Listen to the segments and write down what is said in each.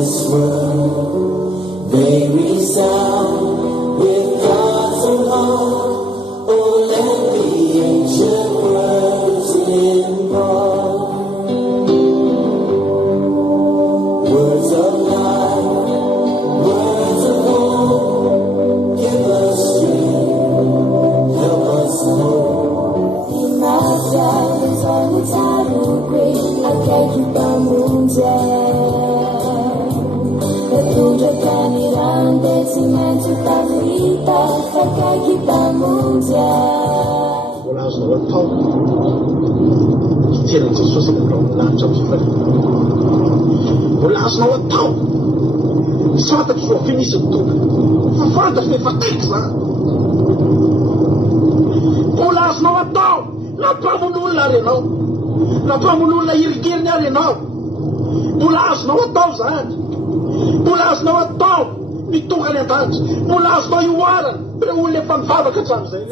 this world, they resound with God's own heart. Oh, let the ancient words impart words of life, words of hope. Give us strength, help us hope. Mbola azonao atao fitiavan'i Jesosy manao lanitra fifaliana. Mbola azonao atao fantatra soa fe misy tona fa fantatra nefa taiky zany. Mbola azonao atao nampamon'olona ary ianao, nampamon'olona irigeriny ary ianao. Mbola azonao atao zany, mbola azonao atao mitonga any an-danitra, mbola azonao ioarana re olona efa mivavaka hatramin'izay.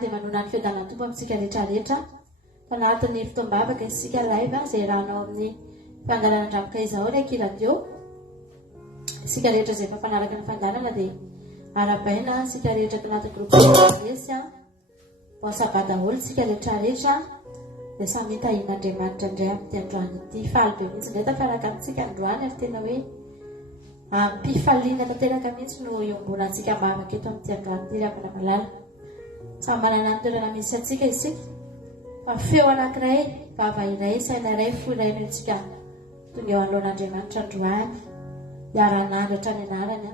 Dia manonany fiadanantompo amintsika rehetrarehetra fanatiny fotoam-bavaka isika live izay rahanao amin'ny fandarana andramoka izy ao reky radio isika rehetra izay fampanaraka ny fandarana dia arabaina isika rehetra tanaty groupe esy bosabada olo isika rehetrarehetra dia samy tahin'Andriamanitra indray amin'ny androany ity faly be mihitsy indray tafaraka amintsika androany ary tena hoe ampifaliana tanteraka mihitsy no iombonantsika mavaka eto amin'ny tianganty rapana malala. Samy manana ny toerana misy atsika isika fa feo anankiray vava iray saina iray fo iray no itsika tonga eo alohan'Andriamanitra androany hiara-naratra ny anarany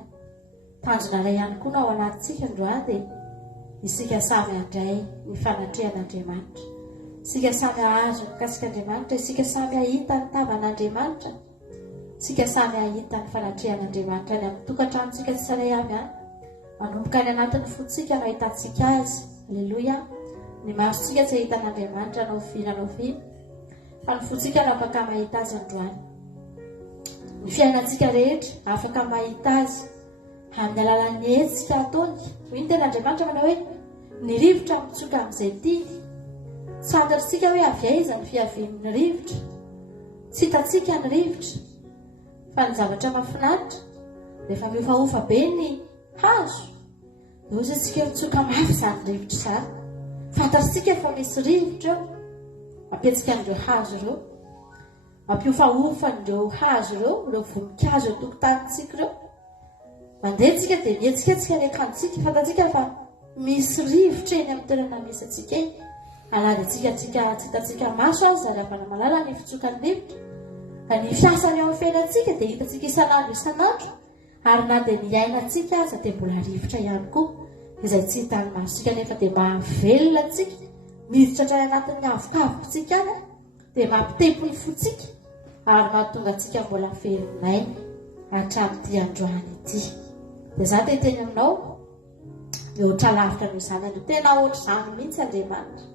tanjona iray ihany koa no ao anatintsika androany dia isika samy handray ny fanatrehan'Andriamanitra, isika samy ahazo mikasika Andriamanitra, isika samy ahita ny tavan'Andriamanitra, isika samy ahita ny fanatrehan'Andriamanitra ny amin'ny tokantranontsika tsisy avy manomboka any anatin'ny fotsika no ahitantsika azy. Alleluia. Ny masontsika tsy ahitan'Andriamanitra anao firy anao firy fa ny fotsika no afaka mahita azy androany. Ny fiainantsika rehetra afaka mahita azy amin'ny alalan'ny hetsika ataony. Hoy ny ten'Andriamanitra manao hoe ny rivotra mitsoka amin'izay tiany. Tsy fantatritsika hoe avy aiza ny fiavian'ny rivotra, tsy hitantsika ny rivotra fa ny zavatra mahafinaritra rehefa miofaofa be ny hazo dia ozy tsika mitsoka mafy izany rivotra izany. Fantatritsika fa misy rivotra eo, mampetsika an'ireo hazo ireo, mampiofaofa an'ireo hazo ireo, ireo voninkazo eo tokotanintsika ireo. Mandeha tsika dia mietsika tsika ny akantsika, fantatsika fa misy rivotra eny amin'ny toerana misy atsika eny. Aladytsika tsy hitantsika maso azy ary avana malala ny fitsokan'ny rivotra. Ka ny fiasany ao amin'ny fiainantsika dia hitantsika isan'andro isan'andro. Ary na dia ny ainatsika aza dia mbola rivotra ihany koa izay tsy hitany masontsika nefa dia mahavelona antsika miditra tray anatin'ny avokavokontsika any dia mampitempo ny fotsika ary mahatonga antsika mbola velonay hatramin'ity androany ity. Dia za dia teny aminao mihoatra lavitra noho izany andro, tena ohatr' izany mihitsy Andriamanitra.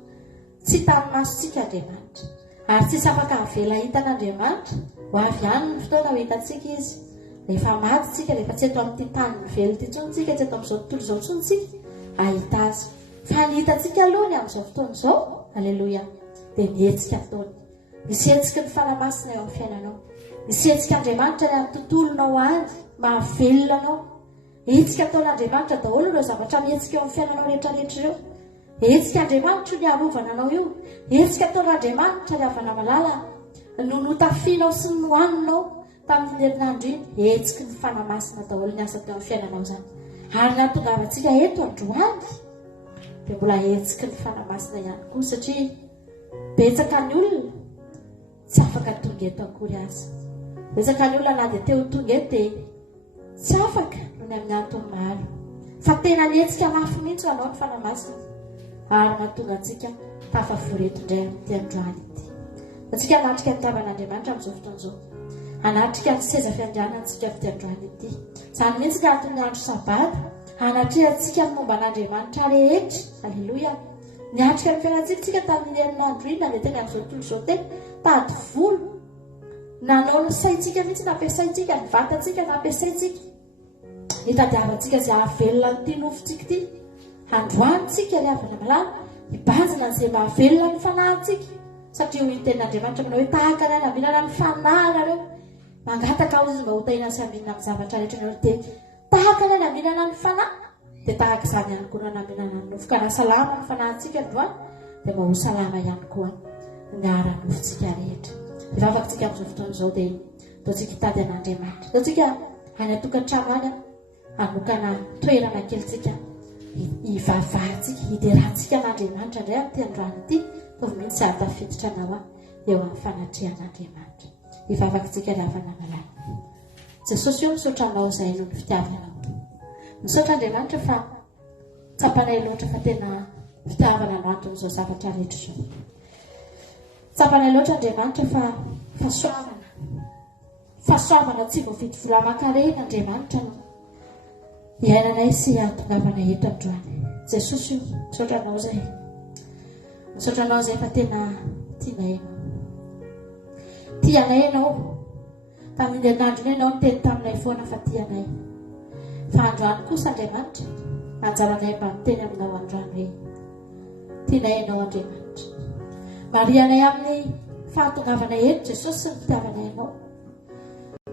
Tsy hitany masontsika Andriamanitra ary tsisy afaka havela hitan'Andriamanitra ho avy ihany ny fotoana ho hitantsika izy. Rehefa maty tsika, rehefa tsy eto amin'ity tany velona ity intsony tsika, tsy eto amin'izao tontolo izao intsony tsika ahita azy. Fa ny hitantsika alohany amin'izao fotoana izao, alleluia, dia mihetsika fotoana. Misy hetsika ny fanamasina eo amin'ny fiainanao, misy hetsika Andriamanitra ny amin'ny tontolonao any, mahavelona anao. Hetsika ataon'Andriamanitra daholo ireo zavatra mihetsika eo amin'ny fiainanao rehetrarehetra ireo. Hetsika Andriamanitra io ny harovana anao io. Hetsika ataon'Andriamanitra ny havana malala no notafianao sy ny nohaninao tamin'ny herinandro iny. Hetsika ny fanamasina daholo ny asa teo amin'ny fiainanao zany. Ary nahatongavantsika eto androany dia mbola hetsika ny fanamasina ihany koa satria betsaka ny olona tsy afaka tonga eto akory azy. Betsaka ny olona na dia teo tonga eto dia tsy afaka noho ny amin'ny antony maro. Fa tena ny hetsika mafy mihitsy ho anao ny fanamasina. Ary mahatonga antsika tafavoreto indray amin'ity androany ity. Antsika hanatrika ny tavan'Andriamanitra amin'izao fotoan'izao. Hanatrika ny seza fiandrianantsika amin'ity androany ity. Izany mihitsy ka antony andro sabata hanatrehantsika ny momba an'Andriamanitra rehetra. Aleloia. Niatrika ny fiainantsika tamin'ny herinandro iny na dia tena amin'izao tontolo izao tena tady volo. Nanao ny saintsika mihitsy nampiasaintsika, ny vatantsika nampiasaintsika. Hitadiavantsika izay hahavelona n'ity nofontsika ity. Androantsika ny havana malala hibanjina izay mahavelona ny fanahintsika. Satria ho tenin'Andriamanitra manao hoe tahaka ny any ambinana ny fanahy nareo. Mangataka ao izy mba ho taina sy ambinana amin'ny zavatra rehetra nareo dia tahaka ny any ambinana ny fanahy. Dia tahaka izany ihany koa ny ambinana ny nofo. Ka raha salama ny fanahintsika androany dia mba ho salama ihany koa ny ara-nofontsika rehetra. Hivavakantsika amin'izao fotoan'izao dia ataontsika hitady an'Andriamanitra. Ataontsika any an-tokantrano any hanokana toerana kelitsika hivavahantsika, hiderantsika an'Andriamanitra indray amin'ity androany ity. Taovy mihitsy ary tafiditra anao eo amin'ny fanatrehan'Andriamanitra. Hivavakantsika ry havana malala. Jesosy io misaotra anao izay noho ny fitiavanao. Misaotra Andriamanitra fa tsapanay loatra fa tena fitiavana anao anton'izao zavatra rehetra izao. Tsapanay loatra Andriamanitra fa fahasoavana tsy voavidy vola aman-karena Andriamanitra no iainanay sy hahatongavanay eto androany. Jesosy io misaotra anao izay. Misaotra anao izay fa tena tianay ianao. Tianay ianao. Tamin'ny herinandro iny ianao niteny taminay foana fa tianay. Fa androany kosa Andriamanitra anjaranay mba miteny aminao androany hoe tianay ianao Andriamanitra. Marianay amin'ny fahatongavanay eto Jesosy sy ny fitiavanay ianao.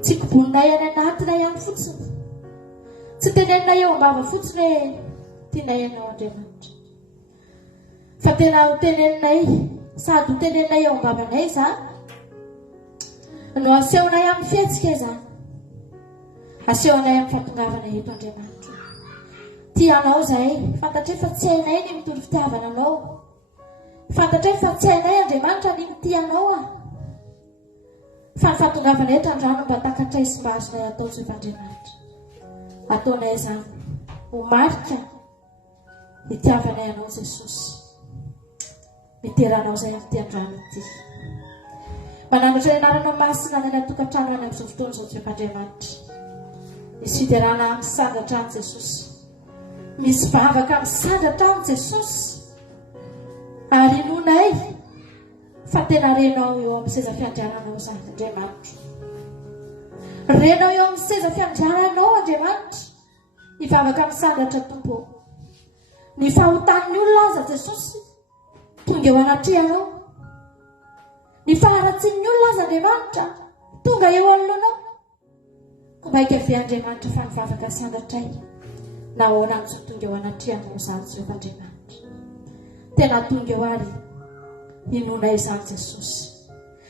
Tsy koboninay any anatinay ihany fotsiny. Tsy teneninay eo ambava fotsiny hoe tianay ianao Andriamanitra. Fa tena ho teneninay sady ho teneninay eo ambavanay izany. No asehonay amin'ny fihetsika izany. Asehonay amin'ny fahatongavanay eto Andriamanitra. Tianao izahay, fantatray fa tsy hainay ny mitondro fitiavana anao. Fantatray fa tsy hainay Andriamanitra ny mitianao a. Fa ny fahatongavanay eto androany mba takatray sy mba azonay atao izay Andriamanitra. Ataonay izany ho marika hitiavanay anao Jesosy. Miteranao izay amin'ity androany ity. Manamboatra ny anarana masina ny tokantrano any amin'izao fotoan'izao tsy Andriamanitra. Misy fiderana amin'ny sandratra any Jesosy. Misy bavaka amin'ny sandratra any Jesosy. Ary inonay fa tena renao eo amin'ny seza fiandriananao izany Andriamanitra. Renao eo amin'ny seza fiandriananao Andriamanitra. Hivavaka amin'ny sandratra Tompo. Ny fahotan'ny olona aza Jesosy tonga eo anatrehanao. Ny faharatsian'ny olona aza Andriamanitra tonga eo anoloanao. Komaika ve Andriamanitra fa mivavaka sandratray na ahoana ny tonga eo anatrehanao izany Jehovah Andriamanitra. Tena tonga eo ary inonay izany Jesosy.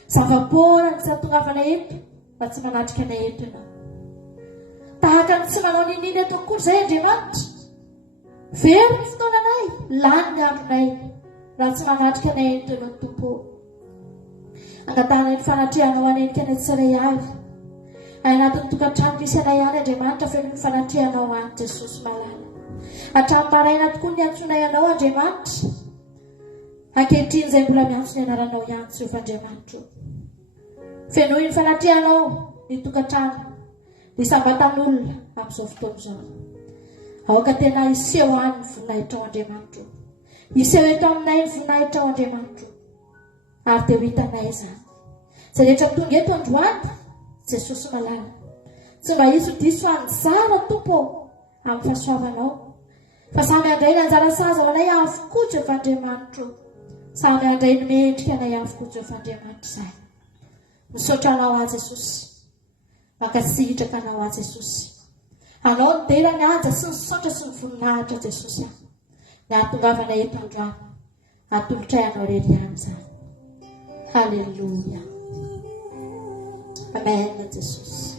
Zava-poana ny zahatongavana eto mba tsy manatrika anay eto ianao. Tahaka ny tsy manao ninina eto akory izay Andriamanitra. Very ny fotoananay, lany ny andronay raha tsy manatrika anay eto ianao Tompo. Angatahana ny fanatrehanao anenika anay tsiray avy. Anatin'ny tokantrano misy anay ihany Andriamanitra feno ny fanatrehanao any Jesosy malala. Hatramin'ny maraina tokoa ny antsonay anao Andriamanitra. Ankehitriny izay mbola miantso ny anaranao ihany Jehovah Andriamanitra. Fenoy ny fanatrehanao ny tokantrano ny sambatan'olona amin'izao fotoan'izao. Aoka tena iseho any ny voninahitra ao Andriamanitra. Iseho eto aminay ny voninahitra ao Andriamanitra. Ary dia ho hitanay izany. Izay rehetra tonga eto androany Jesosy malala. Tsy mba hisy ho diso anjara Tompo amin'ny fahasoavanao. Fa samy handray ny anjara saza ho anay avokoa Jehovah Andriamanitra. Samy handray ny mendrika anay avokoa Jehovah Andriamanitra izay. Misaotra anao a Jesosy. Mankasitraka anao a Jesosy. anao ny dera ny anja sy ny saotra sy ny voninahitra Jesosy a ny ahatongavana eto androany atolotray anao rery amin'izany. Halleluia. Amen Jesosy.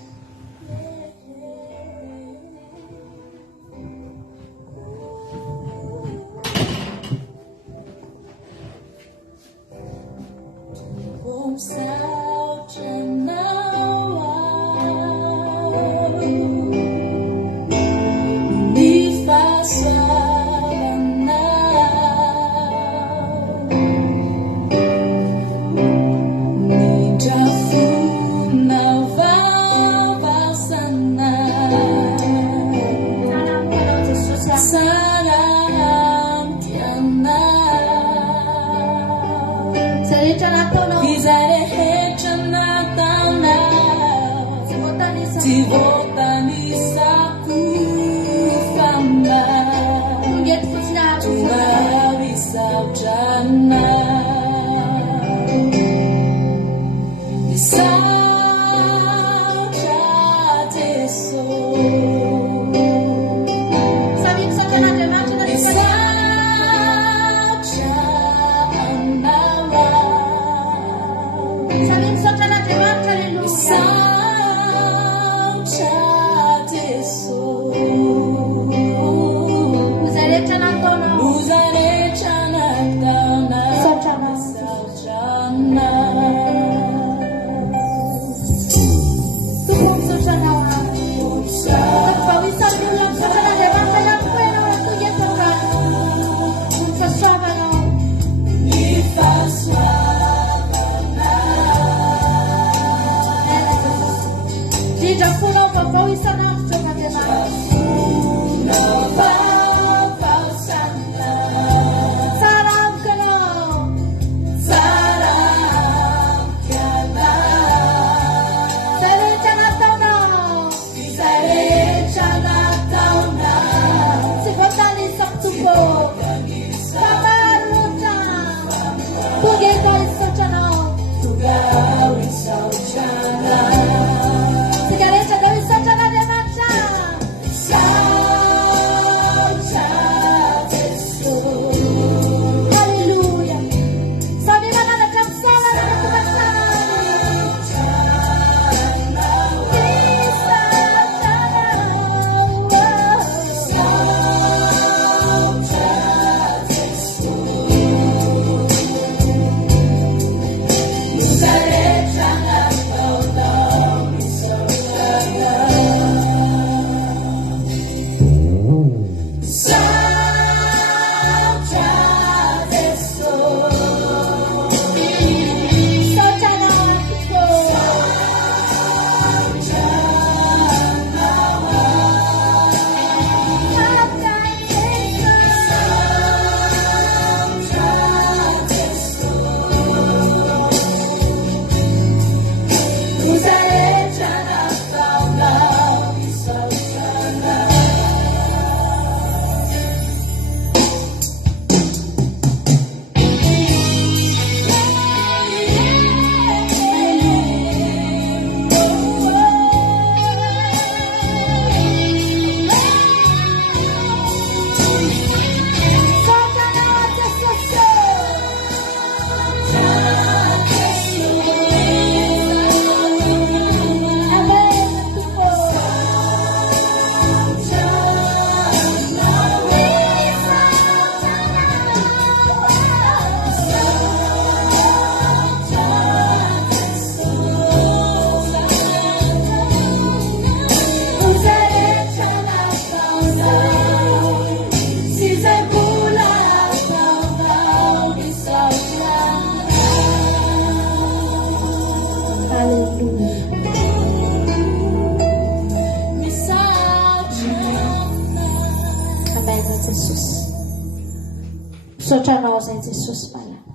Misaotranao izay Jesosy malama.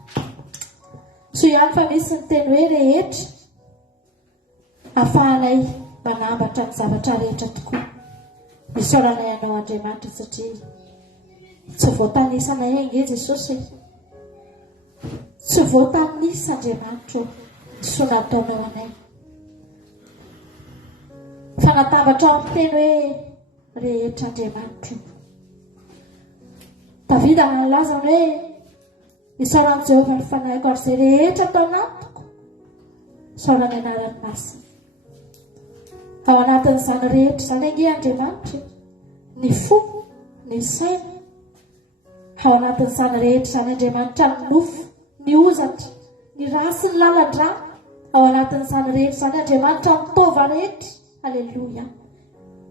Tsy ihany fa misy ny teny hoe rehetra ahafahanay manambatra ny zavatra rehetra tokoa. Misaorana ianao Andriamanitra satria tsy voatanisanay ange Jesosy. Tsy voatanisa Andriamanitra ny soa nataonao anay. Fa natambatra ao amin'ny teny hoe rehetra Andriamanitra. Davida nalaza hoe isaoran'i Jehovah ny fanahiko ary izay rehetra atao anatiko isaorany anarany masina. Ao anatin'izany rehetra izany ange Andriamanitra, ny fo, ny saina. Ao anatin'izany rehetra izany Andriamanitra ny nofo, ny ozatra, ny ra sy ny lalan-drà. Ao anatin'izany rehetra izany Andriamanitra ny tova rehetra. Aleloia.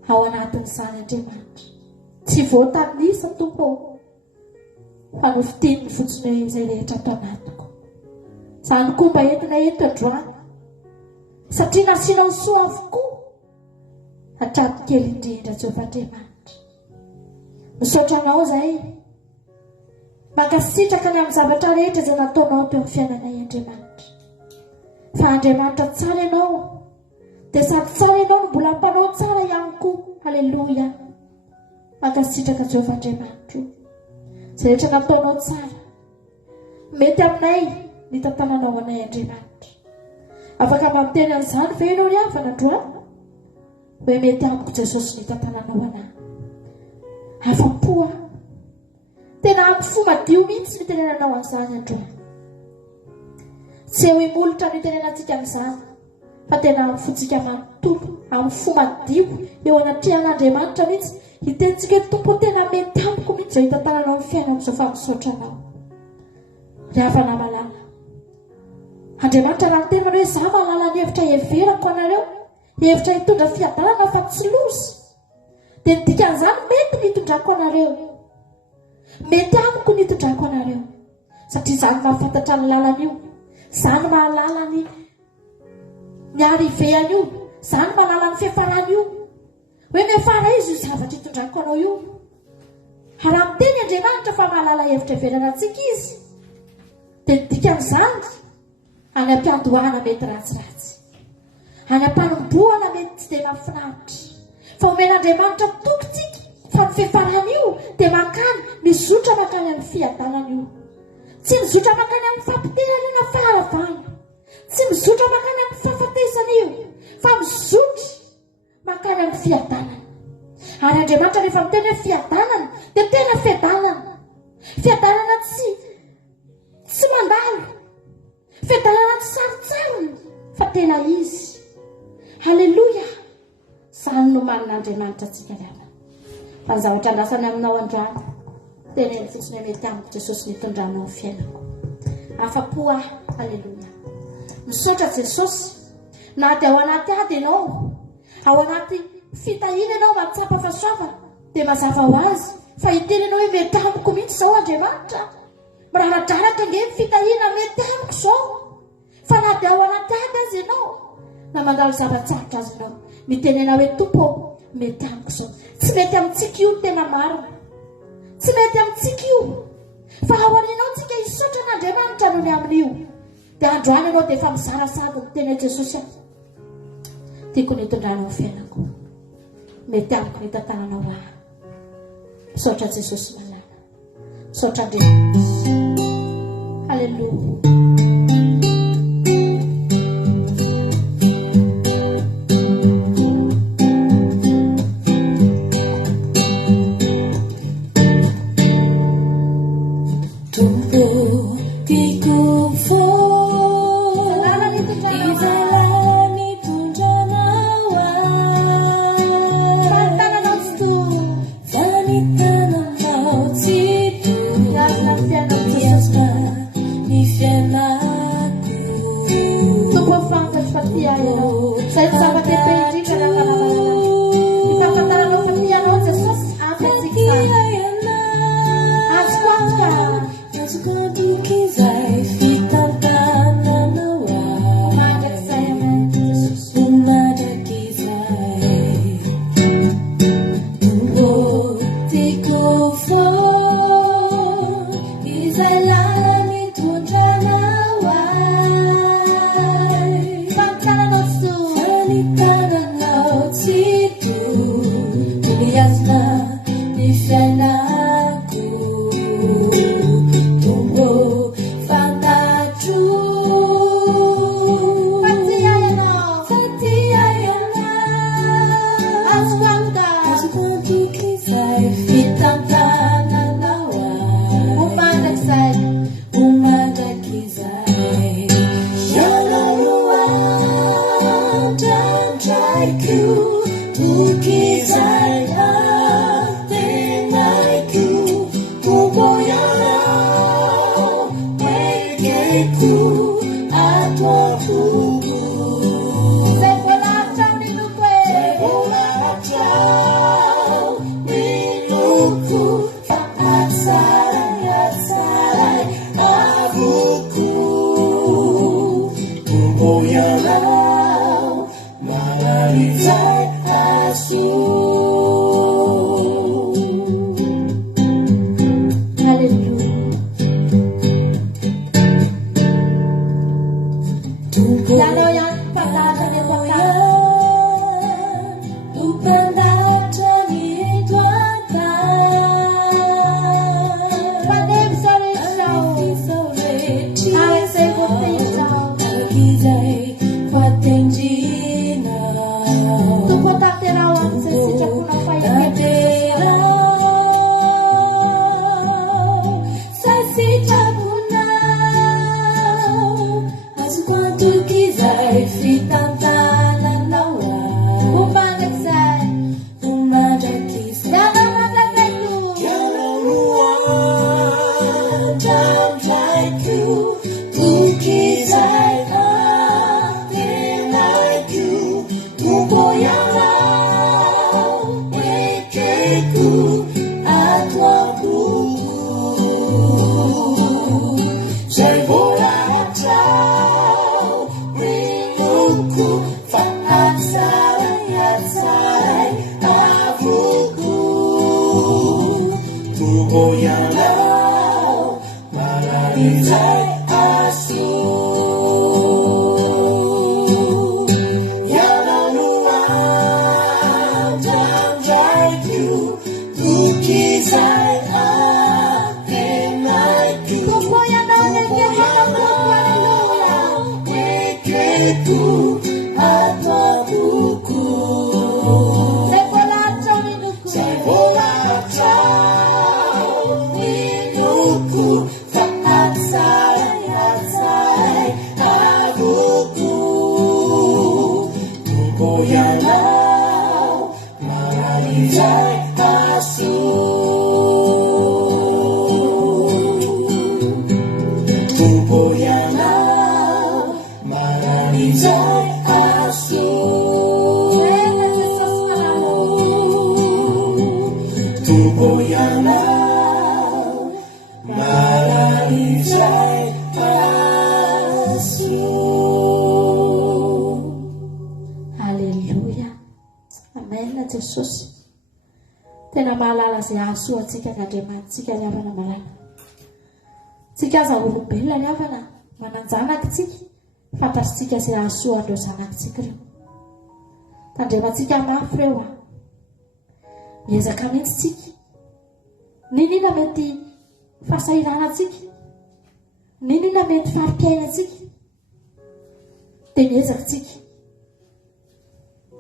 Ao anatin'izany Andriamanitra tsy voatanisa tompo fa nofitiany fotsiny hoe izay rehetra atao anatiko. Izany koa mba entina eto androany satria nasiana ny soa avokoa hatrato kely indrindra Jehovah Andriamanitra. Misaotra anao izay mankasitraka ny amin'ny zavatra rehetra izay nataonao teo amin'ny fiainanay Andriamanitra. Fa Andriamanitra tsara ianao dia sady tsara ianao no mbola mpanao tsara ihany koa. Aleloia. Mankasitraka Jehovah Andriamanitra izay rehetra nataonao tsara mety aminay ny tantananao anay Andriamanitra. Afaka mamiteny an'izany ve ianao ry havana androany hoe mety amiko Jesosy ny tantananao anay. Afa-po tena amin'ny fo madio mihitsy ny tenenanao an'izany androany. Tsy eo imolotra ny tenenantsika amin'izany fa tena amin'ny fotsika manontolo, amin'ny fo madio eo anatrehan'Andriamanitra mihitsy hitentsika hoe tompo tena mety amiko mihitsy izay tantananao amin'ny fiainana amin'izao fa misaotranao. Ry havana malala, Andriamanitra raha ny tenany hoe za mahalala ny hevitra heverako anareo, hevitra hitondra fiadarana fa tsy loza, dia ny dikan'izany mety nitondrako anareo, mety amiko nitondrako anareo satria izany mahafantatra ny lalana io, izany mahalala ny ariveany io, izany mahalala ny fiafarany io hoe mefara izy io zavatra hitondrako anao io. Raha miteny Andriamanitra fa mahalala hevitra heverana antsika izy dia ny dikan'izany any am-piandohana mety ratsiratsy, any am-panomboana mety tsy dia mahafinaritra. Fa omen'Andriamanitra tokontsika fa ny fiafarany io dia makany mizotra makany amin'ny fiadanana io. Tsy mizotra makany amin'ny fampiterana io na faharavana, tsy mizotra makany amin'ny fahafatesana io, fa mizotra makany amin'ny fiadanana. Ary Andriamanitra rehefa miteny hoe fiadanana dia tena fiadanana. Fiadanana tsy mandalo, fiadanana tsy sarotsarona fa tena izy. Haleloia. Izany no manin'Andriamanitra antsika rehetra. Fa ny zavatra lasany aminao androany teneny fotsiny mety amiko Jesosy nitondranao ny fiainako. Afa-po aho. Haleloia. Misaotra Jesosy na dia ao anaty ady ianao, ao anaty fitahiana ianao mahatsapa fahasoavana dia mazava ho azy fa hiteny ianao hoe mety amiko mihitsy izao Andriamanitra. Miraradraraka nge ny fitahiana mety amiko izao. Fa na dia ao anaty ady azy ianao na mandalo zava-tsarotra azy ianao mitenena hoe tompo mety amiko izao. Tsy mety amintsika io tena marina, tsy mety amintsika io fa ao aninao tsika hisotra n'Andriamanitra noho ny amin'io. Dia androany ianao dia efa mizarasady miteny Jesosy aho tiako nitondranao ny fiainako, mety amiko ny tantananao ahy. Misaotra Jesosy malala, misaotra Andriamanitra. Haleluia. Fianna Jesosy tena mahalala izay ahasoa antsika n'Andriamanitsika ny havana malala. Tsika aza olombelona ny havana mananjanaka tsika fantasitsika izay ahasoa andreo zanakitsika ireo. Tandremantsika mafy ireo a miezaka mihitsy tsika ninona mety fahasahiranantsika, ninona mety fahampiainantsika dia miezaka tsika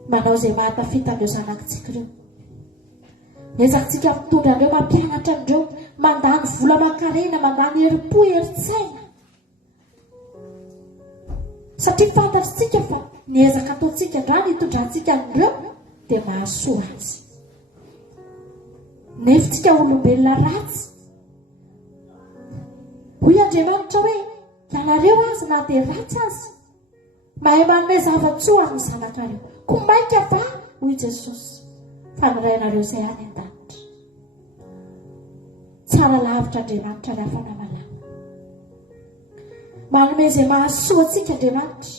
manao izay mahatafita andreo zanakitsika ireo. Miezaka tsika mitondra andreo, mampianatra andreo, mandany vola aman-karena, mandany herim-po, herin-tsaina, satria fantatritsika fa niezaka ataontsika andrany hitondrantsika andreo dia mahasoa azy. Nefitsika olombelona ratsy, hoy Andriamanitra hoe ianareo azy na dia ratsy azy mahay manome zava-tsoa amin'ny zanakareo, koa mainka fa hoy Jesosy fanirainareo izay any an-danitra. Tsara lavitra Andriamanitra ny hafana malama, manome izay mahasoa antsika Andriamanitra,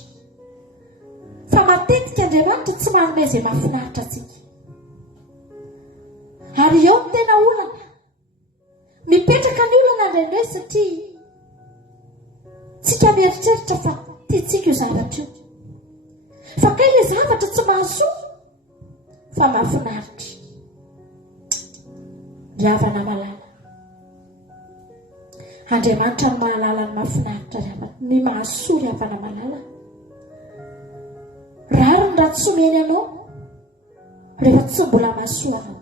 fa matetika Andriamanitra tsy manome izay mahafinaritra antsika. Ary eo ny tena olana, mipetraka ny olana indraindray satria tsika mieritreritra fa tiantsika io zavatra io, fa kay ilay zavatra tsy mahasoa fa mahafinaritra. Ry havana malala, Andriamanitra ny mahalala ny mahafinaritra ny mahasoa ry havana malala. Raro ny raha tsy omeny anao rehefa tsy mbola mahasoa anao.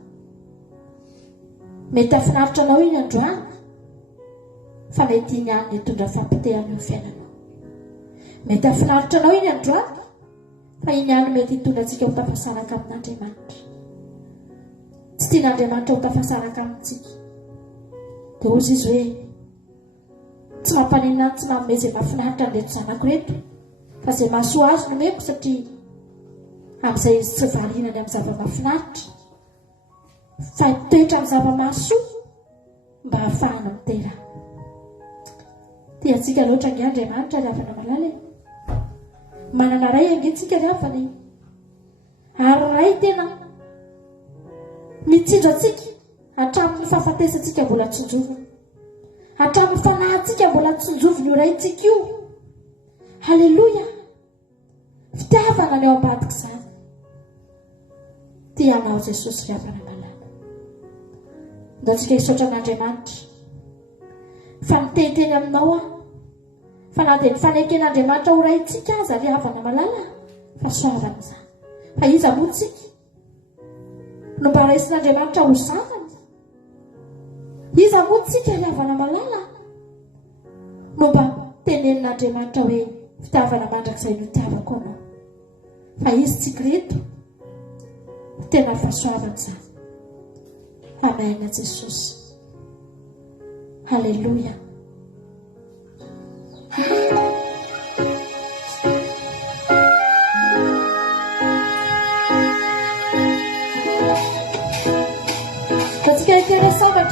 Mety afinaritra anao iny androany fa mety iny any hitondra fampitehana eo fiainanao. Mety afinaritra anao iny androany fa iny any mety hitondra antsika ho tafasaraka amin'Andriamanitra. Tsy tian'Andriamanitra ho tafasaraka amintsika dia ozy izy hoe tsy mampanina tsy manome izay mahafinaritra an'ireto zanako reto fa izay mahasoa azy no meko, satria amin'izay izy tsy valinany amin'ny zava-mahafinaritra fa hitoetra amin'ny zava-mahasoa mba hahafahana mitera. Tiantsika loatra ny Andriamanitra ry havana malala e. Manana ray angentsika ry havana, ary ray tena mitsinjo antsika hatramin'ny fahafatesantsika mbola tsinjovina, hatramin'ny fanahintsika mbola tsinjovina io rayntsika io. Halleloja, fitiavana ny ao ambadika izany. Tianao Jesosy ry havana malala. Ndao tsika hisaotra an'Andriamanitra fa miteniteny aminao aho, fa na dia ny fanaiken'Andriamanitra ho rayntsika aza ry havana malala fa soavana izany. Fa iza moa tsika no mba raisin'Andriamanitra ho zanany? Iza moa tsika ry havana malala no mba tenenin'Andriamanitra hoe fitiavana mandrakizay no tiavako anao? Fa izy tsika reto tena fahasoavana izany. Amen Jesosy. Halleluja. Katika intéressant de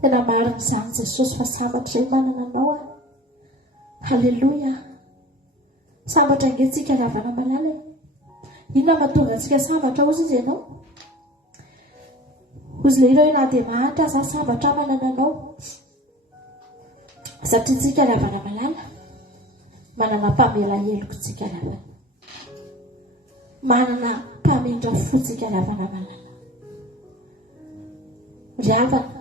tena marina izany Jesosy fa sambatra izay manana anao a. Halleloia. Sambatra angentsika ravana malala. Inona mahatonga antsika sambatra ozy izy ianao? Ozy le ireo na dia mahatra za sambatra manana anao. Satria tsika ravana malala manana mpamela heloko tsika ravana. Manana mpamindra fo tsika ravana malala. Ravana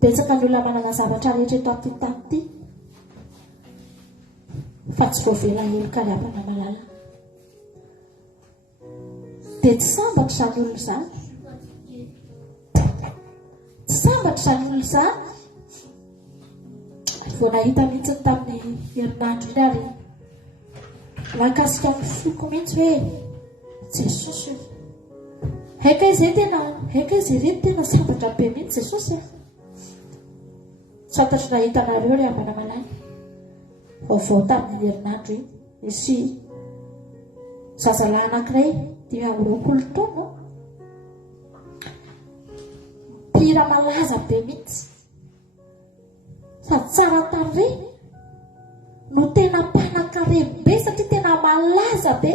betsaka ny olona manana zavatra rehetra eto amin'ny tany ity fa tsy voavela heloka ravana malala. Dia tsy sambatra izany olona izany. Tsy sambatra izany olona izany. Vao nahita mihitsy tamin'ny herinandro iny ary mahakasika ny foko mihitsy hoe Jesosy io. Haika izy ireto tena sambatra be mihitsy Jesosy a. Fantatro nahita nareo ry havana malala. Vaovao tamin'ny herinandro iny misy zazalahy anankiray 20 taona mpihira malaza be mihitsy sady tsara tarehy no tena mpanan-karena be satria tena malaza be.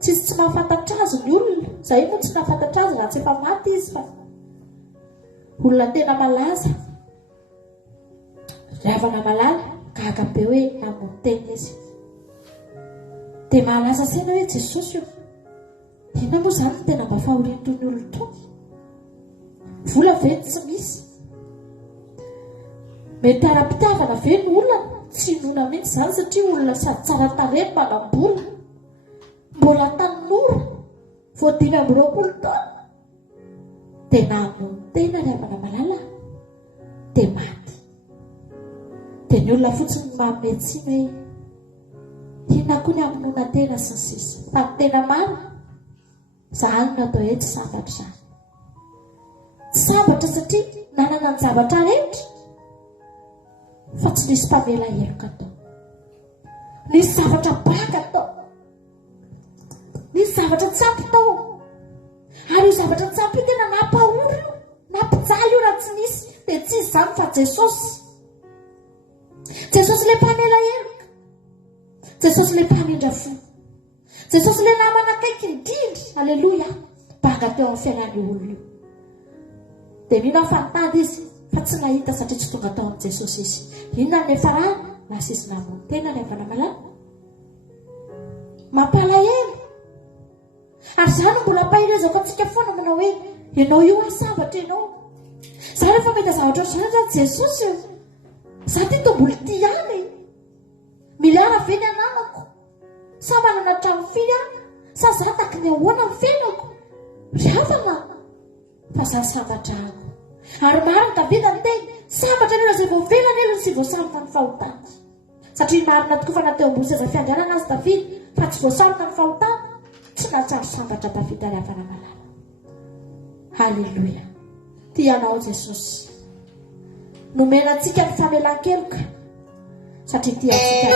Tsy mahafantatra azy ny olona. Izay moa tsy mahafantatra azy raha tsy efa maty izy fa olona tena malaza. Ravana malala gaga be hoe mamono tena izy. Dia malaza saina hoe Jesosy io. Inona moa izany no tena mba fahorian'itony olona itony? Vola ve tsy misy? Mety ara-pitiavana ve ny olona? Tsy nona mihitsy izany satria olona sady tsara tarehy manam-bola. Mbola tanora vao 20 taona dia namono tena ravana malala dia maty. Dia ny olona fotsiny mametsiny hoe inona koa ny hamonoana tena sy ny sisa. Fa ny tena marina izany no atao hoe tsy sambatra izany. Tsy sambatra satria nanana ny zavatra rehetra fa tsy nisy mpamela heloka tao. Nisy zavatra baka tao. Nisy zavatra tsampy tao. Ary io zavatra tsampy io tena nampahory io, nampijaly io raha tsy nisy. Dia tsy izany fa Jesosy. Jesosy ilay mpamela heloka. Jesosy ilay mpamindra fo. Jesosy ilay namana akaiky indrindra. Halleloia. Banga teo amin'ny fiainan'ny olona io. Dia mino fantady izy fa tsy nahita satria tsy tonga tao amin'ny Jesosy izy. Inona ny efa rano na sisy namono tena ny havana malala. Mampalahelo. Ary izany mbola mpahirezako antsika foana manao hoe ianao io sambatra ianao. Izany rehefa mahita zavatra ohatr'izany Jesosy io. Za ty tomboly ty ihany. Miliara ve ny ananako? Sa manana trano firy aho? sazataky ny ahoana ny fiainako riavana fa za sambatrako ary marina davida ny teny sambatra nelo izay voavelana elo sy voasarika ny fahotana satria marina tokoa fa nateo ambony seza fiandrianana azy davida fa tsy voasarika ny fahotana tsy nahatsaro sambatra davida ary havana malala. Halleloia. Tianao Jesosy, nomena antsika ny famelan-keloka satria tiantsika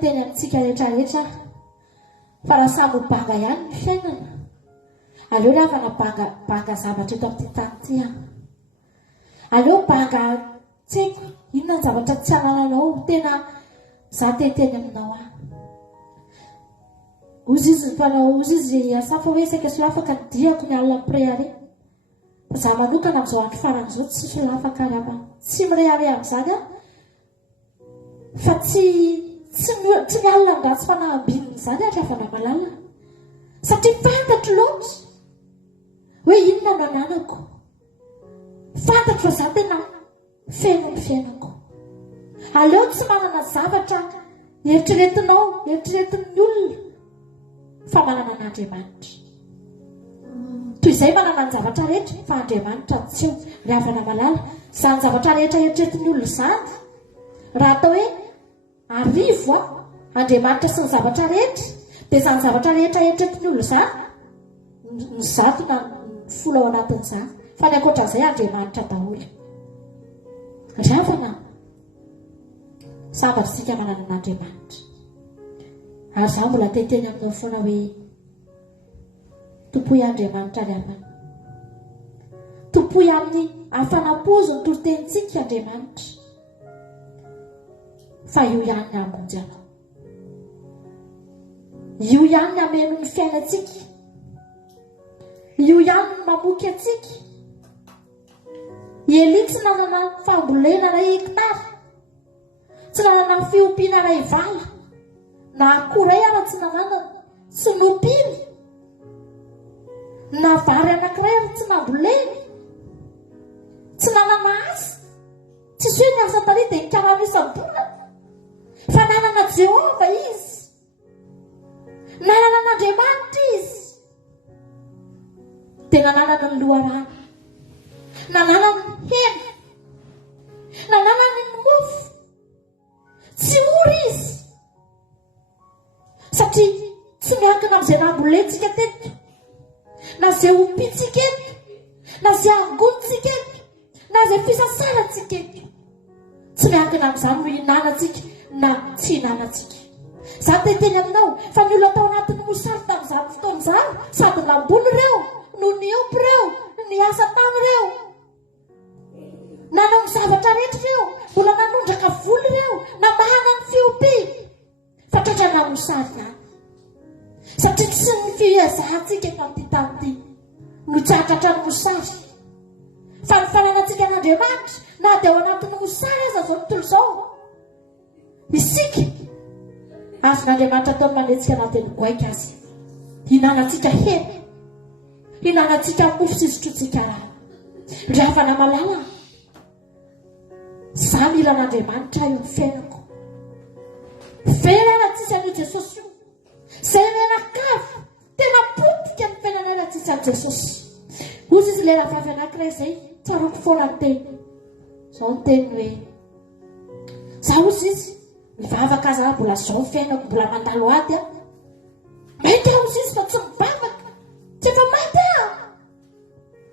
teny amintsika rehetrarehetra fa raha samy banga ihany ny fiainana aleo raha fa nabanga zavatra eto amin'ity tany ity aleo banga tsy haiko inona ny zavatra tsy anananao tena za teteny aminao ozy izy mpanao ozy izy asafa hoe saika solafaka ny diako ny alina mireare fa za manokana amin'izao andro faran'izao tsy solafaka raha tsy mireare amin'izany fa tsy mialina ndatsy fanahambininy zany atrafana malala satria fantatro loatra hoe inona no ananako fantatro fa za tena feno ny fiainako. Aleo tsy manana zavatra eritreretinao, eritreretin'ny olona, fa manana an'Andriamanitra. Toy izay manana ny zavatra rehetra, fa Andriamanitra tsy eo. Ry havana malala, izany zavatra rehetra eritreretin'ny olona izany, raha atao hoe arivo Andriamanitra sy ny zavatra rehetra, dia izany zavatra rehetra eritreretin'ny olona izany, ny zato na ny folo ao anatin'izany, fa ny ankoatran'izay Andriamanitra daholo. Ry havana, sambatra isika manana an'Andriamanitra. Ary izaho mbola teteny aminao foana hoe tompoy Andriamanitra ry havana. Tompoy amin'ny hafanam-pozo ny torotenitsika Andriamanitra. Fa io ihany ny hamonjy anao. Io ihany ny hameno ny fiainantsika. Io ihany ny mamoky antsika. Elia tsy nanana fambolena iray hektara, tsy nanana fiompiana iray vala, na akoray ara tsy nanana, tsy nompiany, na vary anankiray ary tsy namboleny, tsy nanana asa, tsy hoe ny asa tary dia nikarama isam-bolana, fa nanana Jehova izy, nanana an'Andriamanitra izy, dia nanana ny loharano, nanana ny hena, nanana ny mofo. Tsy ora izy, satria tsy miankina amin'izay nambolentsika teto, na izay ompintsika eto, na izay angonitsika eto, na izay fisasarantsika eto. Tsy miankina amin'izany no hinanantsika na tsy hinanantsika. Za teteny aminao fa ny olona tao anatin'ny mosary tamin'izany fotoana izany, sady nambony ireo, no niompy ireo, ny asa tany ireo, nanao ny zavatra rehetra ireo, mbola nanondraka voly ireo, na mahana ny fiompi, fa tratra namosary ihany. Satria tsy ny fihazahantsika eto amin'ity tany ity no tsy hatratra ny mosary, fa ny fananantsika an'Andriamanitra, na dia ao anatin'ny mosary aza zao tontolo izao, isika azon'Andriamanitra ataony manetsika anatin'ny goaika azy, hinanantsika hena, hinanantsika mofo sy sotrotsika rano. Ry havana malala, za mila an'Andriamanitra io ny fiainako. Vera raha tsisy an'io Jesosy io, izay menakavy tena potika ny fiainana raha tsisy an'i Jesosy. Ozy izy lera vavy anankiray izay, tsaroko foana ny teny, izao ny teny hoe, za ozy izy mivavaka aza mbola zao ny fiainako, mbola mandalo ady aho, mainty aho ozy izy fa tsy mivavaka, tsy efa mainty aho.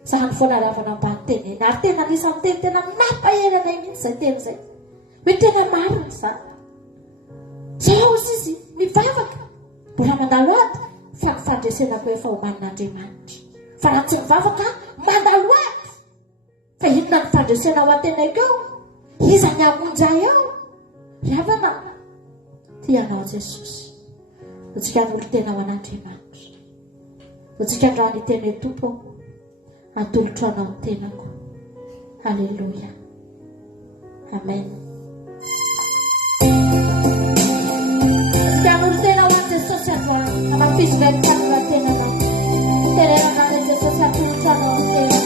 Zany foana ravana ambany teny eny, ary tena anisan'ny teny tena mampahery anay mihitsy izay teny izay, hoe tena marina izany. Zao ozy izy mivavaka, mbola mandalo ady, fa ny fandresenako efa homanin'Andriamanitra. Fa raha tsy mivavaka mandalo ady, fa inona ny fandresena ao an-tenako eo, iza ny hamonjy ahy eo. Ry havana, tianao Jesosy, hotsika n'olo tena ao an'Andriamanitra, hotsika andao ny teny Tompo, atolotro anao ny tenako. Halleluja, amen. Hotsika n'olo tena ao an'i Jesosy androany, amafiziveko tanora tenanao, tererana an'i Jesosy atolotro anao ny tenako.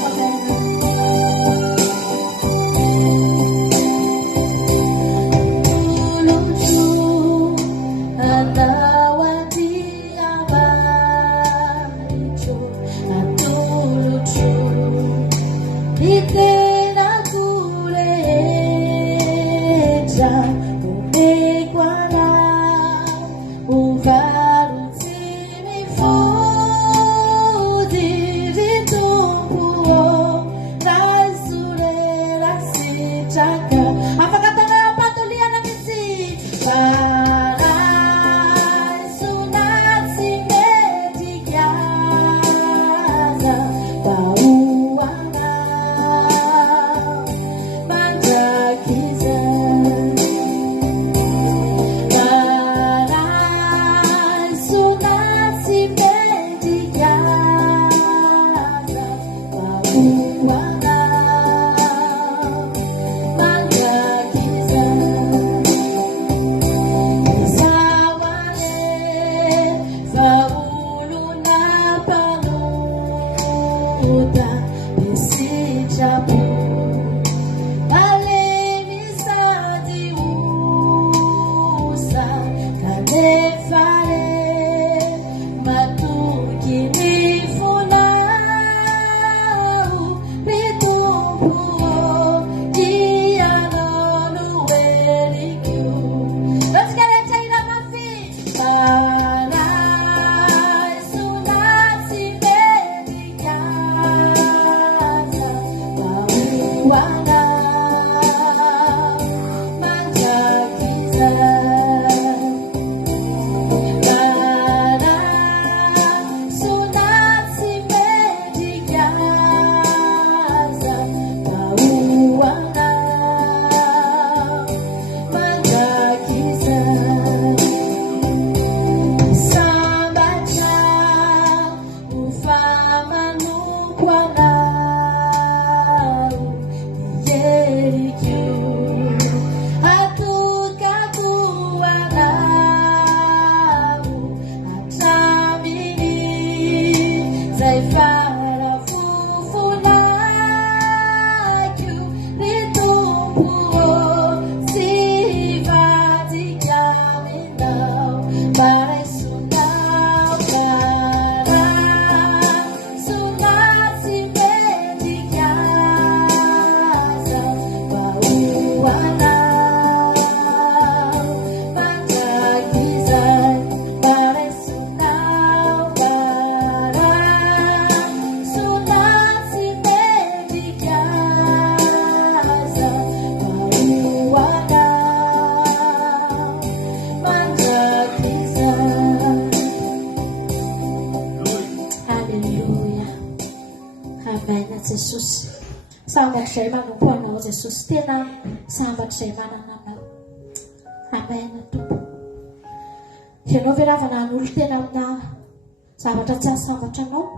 sambatra izay manompo anao Jesosy, tena sambatra izay manana anao. Amena tompo. Ianao ve ravana n'olo tena amina zavatra tsy ahasambatra anao?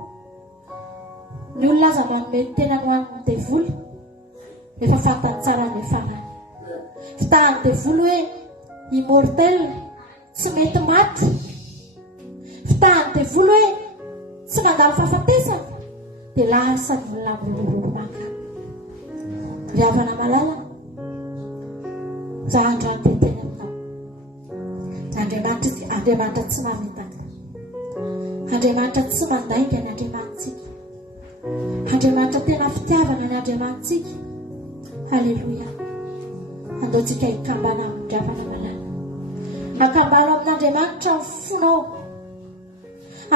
Ny olona aza manome ny tena no an'ny devoly, efa fantany tsara ny farany. Fitahan'ny devoly hoe immortel, tsy mety maty. Fitahan'ny devoly hoe tsy mandalo fahafatesana, dia lasa ny olona milolomaka. Ry havana malala, za androany teteny aminao. Andriamanitra tsy mametaka, Andriamanitra tsy mandainga ny Andriamanitsika, Andriamanitra tena fitiavana ny Andriamanitsika. Halleluja. Andaontsika hikambana amin'ny ry havana malala. Akambana amin'Andriamanitra ny fonao,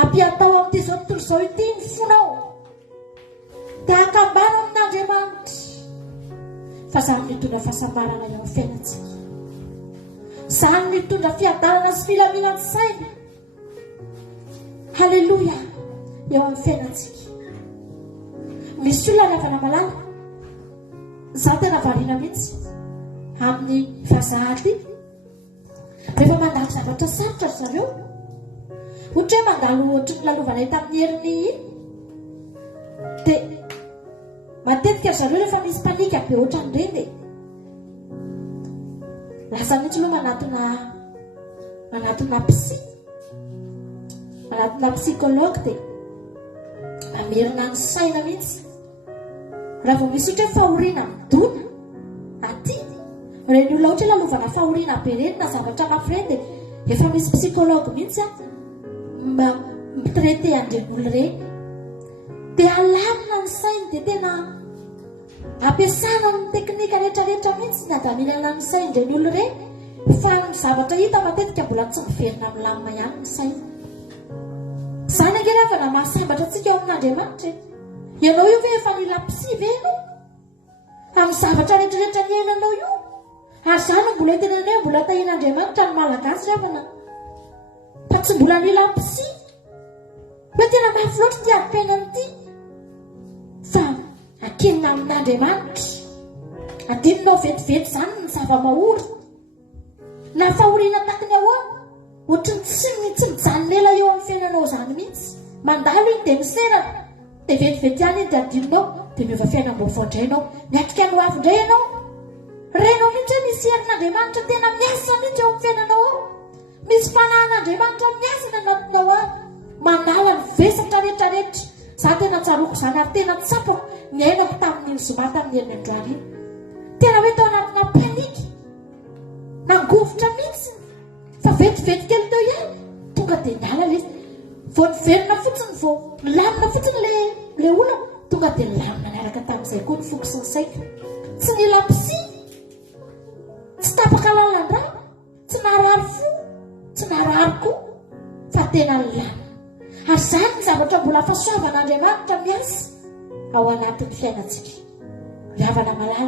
ampiatao amin'ity zao tontolo izao ity ny fonao, dia akambana amin'Andriamanitra fa zany mitondra fahasambarana eo amin'ny fiainantsika, zany mitondra fiadarana sy filaminan saina. Halleluja. Eo amin'ny fiainantsika. Misy olona ry havana malala, za tena variana mihitsy amin'ny vazaha ity. Rehefa mandalo zavatra sarotra ry zareo, ohatra hoe mandalo ohatra ny lalovanay tamin'ny herin'ny iny, dia matetika ry zareo rehefa misy panika be ohatra n'ireny, dia lasa mihitsy aloha manatona psikology, dia mamerina ny saina mihitsy. Raha vao misy ohatra hoe fahoriana midona aty, ireny olona ohatra hoe lalovana fahoriana be reny na zavatra mafy reny, dia efa misy psikology mihitsy mitraité an'ireny olona reny, dia alamina ny saina, dia tena ampiasana ny teknika rehetrarehetra mihitsy ny adaminana ny saina ireny olona reny, fa ny zavatra hita matetika mbola tsy miverina milamina ihany ny saina. Zany ange ravana mahasambatra antsika eo amin'Andriamanitra. Ianao io ve efa nilapsi ve ianao amin'ny zavatra rehetrarehetra ny iainanao io? Ary zany mbola tenanao mbola tahin'Andriamanitra ny malagasy ravana, fa tsy mbola nilapsi. Hoe tena mafy loatra ty ady-piainana ity, fa akinina amin'Andriamanitra. Adininao vetivety zany ny zava-mahory na fahoriana takiny ahoana, ohatra ny tsy mijanonela eo amin'ny fiainanao zany mihitsy. Mandalo iny dia miserana, dia vetivety ihany iny dia adininao, dia miova fiainam-baovao indray ianao, miatrika ny hoavy indray ianao. Renao mihitsy hoe misy herin'Andriamanitra tena miasa mihitsy eo amin'ny fiainanao ao, misy fanahin'Andriamanitra miasa ny anatinao ao, manala ny vesatra rehetrarehetra. Za tena tsaroko zany ary tena tsapako ny ainako tamin'ny zoma tamin'ny herin'ny androany iny. Tena hoe tao anatina panika, nangovotra mihitsy, fa vetivety kely teo ihany tonga dia niala le vao niverina fotsiny, vao lamina fotsiny le olona, tonga dia lamina niaraka tamin'izay koa ny foko sy ny saika. Tsy nilapsi, tsy tapaka lalan-dra, tsy narary fo, tsy narary koa, fa tena lamina. Ary zany ny zavatra mbola fahasoavan'Andriamanitra miasa ao anatin'ny fiainantsika. Ry havana malala,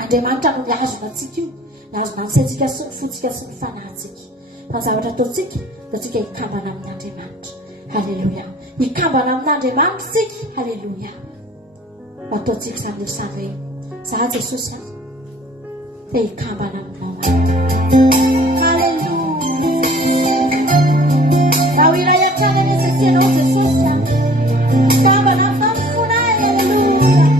Andriamanitra no niazona antsika io, niazona ny saintsika sy ny fontsika sy ny fanahintsika. Fa ny zavatra ataontsika dia tsika hikambana amin'Andriamanitra. Halleluja. Hikambana amin'Andriamanitra tsika. Halleluja. Ataontsika izany lesany hoe za Jesosy dia hikambana aminao. Halleluja. Raha ho iray hatrany any asasianao Jesosy, hikambana aminao ny fonay. Halleluja.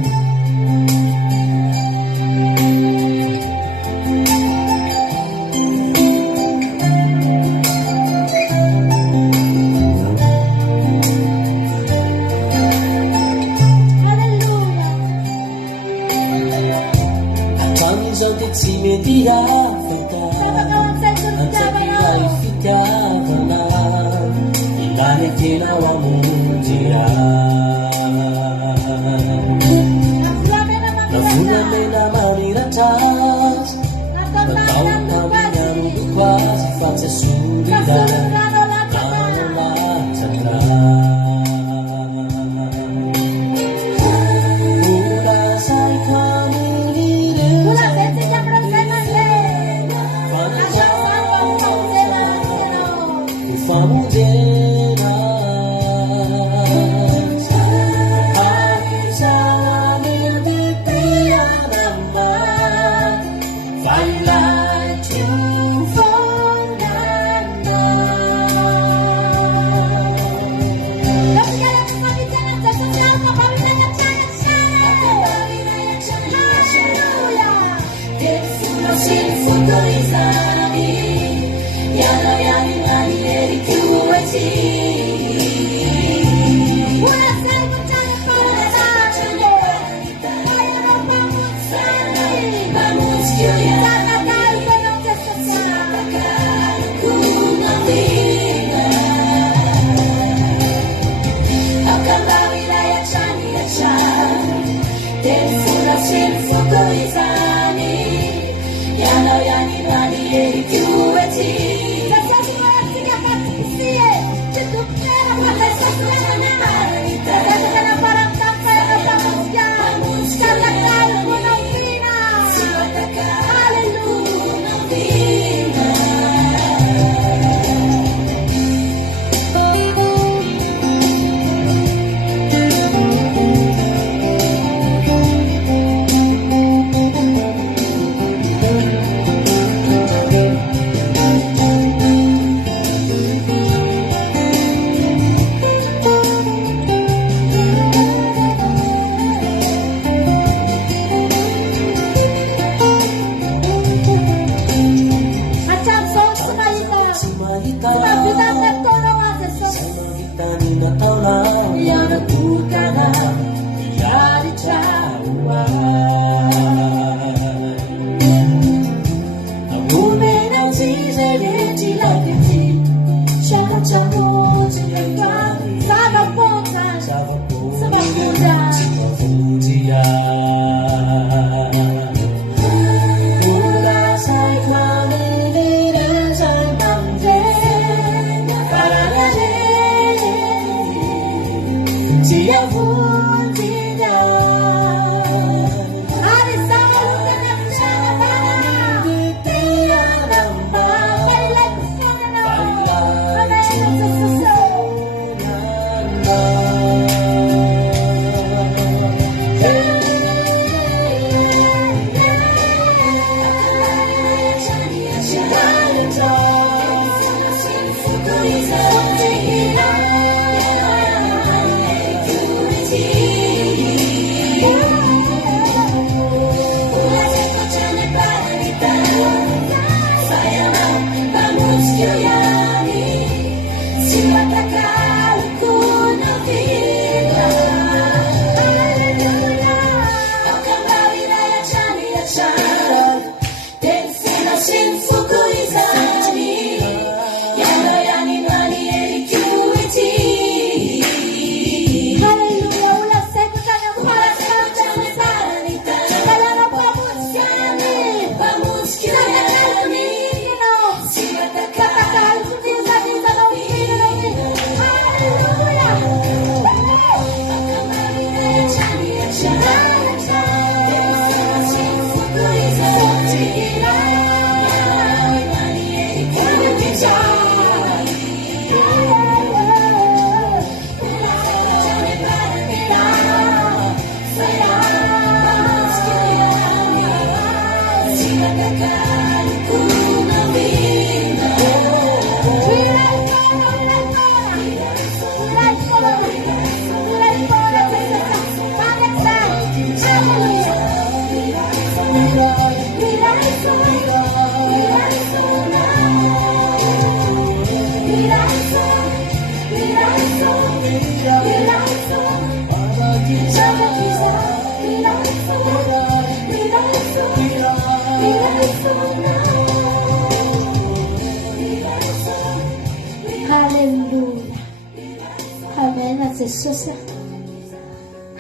Tsy mety afaka antsailay fitiavana, ilany tenao amonjy na volamena mariratra azy, natao tamin'ny aroboko azy fa tsy asorina nalatsaka. Famudena, Haleluya. Amena Jesosy.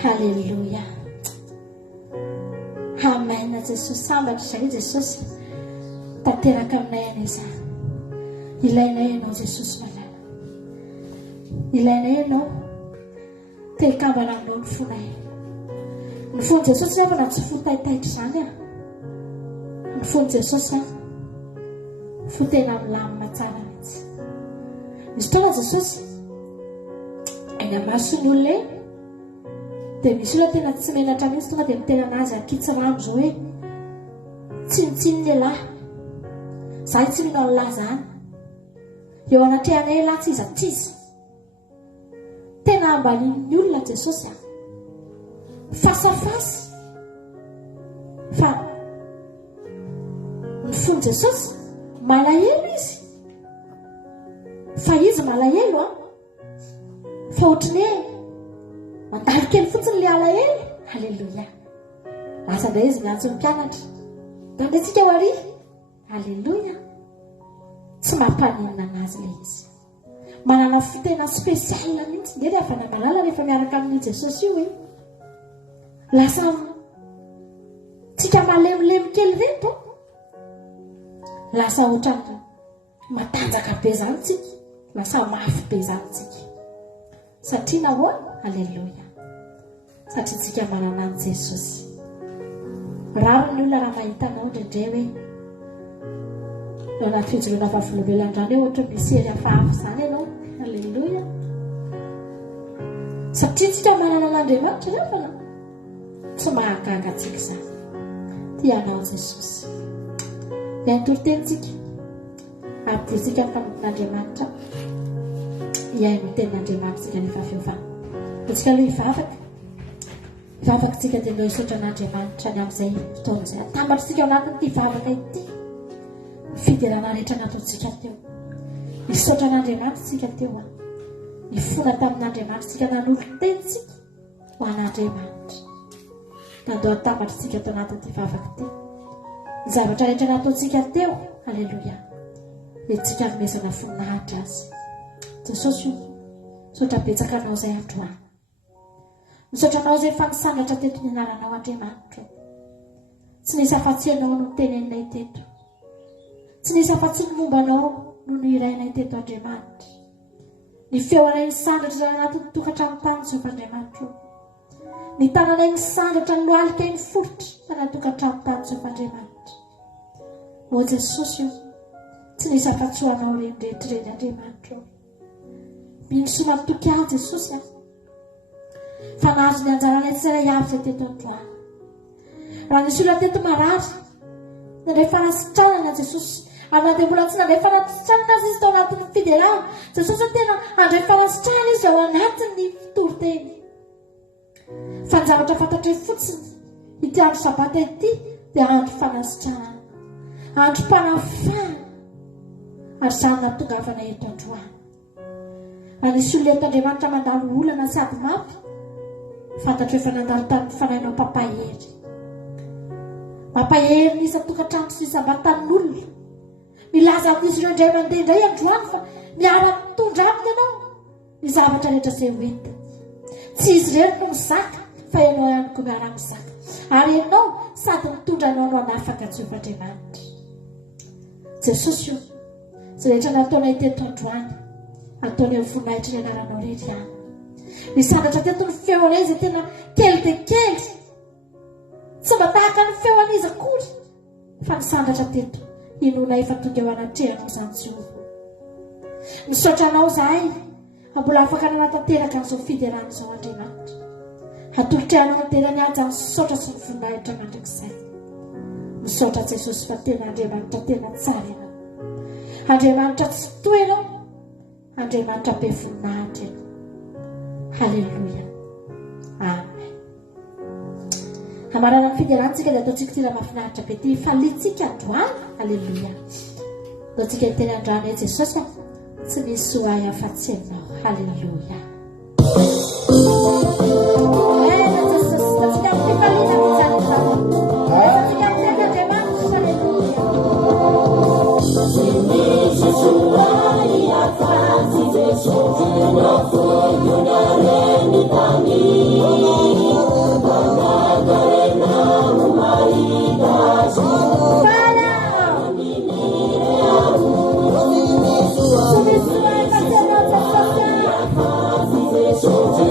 Haleluya. Amena Jesosy. Sambatra izay Jesosy. Tanteraka aminay any izany. Ilainay ianao Jesosy malala. Ilainay ianao. Tekambana aminao ny fonay. Ny fony Jesosy rehefa na tsy fotaitaitra izany a. Ny fony Jesosy fotena milamina tsara mihitsy. Misy fotoana Jesosy eny amasony olona eny dia misy olona tena tsy menatra mihitsy tonga dia mitena anazy akitsy rano zao hoe tsinitsiny lehilahy zahay tsy minao ny lahy zany eo anatrehanay lahy tsy izy atizy. Tena ambanin'ny olona Jesosy fasafasy fa fony Jesosy malahelo izy fa izy malahelo fa ohatriny mandalo kely fotsiny le alahelo. Halleloia. Asa ndray izy miantso ny mpianatra dandrentsika ho ary. Halleloia. Tsy mampanenina anazy le izy manana fitena spesialina mihitsy nge rehefa namalala rehefa miaraka amin'ny Jesosy io lasa tsika malemilemy kely reto lasa ohatra matanjaka be zany tsika, lasa mafy be zany tsika satria nahoana. Halleloia. Satria tsika manana an Jesosy. Raro ny olona raha mahitanao ndraindray hoe anaty fijoroana vavolobelan-drano hoe ohatra misy hery hafahafa zany ianao. Halleloia. Satria tsika manana an'Andriamanitra refana tsy mahagaga antsika zany. Tianao Jesosy. Iany torotenitsika ampidiritsika ny mpanompon'Andriamanitra iay ny tenin'Andriamanitra tsika rehefa fiovana. Tsika aloha ivavaka tsika dia nao hisaotra an'Andriamanitra ny amin'izay fotoana izay atambatra tsika ao anatin'ity vavaka ity fidirana rehetra nataontsika teo. Hisaotra an'Andriamanitra tsika teo ny fona tamin'Andriamanitra tsika nanolo-tenitsika ho an'Andriamanitra. Nandao atambatra tsika tao anatin'ity vavaka ity ny zavatra rehetra nataontsika teo. Halleloia. Dia tsika nomezana voninahitra azy. Jesosy io misaotra betsaka anao izay androany. Misaotra anao izay fanisandratra teto ny anaranao Andriamanitra. Tsy nisy afa-tsy anao no teneninay teto, tsy nisy afa-tsy ny mombanao no irainay teto Andriamanitra. Ny feonay ny sandratra anatin'ny tokantrano-tany Jehovah Andriamanitra. Ny tananay ny sandratra ny lohalika ny forotra tanaty tokantrano-tany Jehovah Andriamanitra. O Jesosy io tsy nisy afa-tsy ho anao reny rehetrareny Andriamanitra. Mino matoky ahy Jesosy fa nahazo ny anjaranay tsiray avy izay teto androany. Raha nisy olona teto marary nandray fanasitranana Jesosy ary na dia mbola tsy nandray fanasitranana azy izy tao anatin'ny fiderana Jesosy tena andray fanasitranana izy ao anatin'ny toroteny. Fa ny zavatra fantatray fotsiny ity andro sabata ity dia andro fanasitranana, andro mpanafana ary izany natongavana eto androany. Anisy olona eto Andriamanitra mandalo olana sady mafy fantatra efa nandalo tamin'ny fanainao papahery. Papahery ny isa-tokantrano sy isam-batan'olona milaza amin'izy ireo indray mandeha indray androany fa miara-mitondra aminy ianao ny zavatra rehetra izay hoentiny. Tsy izy irery no mizaka fa ianao ihany koa miara-mizaka ary ianao sady mitondra anao no hanafaka Jehovah Andriamanitra. Jesosy io izay rehetra nataonay teto androany ataony amin'ny voninahitra ny anaranao rehetra ihany. Ny sandratra teto ny feonay izay tena kely dia kely, tsy mba tahaka ny feon'izy akory fa ny sandratra teto inona efa tonga eo anatrehanao izany Jehovah. Misaotra anao izahay mbola afaka nanatanteraka an'izao fiderana izao Andriamanitra. Atolotra anao manterany aja ny saotra sy ny voninahitra mandrakizay. Misaotra Jesosy fa tena Andriamanitra tena tsara ianao. Andriamanitra tsy toy ianao, Andriamanitra be voninahitra ianao. Halleluia. Amen. Hamarana ny fiderantsika dia ataontsika tena mahafinaritra be ty falitsika androany. Halleluia. Ataontsika teny androany e Jesosy tsy misy ho ahy afa-tsy ianao. Halleluia. So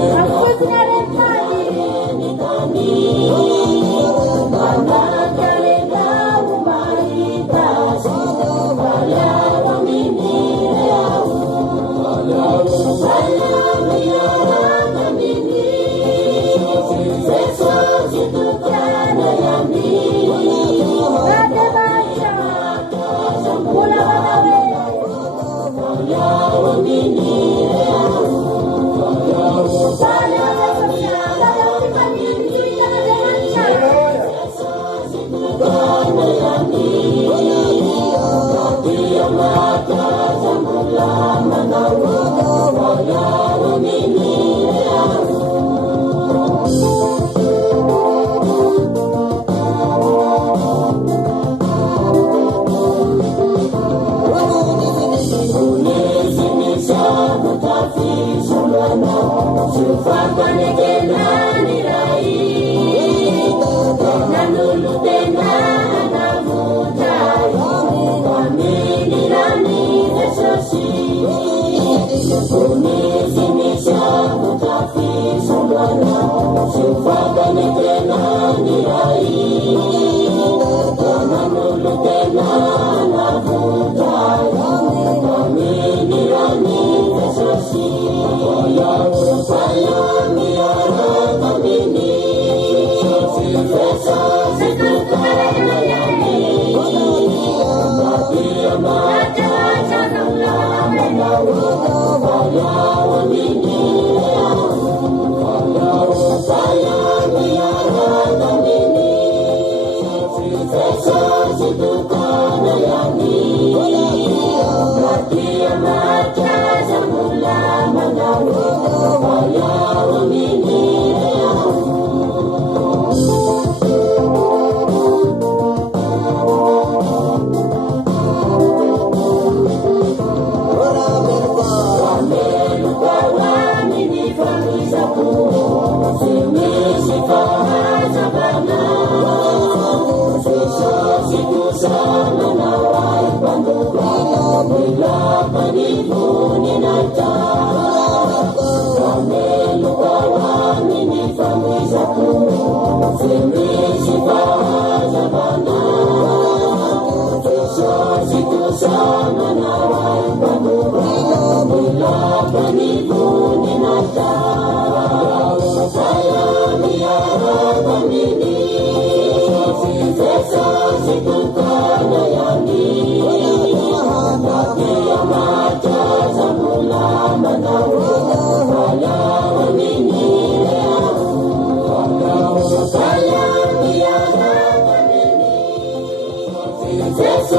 Halleloia.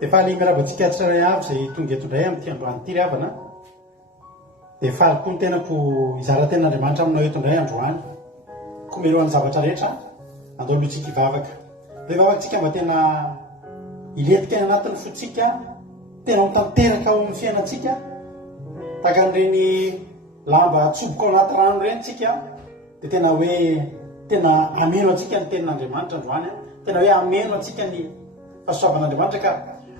Efa alimiarabantsika tsiray avy zay tonga eto indray amin'ity androany ity ry havana. Dia faliko ny tenako izara-ten'Andriamanitra aminao eto indray androany. Komerohan'ny zavatra rehetra andao alohantsika hivavaka. Ilay vavakantsika mba tena iletika ny anatin'ny fotsika, tena mitanteraka ao amin'ny fiainantsika, tahaka an'ireny lamba atsoboka ao anaty rano ireny tsika, dia tena hoe tena ameno antsika ny tenin'Andriamanitra androany, tena hoe ameno antsika ny fahasoavan'Andriamanitra. Ka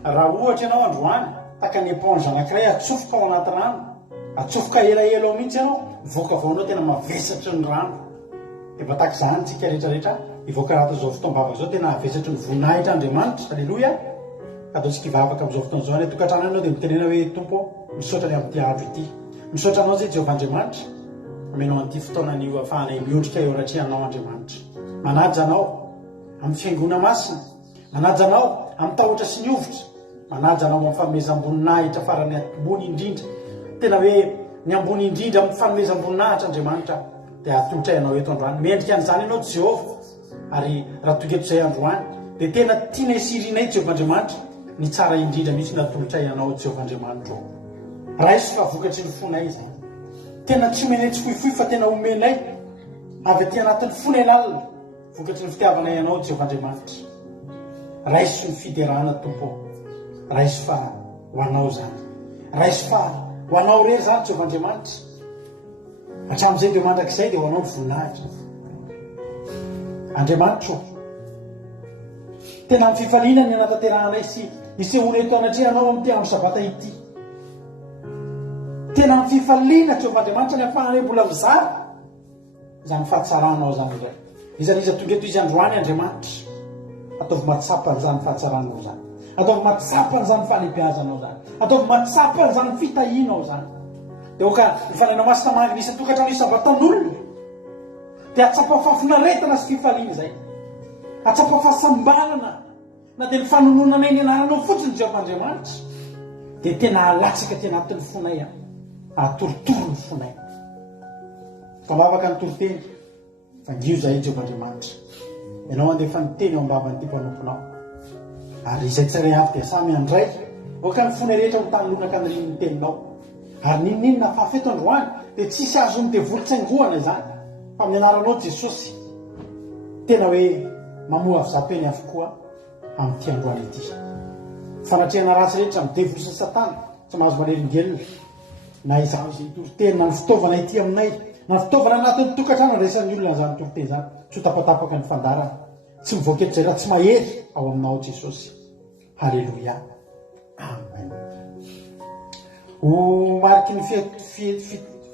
raha ohatra ianao androany tahaka ny éponge anankiray atsofoka ao anaty rano, atsofoka elaela ao mihitsy ianao, mivoaka vaonao tena mavesatry ny rano. Dia mba tahaka izany tsika rehetrarehetra ivoaka raha zao fotoam-bavaka zao, tena avesatry ny voninahitra Andriamanitra. Halleloia. Ataontsika hivavaka amin'izao fotoana izao. Any tokantrano ianao dia mitenena hoe Tompo, misaotra ny amin'ity andro ity, misaotra anao zay Jehovah Andriamanitra, amenao an'ity fotoana ny ahafahanay miondrika eo aratrehanao Andriamanitra. Manaja anao amin'ny fiangona masina, manaja anao amin'ny tahotra sy ny ovitra, manaja anao amin'ny fanomezam-boninahitra farany ambony indrindra, tena hoe ny ambony indrindra amin'ny fanomezam-boninahitra Andriamanitra. Dia atolotra ianao eto androany, mendrika an'izany ianao Jehovah. Ary raha toga eto izay androany dia tena tiana isirinay Jehovah Andriamanitra ny tsara indrindra mihitsy natolotra ianao Jehovah Andriamanitra. Raha izy fa vokatry ny fonay izany, tena tsy omenay tsy fohifohy fa tena omenay avy aty anatin'ny fonay lalina, vokatry ny fitiavanay ianao Jehovah Andriamanitra. Raha izy ny fiderahana Tompo, raha izy fa ho anao zany, raha izy fa ho anao rery zany Jehovah Andriamanitra. Hatramin'izay dia mandrakizay dia ho anao ny voninahitra Andriamanitra. Tena amin'ny fifaliana ny anatanteranay sy isehoana eto anatrehanao amin'ity andro sabata ity. Tena amin'ny fifaliana Jehovah Andriamanitra ny ahafahanay mbola mizara izany fahatsaranao zany iray. Izany izy tonga eto izy androany Andriamanitra, ataovy matsapany zany fahatsaranao zany, ataovy matsapany zany fahalebiazanao zany, ataovy matsapany zany fitahianao zany. Dia oka ny fanaina masina mangy nisy tokantrano isabatan'olona dia atsapa fafinaretana sy fifaliana izay, atsapa fahasambalana na dia ny fanononanay ny anaranao fotsiny Jehovah Andriamanitra, dia tena alatsaka ty anatin'ny fonay atorotoro ny fonay. Fambavaka ny toroteny fangio zay Jehovah Andriamanitra. Ianao andefa ny teny ao am-bavan'ity mpanomponao, ary izay tsiray avy dia samy andray oka ny fonay rehetra mitanonaka ny rin'ny teninao. Ary ninninona fafeto androany dia tsisy azony dia volotsaingohana izany fa amin'ny anaranao Jesosy. Tena hoe mamoa avy zapeny avokoa amin'ity androany ity. Fanatrehana ratsy rehetra midevolo sy Satana tsy mahazo manelingelina, na izao izay toroteny na ny fitaovana ity aminay, na ny fitaovana anatin'ny tokantrano andraisan'ny olona izany toroteny izany, tsy ho tapatapaka ny fandarana, tsy mivoaka eto izay raha tsy mahery ao aminao Jesosy. Halleloia. Amen. Ho mariky ny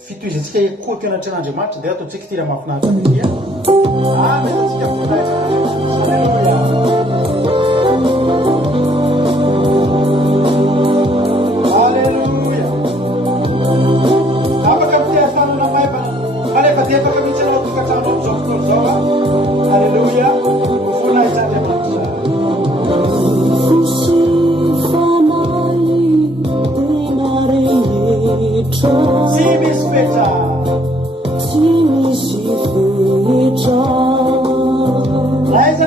fitoizantsika ekoky anatrehan'Andriamanitra dia ataontsika ty raha mahafinaritra dia amen antsika voninahitra. Halleluia. Afaka mitera fanona maivana alefa dia afaka mihitsy anao tokantrano amin'izao fotoana izao. Halleluia. Voninahitran'Andriamanitra. Si misy fetra, si misy fetra, aiza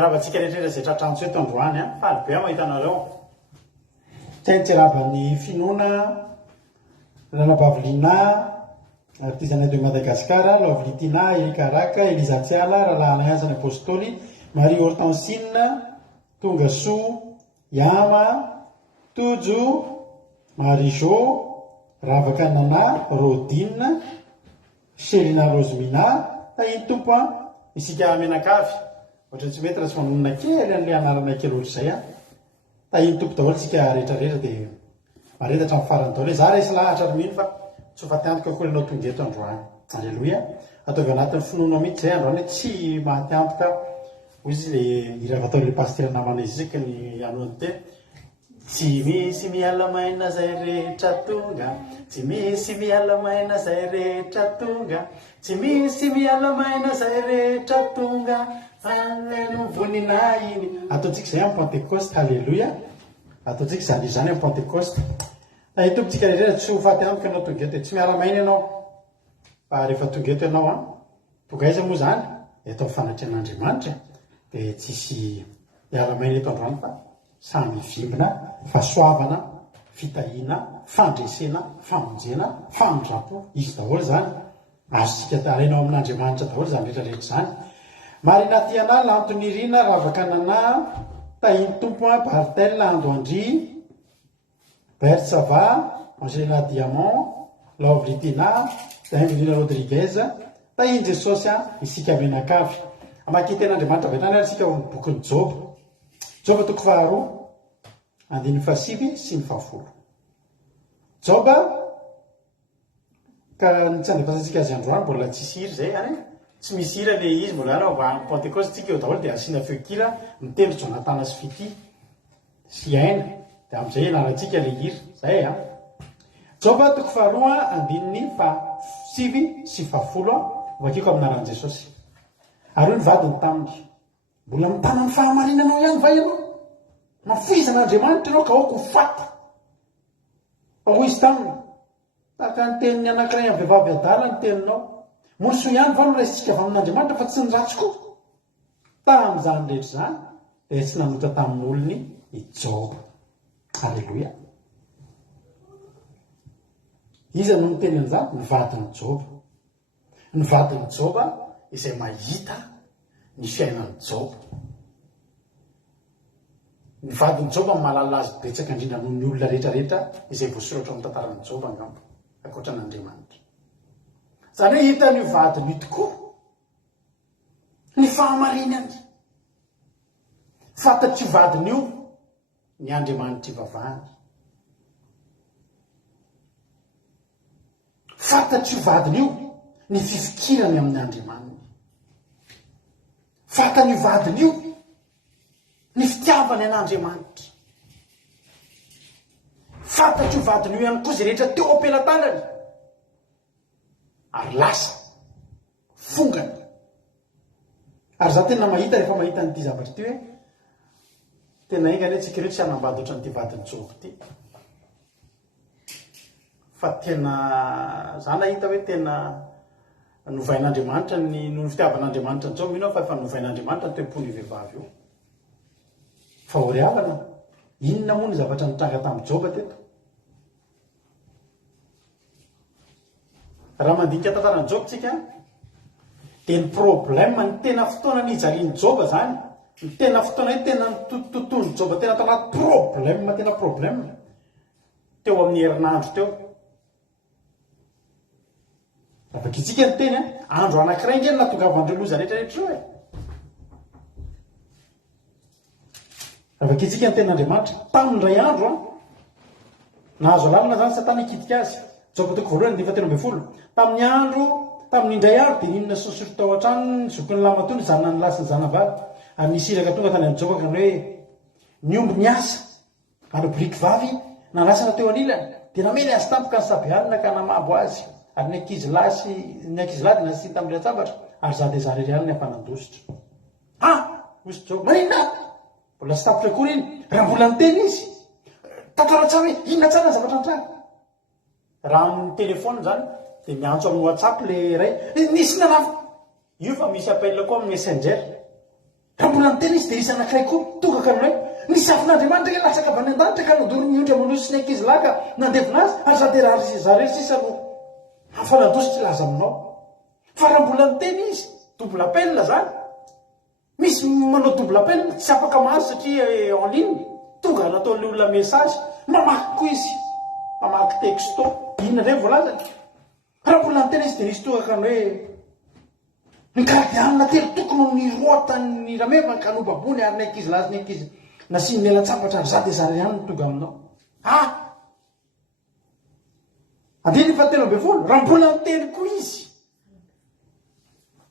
miaravantsika rehetrrehetra zay tratrantso eto androany a faly be mahitanareo tsaintsirabany finoana ranabaviliana artizana de Madagasikara Lovlitina Erikaraka Elizatsiala Rahalahy Azana Apôstôly Marie Hortensine Tongasoa Yama Tojo Marijo Ravakanana Rodine Shelina Rosemina tahiny tompo a isika menakavy ohatra tsy mety raha tsy manonona kely an'ilay anarana kely ohatr'izay a tahiny tompo daholo tsika rehetrarehetra dia maretatra amin'ny farany daholo hoe za resy lahatra romino fa tsy ho fatiantoka koa ianao tonga eto androany alleloia ataovy anatin'ny finoana mihitsy zay androany hoe tsy mahatiantoka hoy izy le iravatao le pasteur namana izy isaky ny anoany teny tsy misy mialamaina zay rehetra tonga tsy misy mialamaina zay rehetra tonga tsy misy mialamaina zay rehetra tonga aneno vonina iny ataontsika zay amin'ny pentecoste halleloia ataontsika zany zany amin'ny pentecoste ahitompitsika rehetra tsy ho faty amiko ianao tonga eto tsy mialamaina ianao fa rehefa tonga eto ianao a tonga aiza moa zany eto amin'ny fanatrehan'Andriamanitra dia tsisy mialamaina eto androany fa samy vimbina fahasoavana fitahiana fandresena famonjena famondrapo izy daholo zany azosika alainao amin'Andriamanitra daholo zany rehetrarehetra zany marina tiana lantony rina ravakanana tahiny tompo a Bartel Andoandry Bertsava Angela Diamant Lovlitina Angelina Rodriguez tahiny Jesosy a isika menakavy amakiten'Andriamanitra avy tany ary isika bokin'ny Job Job toko faharoa andiny fahasivy sy ny fahafolo Joba ka tsy andefasantsika azy androany mbola tsisy hira zay any tsy misy hira le izy mbola any amin'ny pentecoste tsika eo daholo dia asiana feokira mitendry Jonatana sy Fity sy aina dia amin'izay ianarantsika le hira zay a Joba toko faharoa andininy fahasivy sy fahafolo vakiko aminaran'i Jesosy ary ny vadiny taminy mbola mitana ny fahamarinanao ihany va ianao mafizan'Andriamanitra ianao ka aoko faty ho izy taminy tahaka ny teniny anankiray amin'ny vehivavy adala ny teninao moso ihany va no raisitsika avy amin'Andriamanitra fa tsy ny ratsy koa tamin'izany rehetra zany dia tsy nanota tamin'olony i Job halleloia iza no ny teny an'izany ny vadiny Job ny vadiny Joba izay mahita ny fiainan'ny Job ny vadiny Job mahalala azy betsaka indrindra noho ny olona rehetrarehetra izay voasoratra amin'ny tantaran'ny Job angamba ankoatran'Andriamanitra zany hoe hita ny vadiny tokoa ny fahamarinany fantatry vadiny io ny Andriamanitra ivavahany fantatry vadiny io ny fifikirany amin'ny Andriamanitra fantany vadiny io ny fitiavany an'Andriamanitra fantatry vadiny io ihany koa zay rehetra teo ampelantanany ary lasa fongany ary za tena mahita rehefa mahita n'ity zavatra ty hoe tena ingany hoe tsika ireo tsy hanambady ohatran'ity vadiny Job ty fa tena za nahita hoe tena novain'Andriamanitra no fitiavan'Andriamanitra ny Job inao fa efa novain'Andriamanitra ny tempony vehivavy io fa hory havana inona moa ny zavatra nitranga tamin'ny Job teto raha mandinika tantaran'ny Job tsika dia ny problème ny tena fotoana nijalian'ny Job zany ny tena fotoana hoe tena tontony Job tena tanaty problème teo amin'ny herinandro teo afaka itsika ny teny andro anankiray ngeny natongavandreo loza rehetrarehetra io afaka itsika ny ten'Andriamanitra tamin'indray andro nahazo lalina zany Satana hikitika azy Job toko voalohany ny fahatelo ambin'ny folo tamin'ny indray andro dia ninona sosoro tao an-trano ny zokin'ny lamatony zanany lahy sy ny zanavavy ary nisy iraka tonga tany amin'ny Job ka hoe niomby ny asa ary biriky vavy nalasana teo anilany dia namely azy tampoka ny sabianina ka namabo azy ary ny ankizy lahy dia nasiny tamin'ilay atsabatra ary za dia zarery ihany ny ampanandositra misy Job marina mbola sy tapitra kory iny raha mbola niteny izy tantara tsara hoe inona tsara ny zavatra antrany raha amin'ny telefona zany dia miantso amin'ny WhatsApp le ray nisy nanavy io fa misy appel koa amin'ny messenger raha mbola nitena izy dia isy anankiray koa togaka ny hoe nisy afin'andriamanitra ke lasaka avy any an-danitra ka nodoro miondra manosy sy ny ankizy lahy ka nandevina azy ary sady raha zareo sisa no hafanadosy laza aminao fa raha mbola nitena izy double appel zany misy manao double appel tsy afaka mahazo satria en ligne tonga nataon'le olona message mamaky koa izy mamaky texto inona ndray voalazany raha mbola nitena izy dia nisy togaka ny hoe nikaradianina telo tokony ny roatany rameva kanobabony ary ny ankizy lazy ny ankizy nasiny elatsapatra ary za dia zary ihany ny tonga aminao andiny fa 7 raha mbola niteny koa izy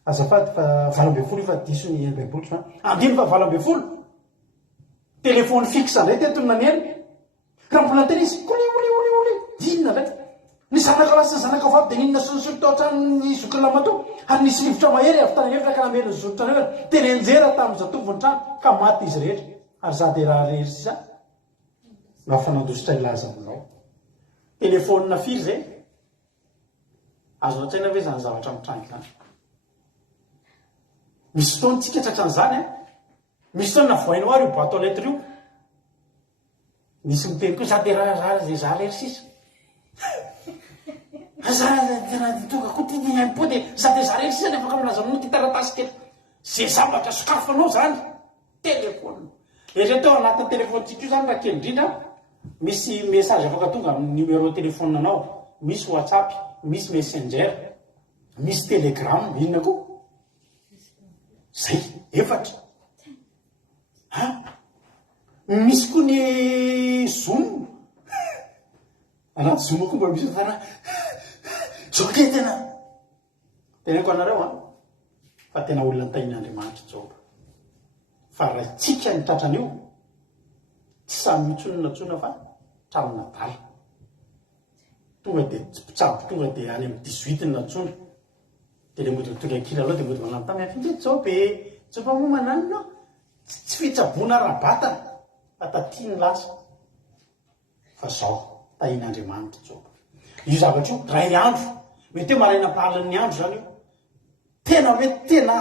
azafady fa 8 fa diso ny baiboly fa andiny fa 8 telefony fixe ndray tetony naneny raha mbola niteny izy oli inona ndray ny zanaka lasa zanaka vavy dia ninona sonosolo tao an-trano ny zokinylamato ary nisy rivotra mahery avy tany efitra ka namena ny zotra rehetra tenenjera tamin'ny zatovony trano ka maty izy rehetra ary za dia raha rehery sy zany mafanandositra ilaza aminao telefônina firy zay azo natsaina ve zany zavatra mitrangy zany misy fotoany tsika tratran'izany misy fotoany navoainao ary io boîte aux lettres io nisy miteny koa za dia raha za rehery sisa tonga koa tinyampo dia za dia za rehery sisa ny afaka milaza aminao ty taratasy kely zay zavatra sokafanao zany telefôna ereteo anatin'ny telefônitsika io zany raha kely indrindra misy message afaka tonga amin'ny numéro telefôna anao misy whatsapp misy messenger misy telegram inona koa zay efatra misy koa ny zoom anaty zoom koa mbola misy fana zao ke tena tenako anareo fa tena olona nitahin'Andriamanitra Joba fa raha tsika ny tratran'io tsy samy mitsonona tsona fa tramina dala tonga dia mpitsabo tonga dia any amin'ny 18 natsona dia le mody tonga kila aloha dia mody manano tamy afindre Joba moa mananona tsy fitsaboana rabatana fa tatia ny lasa fa zao tahin'Andriamanitra Joba io zavatra io ray andro mety hoe maraina pahalan'ny andro zany io tena hoe tena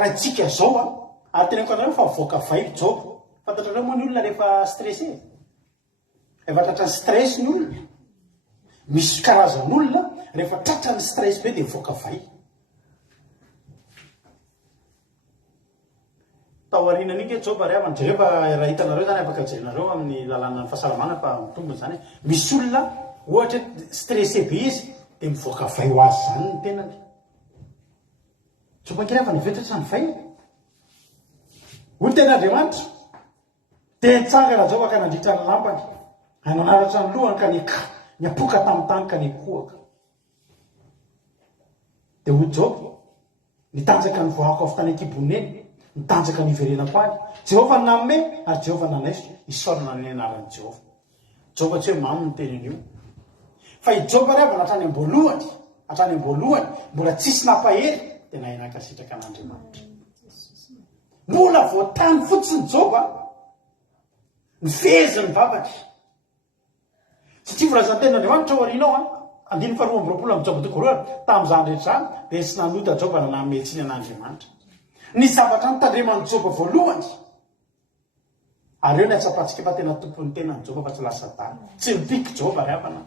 raitsika zao ary tenako anareo fa voaka vai Joba fantatrareo moa ny olona rehefa stressé efa tratra ny stress ny olona misy karazan'olona rehefa tratra ny stress be dia voaka vai tao arinan'ika Joba ry avany jereo fa raha hitanareo zany afaka jerinareo amin'ny lalàna ny fahasalamana fa mitombony zany misy olona ohatra stressé be izy dia mivoaka vai ho azy zany ny tenany Joba kely afa nivetratra ny vai hoy ten'Andriamanitra dia nitsangana Joba ka nandritra ny lampany nanaratra ny lohany ka ny apoka tamin'ny tany ka nikohaka dia hoy Joba nitanjaka ny voako avy tany an-kibony eny nitanjaka ny iverenako any Jehova nanome ary Jehova nanaiso isaorana ny anaran'i Jehova Joba tsy hoe mamy ny tenen'io fa i Joba ry avy hatrany am-boalohany mbola tsisy nampahery dia nahinan-kasitraka an'Andriamanitra mbola voatany fotsiny Joba nifezy ny vavatra satria volazany ten'Andriamanitra ao arinao 2 amin'ny Joba toko 2 tamin'izany rehetra zany dia tsy nanota Joba nanametsiny an'Andriamanitra ny zavatra nitandreman'ny Joba voalohany ary eo ny atsapatsika fa tena tompony tenany Joba fa tsy lasa tany tsy mipiky Joba ry avana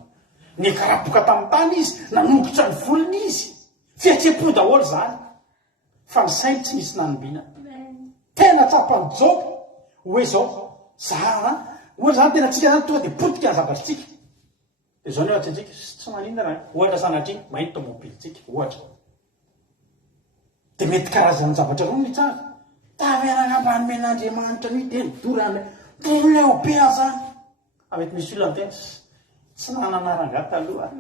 nikarapoka tamin'ny tany izy nanombotra ny volony izy fiatsepo daholo zany fa ny sainy tsy misy nanombiana tena tsapany Joba hoe zao ohatra zany tena tsika zany tonga dia potika ny zavatritsika dia zao ny ohatra antsika tsy maninona raha ohatra sanatria mainty tomobilitsika ohatra dia mety karazan'ny zavatra roa mitsanga taverana men'Andriamanitra ny dia nidorana leobe zany mety misy olona tena tsy nananaranga taloha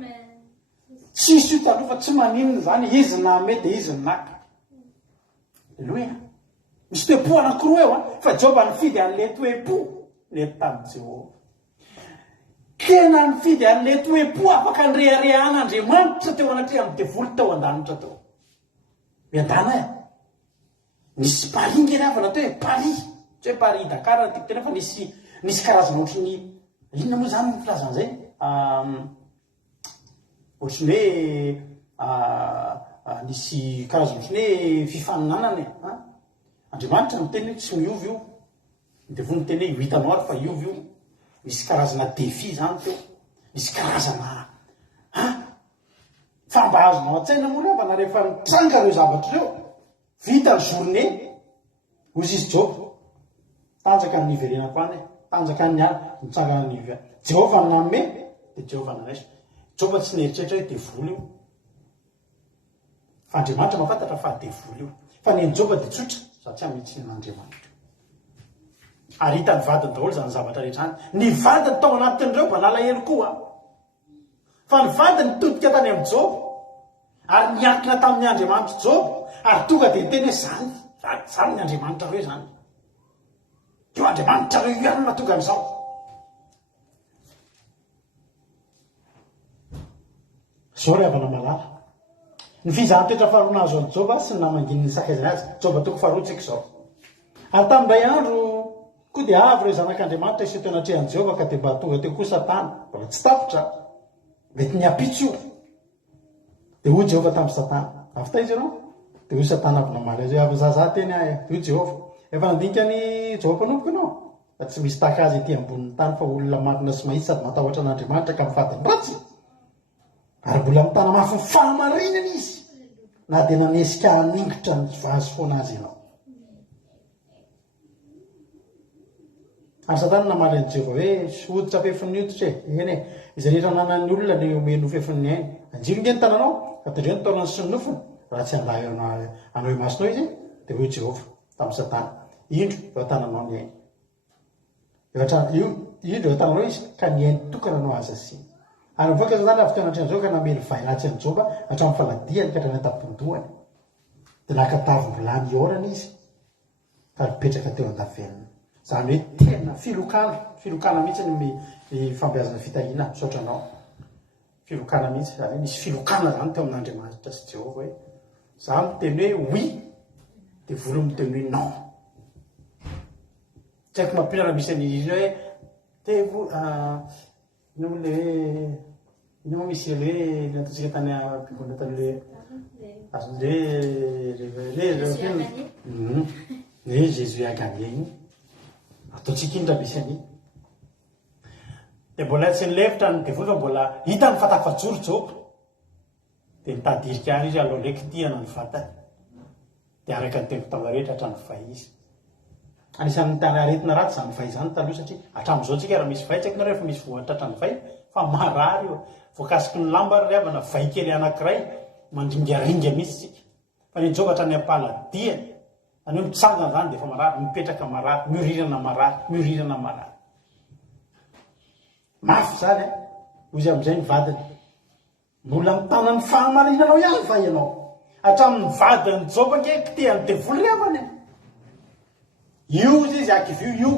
tsisy io taloha fa tsy maninona zany izy name dia izy naka loa misy toe-po anankiroa eo fa Joba nifidy an'le toe-po nety tamin'i Jehova kena nifidy an'le toe-po afaka nyreharihan'Andriamanitra teo anatria amin'ny devoly tao an-danitra tao miadana nisy Paris ngeny avana tao hoe Paris tsy hoe Paris Dakar tiako tena fa nisy karazana ohatry ny inona moa zany filazan'izay ohatry hoe nisy karazana ohatry ny hoe fifaninanana andriamanitra miteny hoe tsy miovy io dia vo miteny hoe hitanao ary fa iovy io misy karazana défi zany teo misy karazana fambahazonao an-tsaina moa lavana rehefa mitranga reo zavatra reo vita ny journée ozy izy Job tanjaka ny niverenako any tanjaka ny mitsangana ny Jehova nanome dia Jehova nanaiso Job tsy neritreritra hoe devoly io fa andriamanitra mahafantatra fa devoly io fa ny Job dia tsotra satria mihitsy n'andriamanitra ary hitany vadiny daholo zany zavatra rehetra any ny vadiny tao anatin'ireo mba nalahelo koa fa ny vadiny mitodika tany amin'ny Job ary niankina tamin'ny andriamanitra Job ary tonga dia teny hoe zany ny andriamanitra hoe zany io andriamanitra reo ihany mahatonga an'izao zao ry havana malala ny fizahany toetra faharoana azo any Job sy ny namangininy sakaizany azy Job toko faharoatsika izao ary tamin'ray andro koa dia avy reo zanak'andriamanitra iseto anatrehan'i Jehova ka dia mba tonga teo koa Satana mbola tsy tapitra mety niapitso io dia hoy Jehova tamin'ny Satana afta izy ianao dia hoy Satana avy namaly azy avy zaza teny hoy Jehova efa nandinika ny Jehova mpanompoka ianao fa tsy misy tahaka azy ety ambonin'ny tany fa olona marina sy mahitsy sady matahotra an'andriamanitra ka mifadiny ratsy ary mbola mitana mafy ny fahamarinana izy na dia nanesika haningotra ny vazy foana azy ianao ary Satana namaly an'i Jehova hoe hoditra fefiny hoditra eny izy rehetra nanan'ny olona ny omeny fefiny ainy anjiro nge ny tananao ka tendreo ny taonany sy ny nofony raha tsy andahy anao hoe masinao izy dia hoe Jehova tamin'ny Satana indro eo tananao ny ainy indro eo tananao izy ka ny ainy tokana anao aza sy ary mivoaka Satana avy teo anatrehany ka namely vairatsy an'i Job hatramin'ny faladiany ka hatrany an-tampon-dohany dia nakatavim-bolany iorana izy ka mipetraka teo an-davenina zany hoe tena filokana mihitsy ny fambeazana fitahiana misaotra anao filokana mihitsy zany hoe misy filokana zany teo amin'Andriamanitra sy Jehova hoe za miteny hoe oui dia volo miteny hoe non tsy haiko mampirana misy an'izy hoe tevo ino le hoe ino moa misy le hoe nataontsika tany ampigona tanyle le Jésus agagné iny ataontsika iny raha misy any dia mbola tsy nilevitra ny devoly fa mbola hita ny fatafajoro Job dia nitadirika any izy aloha lekitiana ny vatany dia araka ny tempo taona rehetra hatrany fay izy anisan'ny tany aretina ratsy zany fay zany taloha satria hatramin'izao tsika raha misy fay tsy haiko na rehefa misy vohatra hatrany fay fa marary io voakasiky ny lamba ry avana vay kely anankiray mandringaringa mihitsy tsika fa ny Job hatrany ampaladiany any hoe mitsangana zany dia efa marary mipetraka marary miorirana marary mafy zany ozy amin'izay ny vadiny mbola mitana ny fahamarinanao ihany fa ianao hatramin'ny vadiny Job nke kitehany devoly ry avany io izy izy akivio io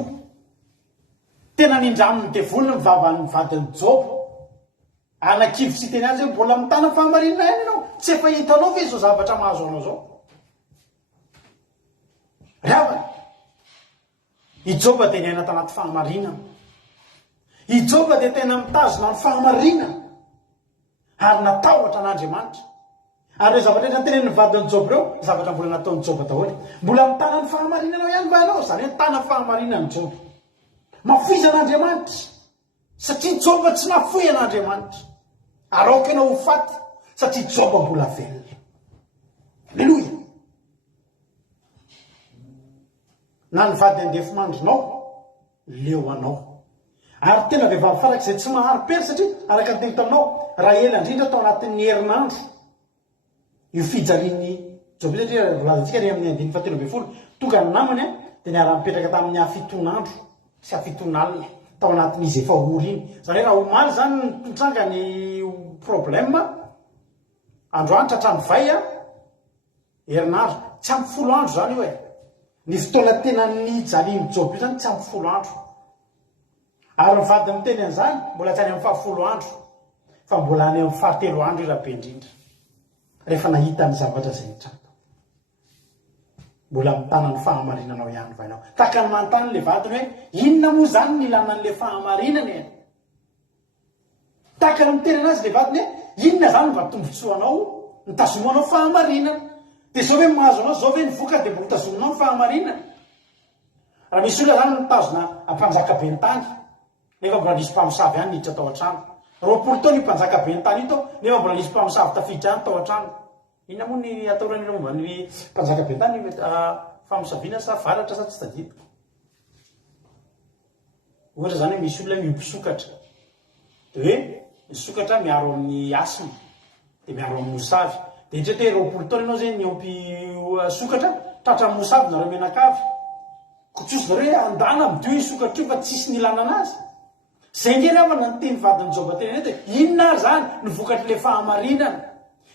tena nindraminy devoly ny vavan'ny vadiny Job anakivo sy teny azy hoe mbola mitana fahamarinana ihany ianao tsy efa hitanao ve zao zavatra mahazo anao zao ryavana i Job dia niaina tanaty fahamarinana i Job dia tena mitazona ny fahamarinana ary natahotra an'Andriamanitra ary reo zavatra rehetra tenen'ny vadiny Job reo zavatra mbola nataon'ny Job daholo mbola mitana ny fahamarinanao ihany va ianao zany hoe tana fahamarinany Job mafoizy an'Andriamanitra satria Job tsy nafoy an'Andriamanitra araoko ianao ho faty satria Job mbola velona aleloia na ny vady andefo mandrinao leo anao ary tena vehivavy farak' izay tsy maharo-pery satria araka ny teny taminao raha ela indrindra tao anatin'ny herinandro io fijalian'ny Job satria volazantsika ry amin'ny andiny fatelo ambin'ny folo tonga ny namany dia niara-mipetraka tamin'ny hafiton'andro sy hafiton'alina tao anatin'izy efa ory iny zany hoe raha omaly zany nitontranga ny problème androany tratrany vay herinandro tsy ampy folo andro zany io ny fotoana tena ny jalian'ny Job io zany tsy ampy folo andro ary ny vady miteny an'izany mbola tsy any amin'ny fahafolo andro fa mbola any amin'ny fahatelo andro io raha be indrindra rehefa nahita ny zavatra zay nitranga mbola mitana ny fahamarinanao ihany va ianao tahaka ny manontany le vadiny hoe inona moa zany ny ilanan'le fahamarinana e tahaka ny miteny anazy le vadiny hoe inona zany mba tombotsoanao nitazomanao fahamarinana dia zao hoe mahazo anao zao hoe nivoka dia mbola tazoninao ny fahamarinana. Raha misy olona zany mitazona ampanjaka be ny tany nefa mbola nisy mpamosavy any niditra tao an-trano. 20 taona mpanjaka be ny tany ito nefa mbola nisy mpamosavy tafiditra any tao an-trano. Inona moa ny ataoran'ireo momba ny mpanjaka be ny tany famosaviana sa varatra sa tsy tadidiko. Ohatra zany hoe misy olona miompy sokatra dia hoe ny sokatra miaro amin'ny asina dia miaro amin'ny mosavy dia hitra hoe 20 taona ianao zay niompy sokatra tratra amin'ny mosavy nareo menakavy kotsosy nareo hoe andana midio io sokatra io fa tsisy nilana anazy. Zay ngery avana ny teny vadiny Joba teny hoe inona zany ny vokatry fahamarinana,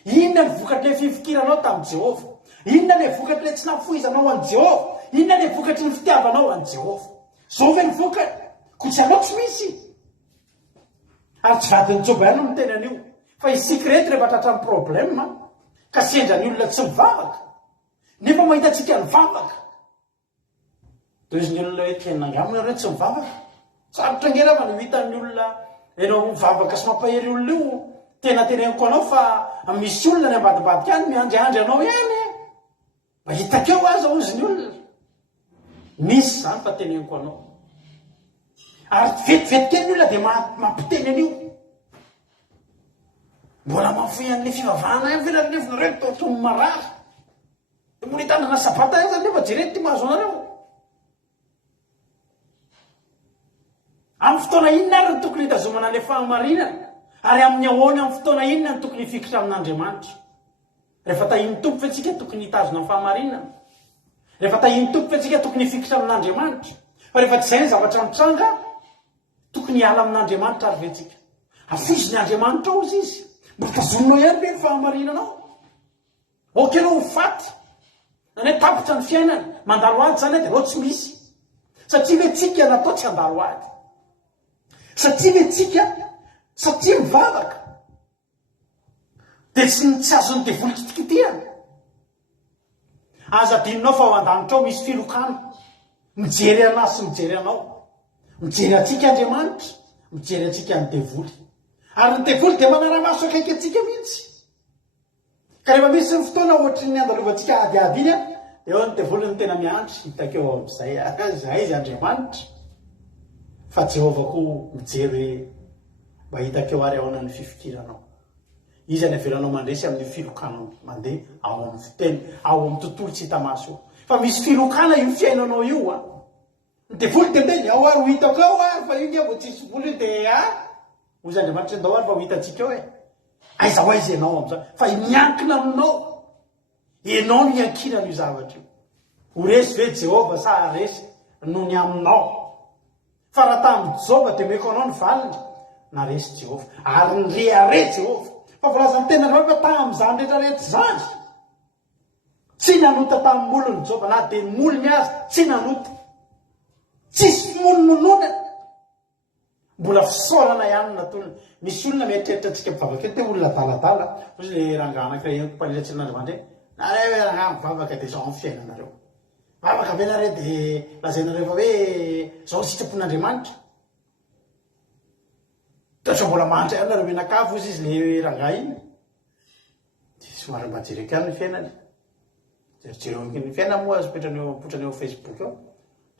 inona ny vokatry fifikiranao tamin'i Jehova, inona ny vokatry tsy nafoizanao an Jehova, inona ny vokatry ny fitiavanao an Jehova. Zao ve ny vokatry ko tsy anao tsy misy. Ary tsy vadiny Joba ihany no miteny an'io fa isika rehetra rehefa tratra amin'ny problème ka sendra ny olona tsy mivavaka nefa mahita antsika nivavaka dia izy ny olona hoe tena angamina reo tsy mivavaka. Sarotra ngera fa no hitan'ny olona ianao mivavaka sy mampahery olona io tena teneniko anao fa misy olona ny ambadibadika any miandriandry anao ihany mba hitakeo aza ozy ny olona misy zany fa teneniko anao. Ary vetivetikely ny olona dia mampiteny an'io mbola mafoy an'le fivavahana any velanilevina reo taotony marary dia moa hitandrina sabata any zany nefa jerety ty mahazo anareo. Amin'ny fotoana inona ary ny tokony hitazomana ilay fahamarinana ary amin'ny ahoana amin'ny fotoana inona ny tokony hifikitra amin'Andriamanitra. Rehefa tahiny tompo fa antsika tokony hitazona ny fahamarinana, rehefa tahiny tompo fa antsika tokony hifikitra amin'Andriamanitra, fa rehefa tsy izay ny zavatra mitranga tokony hiala amin'Andriamanitra ary ventsika. Afoziny Andriamanitra ao izy izy mbola tazoninao ihany be ny fahamarinanao. Oka ianao ho faty na hoe tapitra ny fiainana mandalo ady zany dia anao tsy misy satria hoe tsika natao tsy handalo ady. Satria hoe tsika satria mivavaka dia tsy azony devoly kitikitihana. Aza adinonao fa ao an-danitra ao misy filokana mijery anazy sy mijery anao, mijery atsika Andriamanitra, mijery atsika ny devoly. Ary ny devoly dia manara-maso akaiky atsika mihitsy. Ka rehefa misy ny fotoana ohatry ny andalovantsika adiady iny dia eo ny devoly ny tena miandry hitakeo amin'izay zay izy Andriamanitra. Fa Jehova koa mijery mba hitakeo ary ahoana ny fifikiranao. Izy any avelanao mandresy amin'ny filokana mandeha ao amin'ny fiteny, ao amin'ny tontolo tsy hita maso io. Fa misy filokana io fiainanao io ny devoly dia ndeny ao ary ho hitako ao ary fa io nge vao tsisy voly io dia ozy Andriamanitra ndao ary fa ho hitantsika eo aiza ho aiza ianao amin'izany fa miankina aminao ianao no iankina io zavatra io. Ho resy ve Jehova sa aresy noho ny aminao. Fa raha tamin'ny Joba dia meko anao ny valiny na resy Jehova ary ny rehare Jehova. Fa voalaza ny tena fa tamin'izany rehetrarehetra zany tsy nanota tamin'ny molony Joba na dia ny molony azy tsy nanota. Tsisy monononona mbola fisaorana ihany natolona. Misy olona mieritreritra antsika mivavaka eo te olona daladala ozy le rangaha anankiray mpanilatsy n'Andriamanitra nareo hoe rangaha mivavaka dia zao amin'ny fiainanareo mivavaka be nareo dia lazainareo fa hoe zao sitrapon'Andriamanitra. Tatra mbola manitra ihany nareo menakavo izy le rangaha iny somary mba jereko ihany ny fiainany. Jerijereo ny fiainana moa azy potrany eo Facebook eo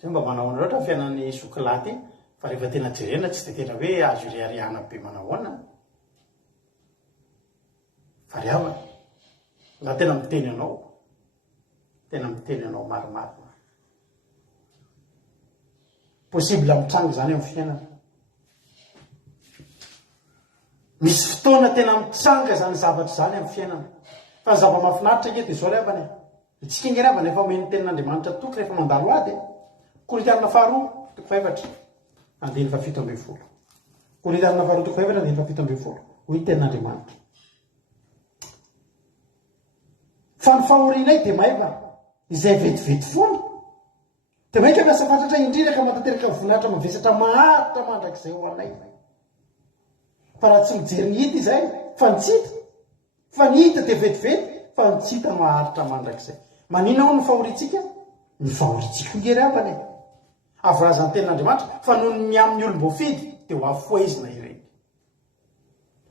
zay mba manao loatra ny fiainan'ny sokilaty fa rehefa tena jerena tsy dia tena hoe azo riariana be manahoana fa riavana nga tena miteny anao maromaro. Possible mitranga zany amin'ny fiainana. Misy fotoana tena mitranga zany zavatra zany amin'ny fiainana. Fa ny zava-mahafinaritra nge dia zao le avany itsika nge ravana efa omeny tenin'Andriamanitra toky rehefa mandalo ady Korintiana faharoa toko faefatra andiny fafito ambin'ny folo. Korintiana faharoa toko faefatra andiny fafito ambin'ny folo. Hoy tenin'Andriamanitra fa ny fahorianay dia maiva izay vetivety foana dia mainka miasa fatratra indrindra ka matateraka voninahitra mavesatra maharitra mandrakizay ho anay. Fa raha tsy mijery ny hita izay fa nitsita fa ny hita dia vetivety fa nitsita maharitra mandrakizay. Manina ao ny fahoritsika? Ny fahoritsika ngery avany avorazan'ny tenin'Andriamanitra fa noho ny amin'ny olom-boafidy dia ho afoaizina ireny.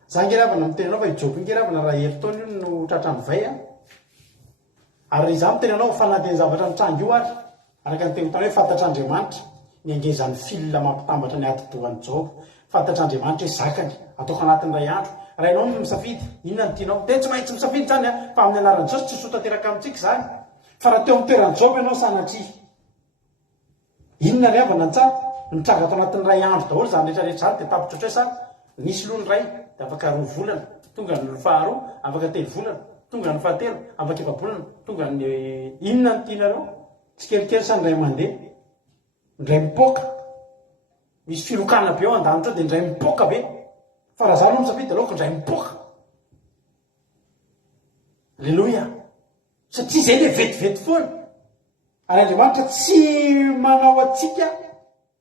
Za ngery avana miteny anao fa i Job ngery avana raha heri taona io no tratra mivay ary za miteny anao fanadiny zavatra nitrangy io ary araka ny tegotany hoe fantatr'Andriamanitra ny angezan'ny fil mampitambatra ny atidohan'ny Job fantatr'Andriamanitra hoe zakany ataoko anatin'ny ray andro raha ianao no misafidy inona ny tianao de tsy maintsy misafidy zany fa amin'ny anaran'i Jesosy tsy sotateraka amintsika zany fa raha teo amin'ny toeran'ny Job ianao sanatria inona ry avana ny tsara mitranga ato anatin'ny ray andro daholo zany rehetrarehetra zany de tapitra oatra hoe sara nisy loha ny ray de afaka 2 volana tonga ny faharoa afaka 3 volana tonga ny fahatelo afaka 7 volana tonga ny inona ny tianareo tsy kelikely sa ny ray mandeha ndray mipoka misy filokana be ao an-danitra de ndray mipoka be fa raha zany no misafidy de aleoko ndray mipoka alleloia satria zay le vetivety foana ary Andriamanitra tsy manao atsika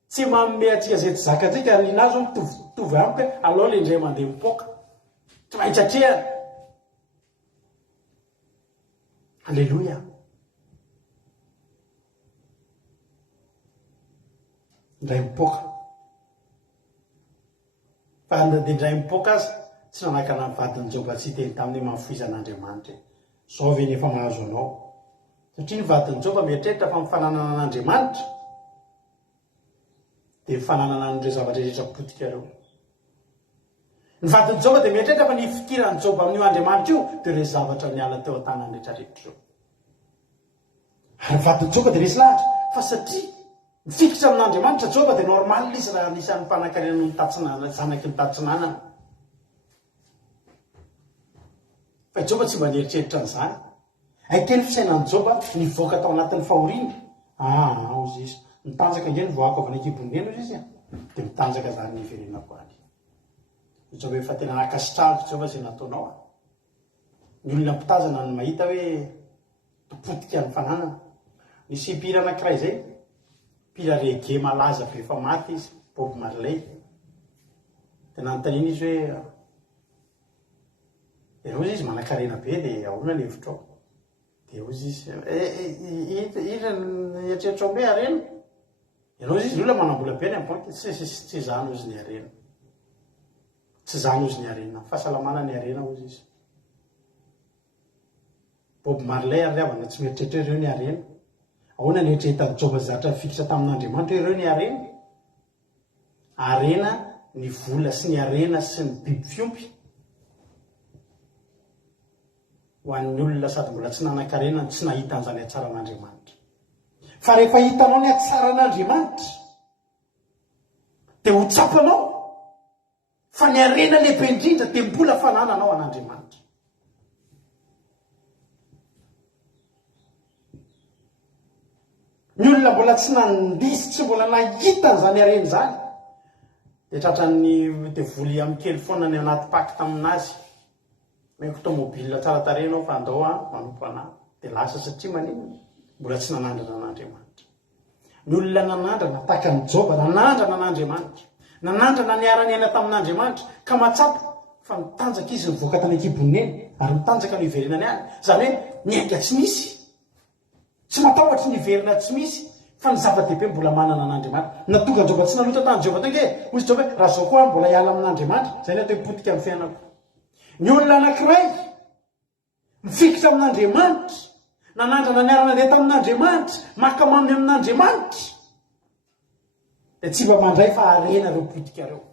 tsy manome atsika zay tsy zakatsika ary inazy ao mitovy amiko alao le ndray mandeha mipoka tsy maintsy atrehana alleloia ndray mipoka fa de ndray mipoka azy tsy nanakana ny vadin'ny Job tsy teny tamin'ny mafisan'Andriamanitra zao ve nefa mahazo anao satria ny vadin'ny Job mieritreritra fa mifananana an'Andriamanitra de mifananana an'ireo zavatra rehetra potika ireo ny vadin'ny Job de mieritreritra fa ny fikiran'ny Job amin'io Andriamanitra io de ireo zavatra niala teo an-tanany rehetrarehetra ireo ary ny vadin'ny Job de resy lahatra fa satria mifikitra amin'Andriamanitra Job de normal izy raha anisan'ny mpanankarena ny tatsinana zanaky ny tatsinanana fa Job tsy mba nieritreritra an'izany aikely fisainan'ny Job nivoaka tao anatin'ny fahoriana ozy izy mitanjaka nge ny voako avy nakibonena ozy izy de mitanjaka zany ny iverenako any Job efa tena nakasitrahako Job zay nataonao ny olona mpitazana ny mahita hoe topotika ny fananana nisy mpihira anankiray zay mpihira rege malaza be fa maty izy Bob Marley de nanontaniana izy hoe erozy izy manan-karena be de ahoana ny hevitra ao de ozy izy ira ny eritreritro ao hoe arena erozy izy olona manambola be ny ambanky tsy zany ozy ny arena tsy zany ozy ny arena fahasalamana ny arena ozy izy Bob Marley ary avana tsy mieritreritra ireo ny arena ahoana ny eritreretan'ny Job zatra fikitra tamin'Andriamanitra ireo ny arena ny vola sy ny arena sy ny biby fiompy ho an'ny olona sady mbola tsy nanan-karena tsy nahita an'izany atsaran'Andriamanitra fa rehefa hitanao ny atsaran'Andriamanitra de ho tsapanao fa ny arena lehibe indrindra de mbola fanananao an'Andriamanitra ny olona mbola tsy nandisy tsy mbola nahita an'izany arena zany de tratran'ny de voly amin'ny kely foana ny anaty paky taminazy meko tomobile tsara tarenao fa andao manompo anahy de lasa satria manino mbola tsy nanandrana an'Andriamanitra ny olona nanandrana tahaka ny Job nanandrana an'Andriamanitra nanandrana ny ara-ny aina tamin'Andriamanitra ka matsapa fa mitanjaka izy nivoaka tany akiboneny ary mitanjaka no iverenany any zany hoe miainga tsy misy tsy matahotra ny iverina tsy misy fa ny zava-dehibe mbola manana an'Andriamanitra natonga Job tsy nalotra tany Job tonga ozy Job hoe raha zao koa mbola hiala amin'Andriamanitra zay ny atao hipotika amin'ny fiainako ny olona anankiray mifikitra amin'Andriamanitra nanandrana ny arana nety amin'Andriamanitra makamamy amin'Andriamanitra de tsy mba mandray fa arena reo potika reo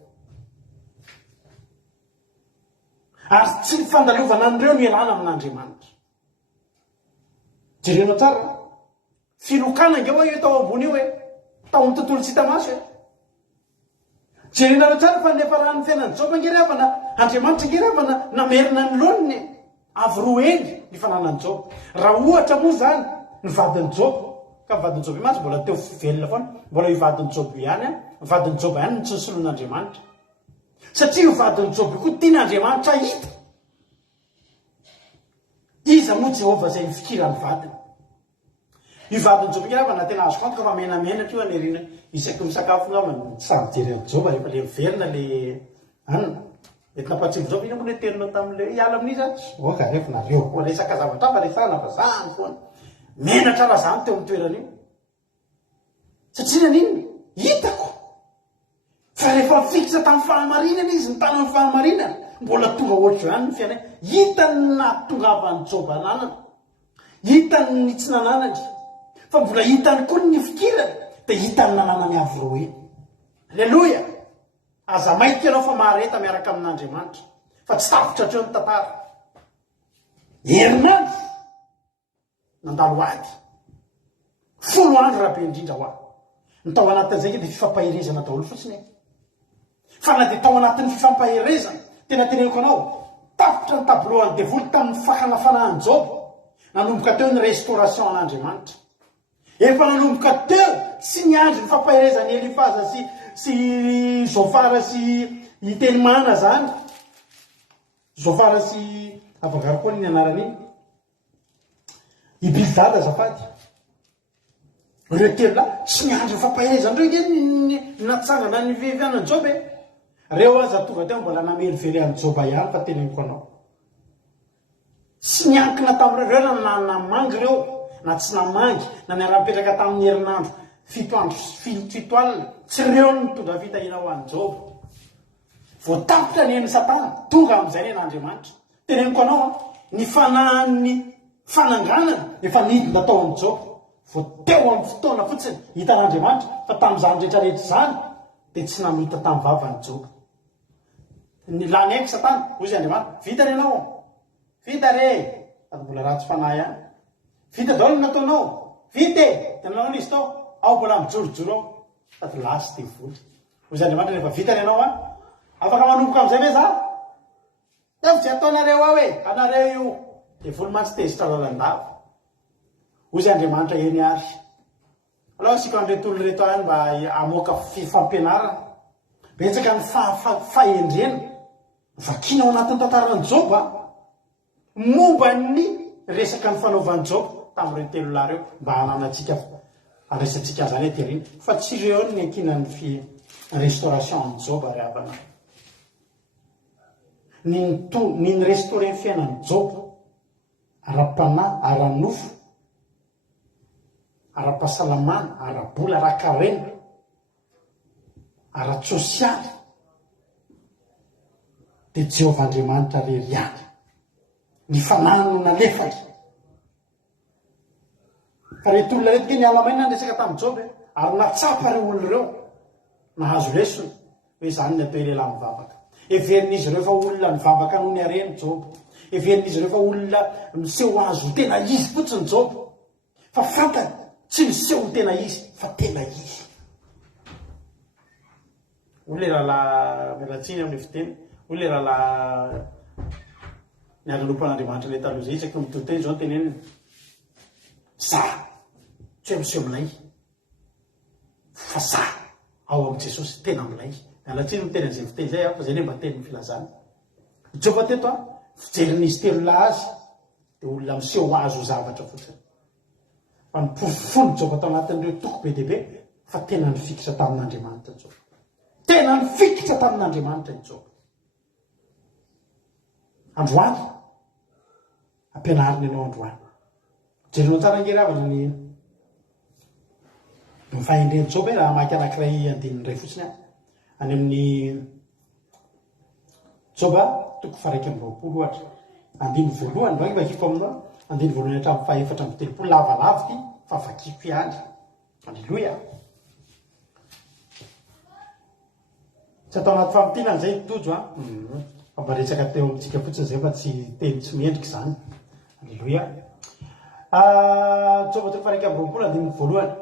ary tsy fandalovana an'ireo no ialana amin'Andriamanitra jerenao tsara filokana nge hoe io tao ambony io hoe tao amin'ny tontolo tsy hita maso e jerenareo tsara fa nefa raha ny fiainan'ny Job ngerevana Andriamanitra ngerevana namerina ny loniny avy roa eny ny fananan'ny Job raha ohatra moa zany ny vadin'ny Job ka ny vadin'ny Job imatsy mbola teo velona foana mbola io vadin'ny Job ihany ny vadin'ny Job ihany ny tsy nisoloan'Andriamanitra satria io vadin'ny Job koa tian'Andriamanitra hita iza moa Jehovah zay mifikirany vadiny io vadin'ny Job ngerevana tena azo kantoka fa menamenatra io anerina isaky misakafo ngama samy jery amin'ny Job rehefa le miverina le anina mety nampatsivo Job ina moa le terinao tamin'le hiala amin'izy oka rehefa nareo koa resaka zavatra fa resana fa zany foana menatra raha zany teo amin'ny toerana io satria nanino hitako fa rehefa mifikitra tamin'ny fahamarinana izy ny tanan'ny fahamarinana mbola tonga ohatro ihany ny fiainana hitany nahatongavan'ny Job ananana hitany ny tsy nananany fa mbola hitany koa ny fikirany dia hitany nananany avy ro iny. Alleloia. Aza maika ianao fa mahareta miaraka amin'Andriamanitra fa tsy tafitra treo ny tantara. Herinandro nandalo ady 10 andro rahabe indrindra ho aho ny tao anatin'izay dia fifampahirezana daholo fotsiny fa na dia tao anatin'ny fifampahirezana tena teneniko anao tafitra ny tabloany devoly tamin'ny fakanafanahan'ny Jobo nanomboka teo ny restauration an'Andriamanitra. Efa nanomboka teo sy ny andro ny fampahirezany Elifaza sy Zofara sy Itenimana zany. Zofara sy avangaro koa ny anarany iny Ibildad azafady. Ireo telo la sy ny andro ny fampahirezany reo ny natsangana ny vivianan'ny Jobo. Reo aza tonga teo mbola namelively an'ny Joba ihany fa teneniko anao. Sy niankina tamin'ireo na namangy reo na tsy namangy na niara-mipetraka tamin'ny herinandro 7 andro 7 alina tsy reo ny tonga fitahina ho an'ny Jobo. Voatafitra ny hen'ny Satana tonga amin'izay ny an'Andriamanitra. Teneniko anao ny fanahan'ny fananganana efa nidina tao amin'ny Jobo. Vao teo amin'ny fotoana fotsiny hitan'Andriamanitra fa tamin'izany rehetrarehetra izany dia tsy namita tamin'ny vavan'ny Jobo. Ny lany aiko Satana hozy Andriamanitra vita re anao vita re ary mbola ratsy fanahy ihany. Vita daholo ny nataonao vita dia nanao izy tao ao mbola mijorojoro ao sady lasy dia voly. Hozy Andriamanitra rehefa vita re anao afaka manomboka amin'izay ve za dia tsy ataonareo ao anareo io dia voly mantsy tezitra lalandava. Hozy Andriamanitra eny ary aloha sika an'ireto olona reto any mba amoaka fifampianarana betsaka ny fahendrena vakina ao anatin'ny tantaran'ny Jobo momba ny resaka ny fanaovan'ny Jobo tamin'ireo telo lahy reo mba hananatsika resantsika zany eterina fa tsy ireo ny ankinan'ny restauration amin'ny Jobo ary havana ny restauré ny fiainan'ny Jobo ara-panahy ara-nofo ara-pahasalamana ara-bola ara-karena ara-tsosialy dia Jehovah Andriamanitra reriany ny fanahany no nalefaka. Fa reto olona reto ny alamaina ny resaka tamin'ny Jobo ary natsapa reo olona ireo nahazo lesona hoe zany ny atao lehilahy mivavaka. Everin'izy ireo fa olona mivavaka noho ny hareny Jobo. Everin'izy ireo fa olona miseho azo tena izy fotsiny Jobo. Fa fantany tsy miseho tena izy fa tena izy. Olona rahalahy mialatsiny amin'ny fiteny olona rahalahy ny aranopan'Andriamanitra ilay taloha izay isaky mitoteny zao teneniny za tsy hoe miseho milay fa za ao amin'i Jesosy tena milay. Mialatsiny ny teny an'izay fiteny zay fa zay ne mba teny ny filazana. Jobo teto fijerin'izy telo lahy azy dia olona miseho azo zavatra fotsiny. Fa nipofony Jobo tao anatin'ireo toko be dehibe fa tena nifikitra tamin'Andriamanitra Jobo. Tena nifikitra tamin'Andriamanitra i Jobo. Androany ampianarina ianao androany jerinao tsara ngeravana ny fahendren'ny Jobo raha maiky anankiray andininy ray fotsiny any amin'ny Jobo 1:20 ohatra andiny voalohany mba vakiko aminao andiny voalohany hatramin'ny 4:30 lavalava ty fa vakiko ihany. Alleluia. Tsy atao anaty fampitina an'izay nitojo mba resaka teo amintsika fotsiny zay fa tsy teny tsy mendrika izany. Alleluia. Jobo 1:20 andiny voalohany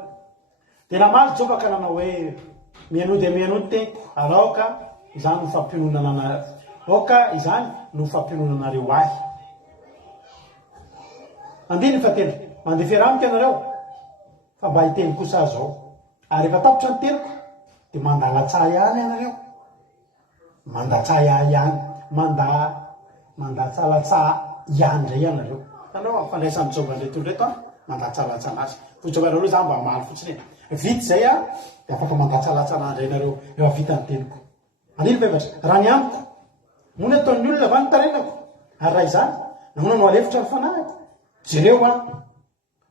dia namaly Jobo ka nanao hoe mianody amianody teniko araoka izany no fampiononana aoka izany no fampiononanareo ahy. Andiny fatelo mandeha fiaramika ianareo fa mba hiteny kosa zao ary efa tapitra ny teniko dia mandalatsah ihany ianareo mandatsah ihany mandatsalatsah ihany indray ianareo. Tanao fandraisan'ny Jobo andreto reto mandatsalatsa anazy fo Jobo aloha za mba maly fotsiny vita zay dia afaka mandatsalatsa anandra ianareo efa vita ny teniko. Andiny fevatra raha ny amiko moa ny ataon'ny olona va ny tarenako ary raha izany nahoana no alefitra ny fanahiko jereo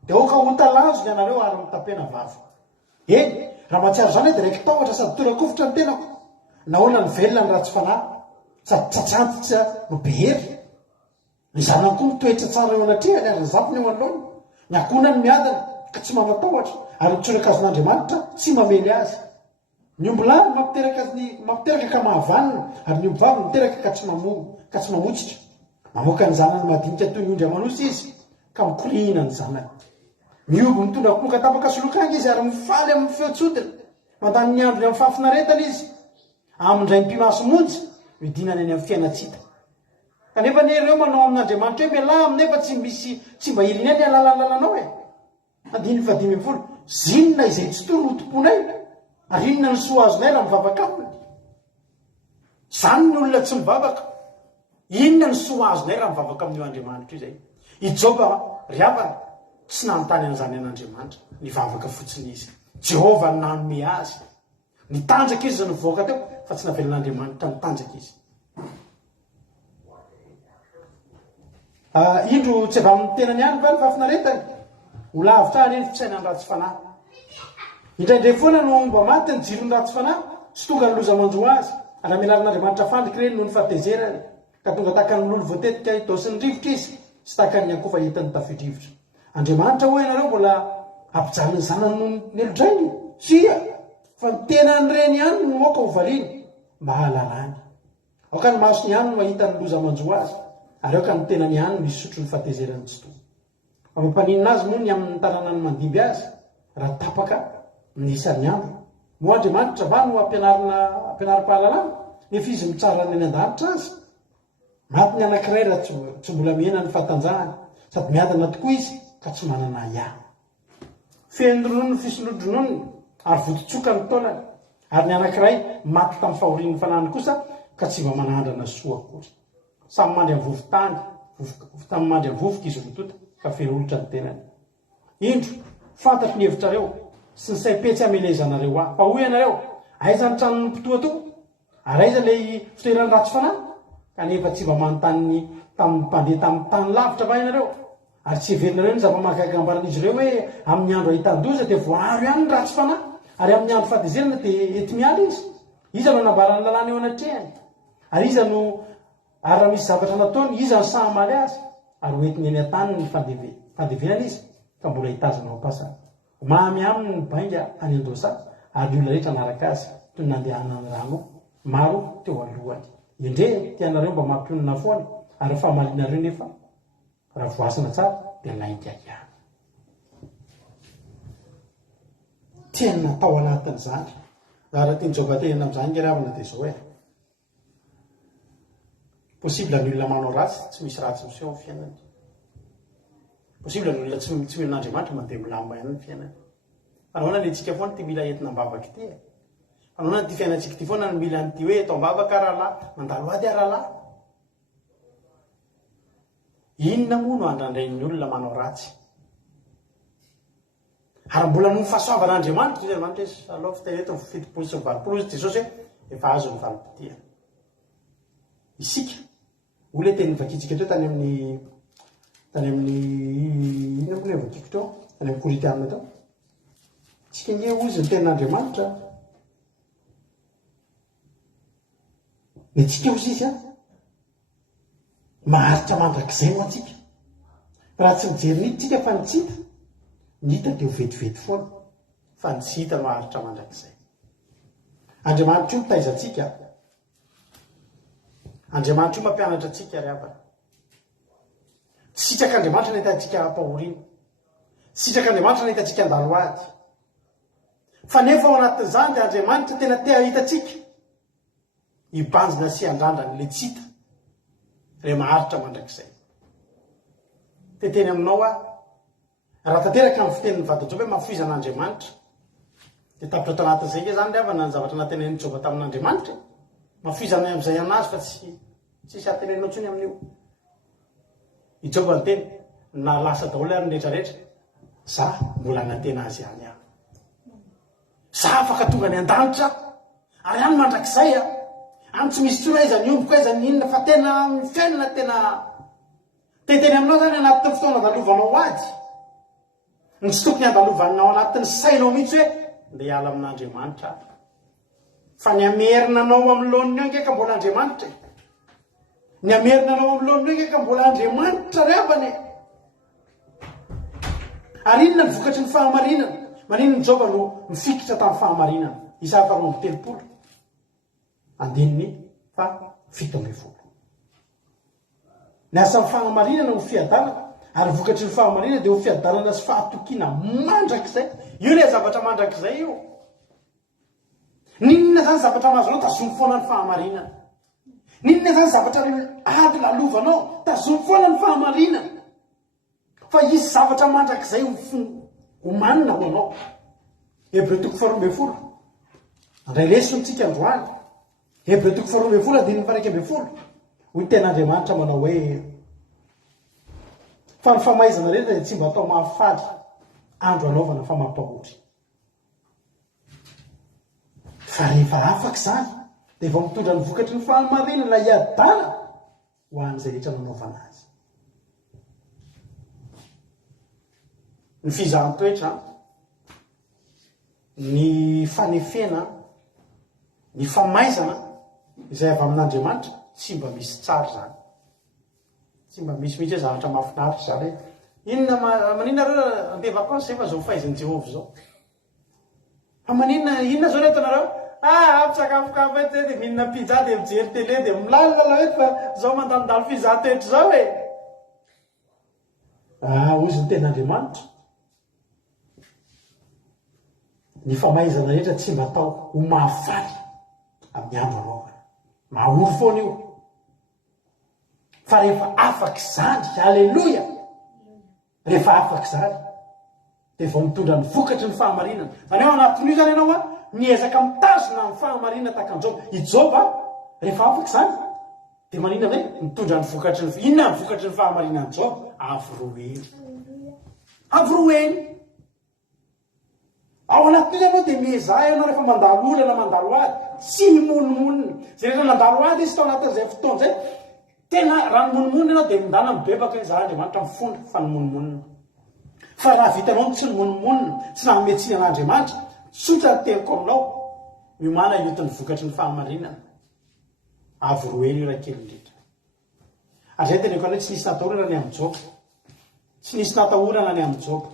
dia oka ho talazo ny anareo ary mitapena vava. Eny raha mahatsiaro zany dia raiky tahotra sady torakovitra ny tenako nahoana ny velona ny ratsy fanahy sady tsatsantitra no behery ny zanany koa mitoetra tsara eo anatrehany ary ny zampony eo anoloany ny akonany miadana ka tsy mamatahotra ary mitsoraka azon'Andriamanitra tsy mamely azy. Ny ombolany mampiteraka ka mahavanina ary ny ombivavy miteraka ka tsy mamotsitra. Mamoaka ny zanany madinika toy ny ondry amanosy izy ka mikorina ny zanany. Miobo mitondra akomoka tapaka solokanga izy ary mifaly amin'ny feotsodina. Mandany ny androny amin'ny fahafinaretana izy amindray ny mpimaso monjy midinany any amin'ny fiainatsita. Kanefa ny ireo manao amin'Andriamanitra hoe mialamy nefa tsy mba iriny any alalalanao e. 5:10 zinona izay tsy toro hotomponay ary inona ny soa azonay raha mivavaka aminy. Zany ny olona tsy mivavaka. Inona ny soa azonay raha mivavaka amin'io Andriamanitra io zay. I Joba ry havana tsy nanontany an'izany an'Andriamanitra, nivavaka fotsiny izy. Jehova nanome azy. Nitanjaka izy nivoaka teo fa tsy navelon'Andriamanitra nitanjaka izy. Indro tsy avy amin'ny tenany ihany va ny fahafinaretany. Ho lavitra any eny fitsainany ratsy fanahy. Indraindray foana no mba maty ny jirony ratsy fanahy sy tonga ny loza manjo azy. Raha mialarin'Andriamanitra fandriky reny no ny fahatezerany ka tonga tahaka ny lolo voatetika hita sy ny rivotra izy sy tahaka ny ankofa hitany tafidrivotra. Andriamanitra ho ianareo mbola ampijaly ny zanany no ny elodrainy. Sia fa ny tenany reny ihany no moka ho variany mba hahalalany. Aoka ny masony ihany no mahita ny loza manjo azy. Ary aoka ny tenany ihany misy sotro ny fahatezerany tsy toa. Mampanina azy moa ny amin'ny tanàna ny mandimby azy raha tapaka ny isan'ny andro. Mo Andriamanitra va no ampianarim-pahalalana nefa izy mitsara ny an-danitra azy. Maty ny anankiray raha tsy mbola mihena ny fahatanjahany sady miadana tokoa izy ka tsy manana ihany. Feno ronono fisolodronony ary vototsoka ny taonany ary ny anankiray maty tamin'ny fahorian'ny fanahiny kosa ka tsy mba manandrana soa akory. Samy mandry amin'ny vovotany, tamin'ny mandry amin'ny vovoka izy votota ka ferolitra ny tenany. Indro fantatry ny hevitrareo sy ny saipetsy amelezanareo ahy. Fa hoy ianareo, aiza ny tranon'ny mpitoa to? Ary aiza ilay fitoerany ratsy fanahy? Kanefa tsy mba manontany tamin'ny mpandeha tamin'ny tany lavitra va ianareo? Ary tsy heverinareo ny zava-mahagaga ambaran'izy ireo hoe amin'ny andro ahitan-doza dia voaro ihany ny ratsy fanahy ary amin'ny andro fahatezerana dia ety miala izy. Iza no nambarany lalàna eo anatrehany? Ary iza no ary raha misy zavatra nataony, iza no sahamaly azy? Ary hoentiny eny an-tany ny fandevenana izy ka mbola hitazana ao am-pasana. Mamy aminy ny bainga any an-dosa ary ny olona rehetra naraka azy toy ny nandehanany rano maro teo alohany. Indre tianareo mba mampionana foana ary fahamalinareo nefa raha voasana tsara dia nainga ihany. Tiany natao anatin'izany. Raha tiany Jehova tena amin'izany ngeravana dia izao hoe possible ny olona manao ratsy tsy misy ratsy miseho amin'ny fiainany. Possible ny olona tsy mihinan'Andriamanitra mandeha milamba ihany ny fiainany. Fanahoana ny antsika foana tia mila entina mbavaka ity. Fanahoana ny ty fiainantsika ity foana ny mila nyty hoe atao mbavaka rahalahy, mandalo ady rahalahy. Inona moa no andrandrain'ny olona manao ratsy? Ary mbola no fahasoavan'Andriamanitra izy Andriamanitra hoe aloha fitareto fitopolo sy valopolo izy Jesosy hoe efa azo ny valom-potia. Isika olona teny vakitsika teo tany amin'ny ino moa ny vakiko teo tany amin'ny Koritiana teo. Tsika nge ozy ny tenin'Andriamanitra. Ny tsika ozy izy maharitra mandrakizay ho antsika. Raha tsy mijery ny tsika fa nitsita, ny hita dia ho vetivety foana fa ny tsy hita maharitra mandrakizay. Andriamanitra io mitaizantsika. Andriamanitra io mampianatra antsika ry havana. Sitrak'Andriamanitra nahita antsika ampahoriana. Sitrak'Andriamanitra nahita antsika andalo ady. Fa nefa ao anatin'izany dia Andriamanitra tena te hahita antsika. Hibanjina sy handrandra ny tsy hita rehefa maharitra mandrakizay. Teteny aminao raha tanteraka amin'ny fitenin'ny vatan-Jehova hoe mahafoizan'Andriamanitra dia tapitra tao anatin'izay ke zany ry havana ny zavatra natenen'i Jehova tamin'Andriamanitra. Mahafoizana amin'izay anazy fa tsy atenenao intsony amin'io. I Jehova ny teny na lasa daholo ary ny rehetrarehetra, za mbola natena azy ihany aho. Za afaka tonga ny an-danitra ary any mandrakizay any tsy misy tsona aiza ny omboko aiza ny inona fa tena mifainana tena teteny aminao zany anatin'ny fotoana andalovanao ady. Ny tsy tokony andalovanao anatin'ny sainao mihitsy hoe ndeha hiala amin'Andriamanitra. Fa ny amerinanao amin'ny laoniny eo ngeka mbola Andriamanitra. Ny amerinanao amin'ny laoniny eo ngeka mbola Andriamanitra ry havana. ary inona ny vokatry ny fahamarinana maninony Jehova no mifikitra tamin'ny fahamarinana Isaia 40 andininy fa 17. Ny asan'ny fahamarinana ho fiadanana ary vokatry ny fahamarinana dia ho fiadanana sy fahatokiana mandrakizay. Io ilay zavatra mandrakizay io. Ninona zany zavatra mazonao tazomy foana ny fahamarinana. Ninona zany zavatra ady lalovanao tazomy foana ny fahamarinana. Fa isy zavatra mandrakizay ho manina ho anao. Hebreo 4:12 andray lesontsika androany. Hebreo 4:12 andininy 1:12 hoy ten'Andriamanitra manao hoe fa ny famaizana rehetra dia tsy mba atao mahafaly andro anaovana fa mampahotry. Fa rehefa afaka izany dia efa mitondra ny vokatry ny fahamarinana iadana ho an'izay rehetra nanaovana azy. Ny fizahan-toetra, ny fanefena, ny famaizana izay avy amin'Andriamanitra tsy mba misy tsara zany. Tsy mba misy mihitsy zavatra mahafinaritra zany hoe inona maninona reo andeha vakansy efa zao fahaizan'i Jehovah zao. Fa maninona inona zao reto nareo? Ampisakafokafo eto dia mihinana pizza dia mijery télé dia milalala eto fa zao mandalondalo fizahan-toetra zao e. Ozy ny ten'Andriamanitra. Ny famaizana rehetra tsy mba atao ho mahafaly amin'ny andro anaovana. Mahory foana io. Fa rehefa afaka izany, aleloia, rehefa afaka izany dia vao mitondra ny vokatry ny fahamarinana. Zany ao anatin'io zany ianao miezaka mitazona amin'ny fahamarinana tahaka ny Joba. I Joba rehefa afaka izany dia maninona hoe mitondra ny vokatry ny inona ny vokatry ny fahamarinana Joba? Avoroeny. Avoroeny. Ao anatin'io ianao dia miezah ianao rehefa mandalo olana mandalo ady tsy mimonomonina. Zay rehefa mandalo ady izy tao anatin'izay fotoana izay tena raha nymonomonina ianao dia mindana mibebaka izaho Andriamanitra mifondra fa nymonomonina. Fa raha vitanao tsy nymonomonina tsy nanometsina an'Andriamanitra tsotra ny teloko aminao miomana iotin'ny vokatry ny fahamarinana. Avoroeny io raha kely indrindra. Ary zay teneko hoe tsy nisy natahorana ny amin'ny Joba. Tsy nisy natahorana ny amin'ny Joba.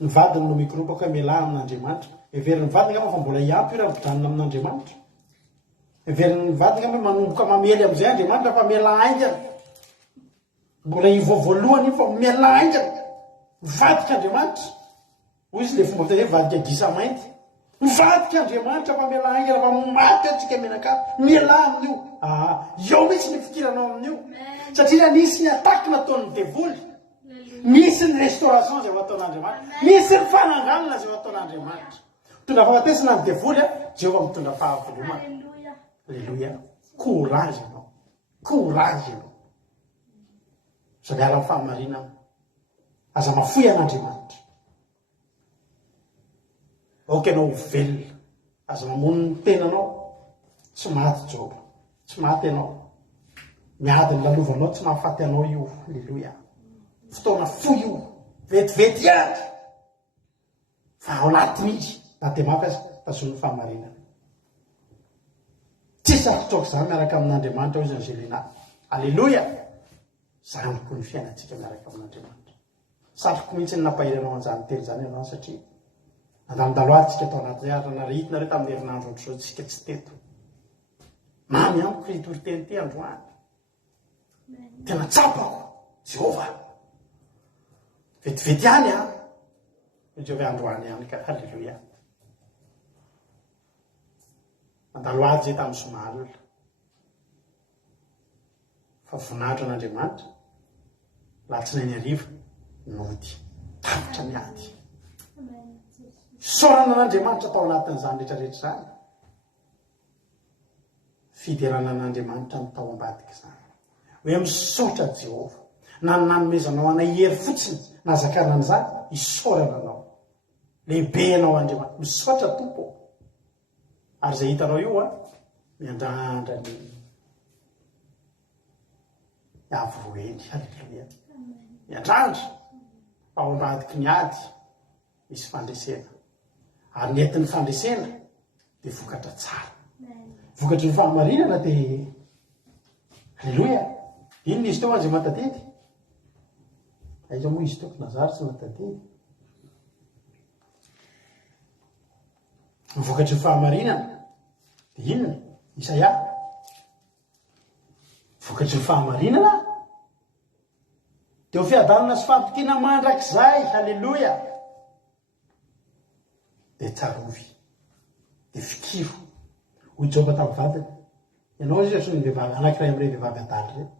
Ny vadiny no mikorompaka hoe mialahy amin'Andriamanitra. Everiny vadiny fa mbola hiampy io raha vidanina amin'Andriamanitra. Everiny vadiny hoe manomboka mamely amin'izay Andriamanitra fa mialahy aingana. Mbola voalohany fa mialahy aingana. Mivadika Andriamanitra. Hoy izy ilay fomba fiteny hoe vadika gisa mainty. Mivadika Andriamanitra fa mialahy aingana fa maty antsika menaka mialahy amin'io. Eo mihitsy ny fikiranao amin'io. Satria nisy ny ataka nataon'ny devoly. Misy ny restauration izay ataon'Andriamanitra. Misy ny fananganana izay ataon'Andriamanitra. Mitondra fahafatesana ny devoly, Jehova mitondra fahavelomana. Alléluia. Courage ianao. Courage ianao. Izay miala amin'ny fahamarinana. Aza mafoy an'Andriamanitra. Aoka ianao ho velona. Aza mamono ny tenanao. Tsy maty Jehova. Tsy maty ianao. Miady ny lalovanao tsy mahafaty anao io. Alléluia. Fotoana foy io. Vetivety ihany. Fa ao anatin'izy. Na dia mafy aza tazon'ny fahamarinana. Tsy sarotra aok'izany miaraka amin'Andriamanitra hoy izy Angelina. Alléluia. Zany koa ny fiainantsika miaraka amin'Andriamanitra. Satroko mihitsy ny nampahiranao an'izany teny izany ianao satria andalondalo atsika tao anaty zay ary hitina re tamin'ny herinandro ohatr'izao tsika tsy teto. Mamy amiko itory teny ty androany. Tena tsapako. Jehova. Vetivety ihany Jehova androany ihany ka. Halleluia. Mandalo ady zay tamin'ny Somalia. Fa voninahitra an'Andriamanitra. Latsinainy hariva nody. Tapitra ny ady. Saorana an'Andriamanitra tao anatin'izany rehetrarehetra izany. Fiderana an'Andriamanitra ny tao ambadika izany. Hoe misaotra Jehova. Na nanomezanao anay hery fotsiny nazakana an'izany, isaorana anao. Lehibe anao Andriamanitra. Misaotra Tompo. Ary izay hitanao io miandrandra ny avoroeny. Halleluia. Miandrandra ao ambadiky ny ady misy fandresena. Ary ny entin'ny fandresena dia vokatra tsara. Vokatry ny fahamarinana dia halleluia. Inona izy teo azy matatety? aiza moa izy toko nazary tsy natadiny mivokatry ny fahamarinana de inona Isaia vokatry ny fahamarinana de ho fiadanana sy fampitiana mandrakizay halleloia de tsarovy de fikiro hoy Joba tamin'ny vatany ianao izy ohatry ny vehivavy anankiray amin'ireny vehivavy adaly ireny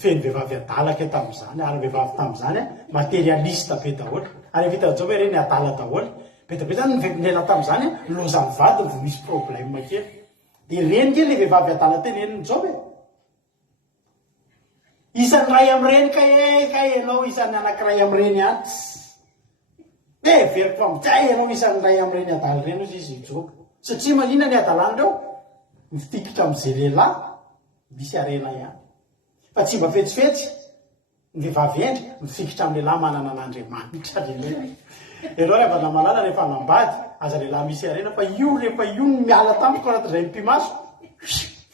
feno vehivavy adalaka tamin'izany ary vehivavy tamin'izany materialista be daholo ary vita Joba ireny adala daholo betabe zany nela tamin'izany lozany vadiny vao misy problème kely de reny kely le vehivavy adala tenenin'ny Joba isan'ny ray amin'ireny ka ianao isan'ny anankiray amin'ireny antsy de veriko fa mitay ianao isan'ny ray amin'ireny adala ireny izy Joba satria manina ny adalany reo mifikitra amin'izay lehilahy misy arena ihany fa tsy mba fetsifetsy ny vehivavy endry mifikitra amin'ny lehilahy manana an'Andriamanitra lehilahy ianao rehefa namalala rehefa nambady aza lehilahy misy arena fa io rehefa io ny miala tamiko anatin'izay mpimaso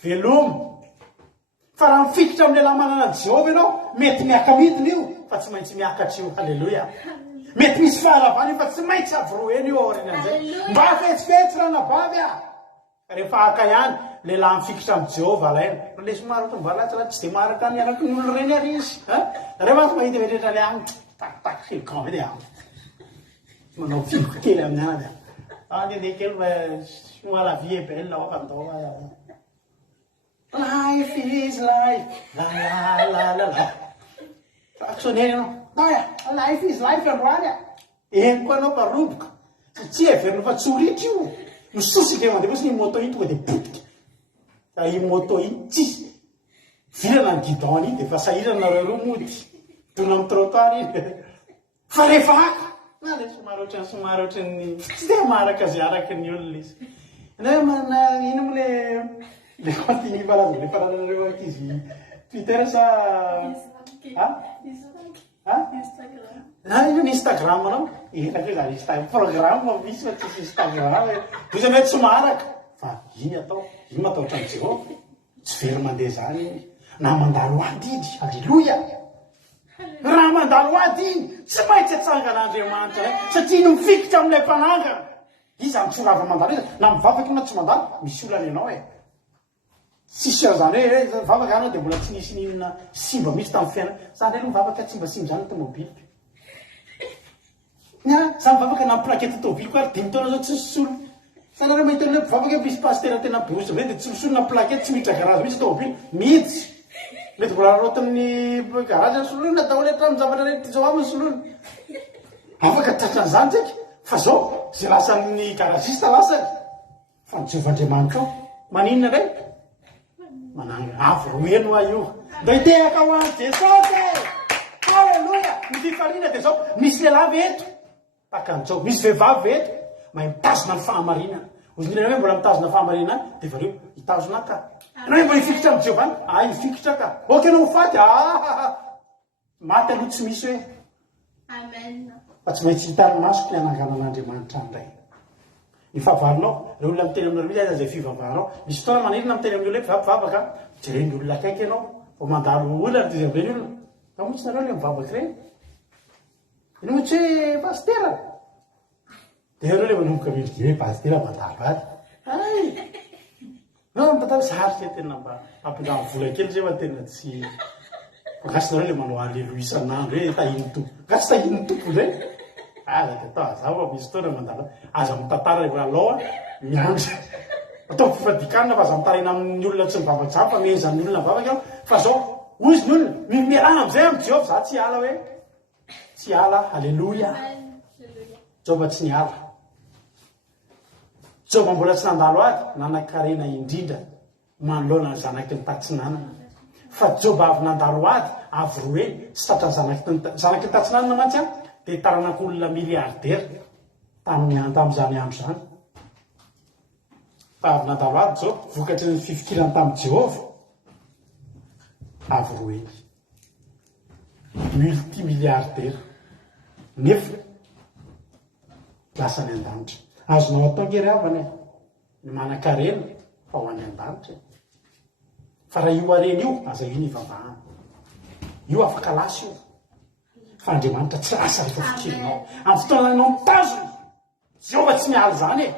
velomy fa raha mifikitra amin'ny lehilahy manana Jehova ianao mety miaka midina io fa tsy maintsy miakatra io halleloia mety misy fahalavana io fa tsy maintsy avoroeny io aoriana an'izay mba fetsifetsy raha nabavy rehefa aka ihany lehilahy mifikitra amin'ny Jehova alaina le somary ohatra mivalatsy tsy de maraka ny araky ny olo reny ary izy rehefa tsy mahita veretra le any takitaky filikan de manao filoka kely amin'ny anany andehandeha kely somary la vie est belle andao life is life la aksoneny anao aya life is life androany eny koa anao paroboka satsia everina fa tsoritra io misosika mandeha fotsiny moto iny tonga de botika iny moto iny tsisy virana ny guidon iny de fa sahirana nareo roa mody tona amin'ny trottoir iny fa rehefa aka na le somary ohatrany tsy de maraka zay araky ny olona izy mana ino mo le continue falaza le faranareo ankizy Twitter sa ino ny Instagram anao etakeo zany Instagram programme misy fa tsisy Instagram izy mety tsy maharaka fa iny atao ino matahotra ny Jehova tsy very mandeha zany na mandalo ady idy halleloia raha mandalo ady iny tsy maintsy atsangan'Andriamanitra satria ino mifikitra amin'ilay mpanangana izy mitsorava mandalo izy na mivavaka na tsy mandalo misy olana ianao tsisy zany hoe vavaka anao de mbola tsy nisy ninona simba misy tamin'ny fiainana zany aloha mivavaka tsimbasimba zany tomobily samy mivavaka na plakety tomobily ko ary 5 taona zao tsy misolo sanareo mahita hoe mivavaka misy pasitera tena boso ve de tsy misolo na plakety tsy miditra garazy misy tomobily mihidy mety mbola rotin'ny garazy solona daholo hatramin'ny zavatra rehetra zao aminy solona afaka tratran'izany tsika fa zao zay lasan'ny garazista lasany fa ny Jehovandriamanitra ao maninona ndray mananga avroeno a io mba hitehaka ho any Jesosy halleloia ny fifaliana de zao misy lehilahy veto takan'izao misy vehivavy veto mahay mitazona ny fahamarinana ozinina hoe mbola mitazona fahamarinana de vareo hitazona ka ianao hoe mbola hifikitra amin'ny Jehovah ay hifikitra ka oka anao faty maty aloha tsy misy hoe fa tsy maintsy hitany masoko ny ananganan'Andriamanitra andray ny fahavalinao re olona miteny aminareo izy zay fivavahanao misy fotoana manirina miteny amin'ny olona hoe vavaka jereny olona akaiky ianao vao mandalo olona de zay olona tamotsy nareo le mivavaka reny ino motsy hoe pastera de areo le manomboka milide hoe pastera mandalo ady no mitantara sarotra tena mba ampindamy vola kely zay fa tena tsy gasy nareo le manao aleloia isan'andro hoe tahiny tompo gasy tahiny tompo zay aza de atao azava misy fotoana mandalo aza mitantara rehefa aloha miandry atao fifadikanina fa aza mitarina amin'ny olona tsy mivavatsamy fa mezan'ny olona mivavaka ao fa zao ozy ny olona miarana am'izay amin'ny Jehova za tsy ala hoe tsy ala halleloia Jehova tsy ny ala Jehova mbola tsy nandalo ady nanan-karena indrindra manoloana ny zanaky ny tatsinanana fa Jehova avy nandalo ady avy roeny sy tratra zanaky ny tatsinanana mantsy any de taranak'olona miliardera tamin'izany andro zany fa avy nandalo ady zao vokatry ny fifikirany tamin'ny Jehova avy roeny multimiliardera nefa lasa ny an-danitra azonao atao ngery avany ny manan-karena fa ho any an-danitra fa raha io arena io aza io ny ivavahana io afaka lasy io fa andriamanitra tsy rasa rehefa fikirinao amin'ny fotoana anao mitazona Jehova tsy miala zany e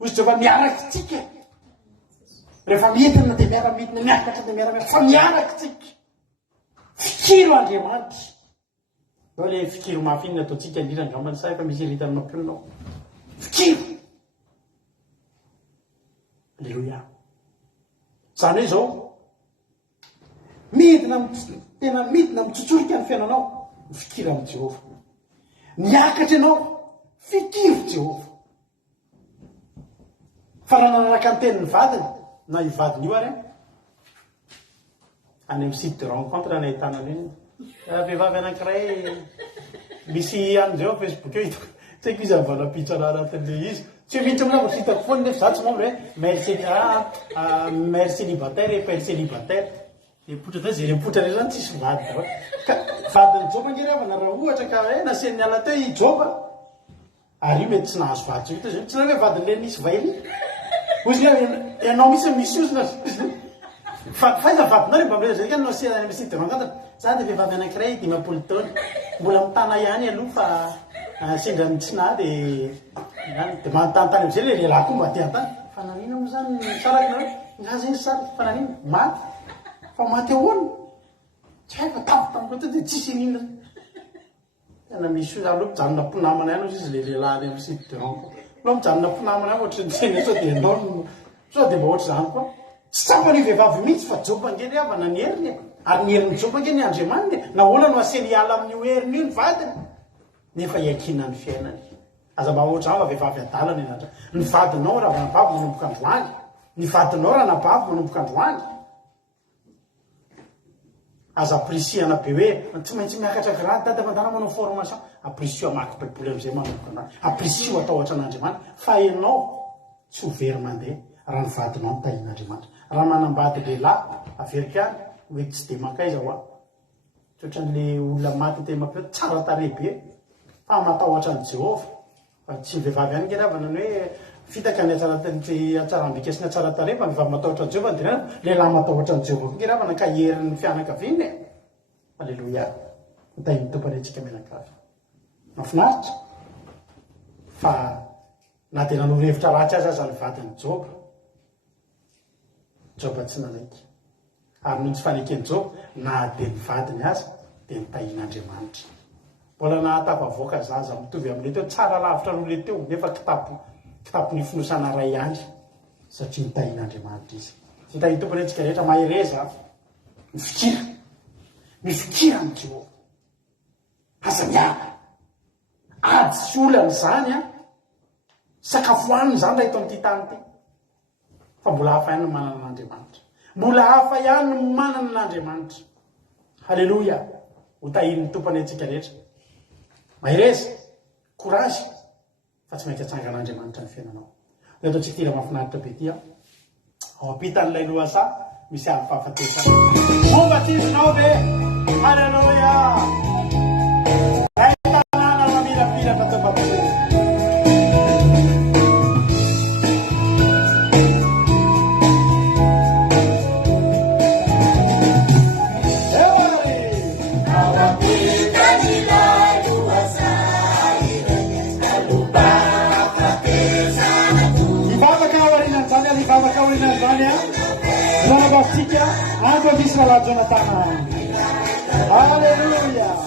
ozy Jehova miaraky tsika rehefa mientina dia miara-mientina miakatra dia miara-miakatra fa miaraky tsika fikiro andriamanitra eo le fikiro mahafinina ataotsika indrindra angambany sa efa misy iritany mampionao fikiro alleloia zany hoe zao midina tena midina mitsotsorika ny fiainanao fikira amin'ny Jehova miakatra ianao fikiro Jehova fa raha nanaraka ny tenin'ny vadiny na ivadiny io ary any amin'ny site de rencontre ny ahitana reny vehivavy anankiray misy an'izao Facebook eo hitako tsy haiko izy avana pitsana anatin'le izy tsy mihitsy amin'navo tsy hitako foana nefa za tsy momba hoe mère célibataire et père célibataire repotra ta zay repotra re zany tsisy vady da ka vadiny joba ngery avana raha ohatra ka hoe nasen'ny ala teo i joba ary io mety tsy nahazo vady tsy hita zany tsy na hoe vadiny le nisy vahiny ozy le ianao misy ozona faiza vadinao re mba mreza zay ka no asiana any misy devankantana za dia vehivavy anankiray 10 taona mbola mitana ihany aloha fa sendra mitsina dia dia manontanytany am'izay le lehilahy koa mba te-antany fa nanina moa zany saraka na hoe za zay sara fa nanina maty fa maty ahoana tsy haiko tapitamo koa dia tsisy inina tena misy io aloha mijanona mpinamana ihany ozy izy le lehilahy any amin'ny site de rencontre aloha mijanona mpinamana ihany ohatry ny tsena sao dia andao sao dia mba ohatry zany koa tsy tsapany vehivavy mihitsy fa joba ngeny avana ny heriny ary ny herin'ny joba ngeny andriamaniny nahoana no aseny ala amin'io heriny io ny vadiny nefa iakina ny fiainany aza mba ohatry zany fa vehivavy adalana enatra ny vadinao raha vanabavy manomboka androany ny vadinao raha nabavy manomboka androany aza aprisiana be hoe tsy maintsy miakatra grady dada mandana manao formation aprisio amaky baiboly am'izay manomboka androany aprisio atao ohatra an'andriamanitra fa ianao tsy ho very mandeha raha ny vadinao nitahin'andriamanitra raha manambady lehilahy averika any hoe tsy de mankaiza ho a tsy ohatran'le olona maty temapio tsara tarehibe fa matahotra ny Jehova fa tsy vehivavy ihany ngeravana ny hoe fitaka ny atsarambika sy ny atsara tarehy fa vehivavy matahotra ny Jehova ny dirana lehilahy matahotra ny Jehova ko ngeravana ka herin'ny fianakaviany alleloia nitahin'ny tompany antsika menakavy mafinaritra fa na dia nanoro-hevitra ratsy azy aza ny vadiny Joba tsy nanaiky ary noho tsy fanekeny Joba na dia ny vadiny azy dia nitahin'Andriamanitra mbola nahatafavoaka zaza mitovy amin'le teo tsara lavitra n'ole teo nefa kitapony finosana ray ihany satria nitahin'Andriamanitra izy nitahin'ny tompony antsika rehetra mahereza mifikira ny Jehova aza miala ady sy olany zany sakafoaniny zany raha eto amin'ity tany ty fa mbola hafa ihany no manana n'Andriamanitra mbola hafa ihany no manana n'Andriamanitra halleloia ho tahin'ny tompany antsika rehetra mahereza courage fa tsy maintsy atsangan'Andriamanitra ny fiainanao dia ataontsika tira mahafinaritra be ty ao ampitan'ilay loasa misy avy fahafatesana momba tizinao ve halleloia tanàna mamilapilatra topapolo Anche visto la Jonathan. Alleluia.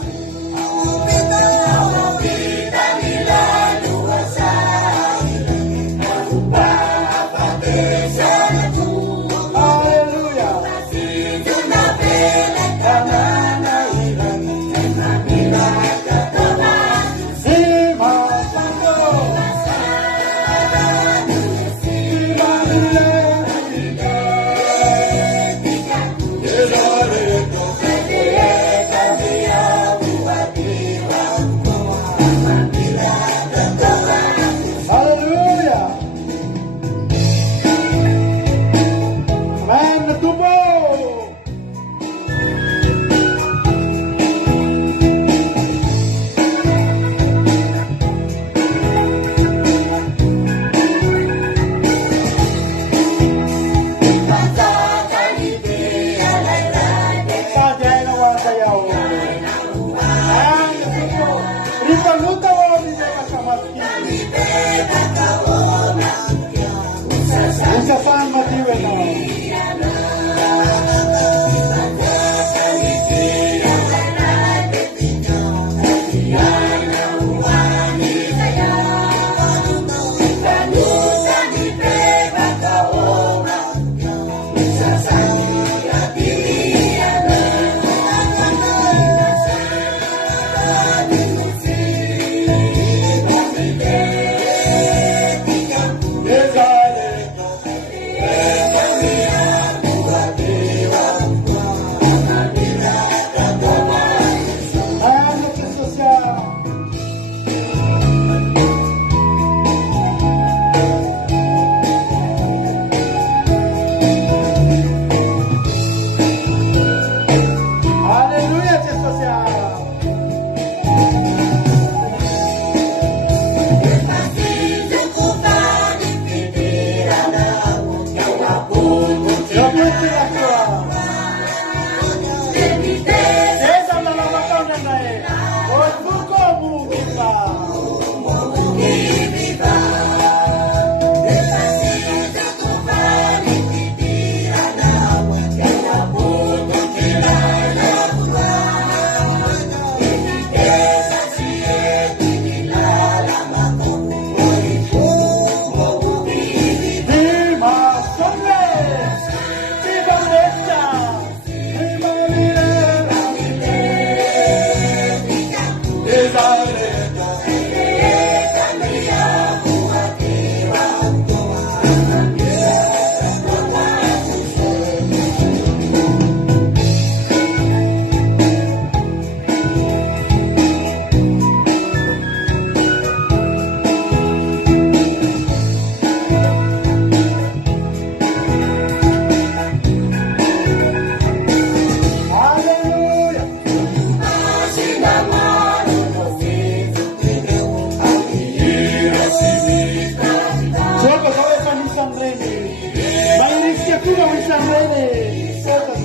amene sota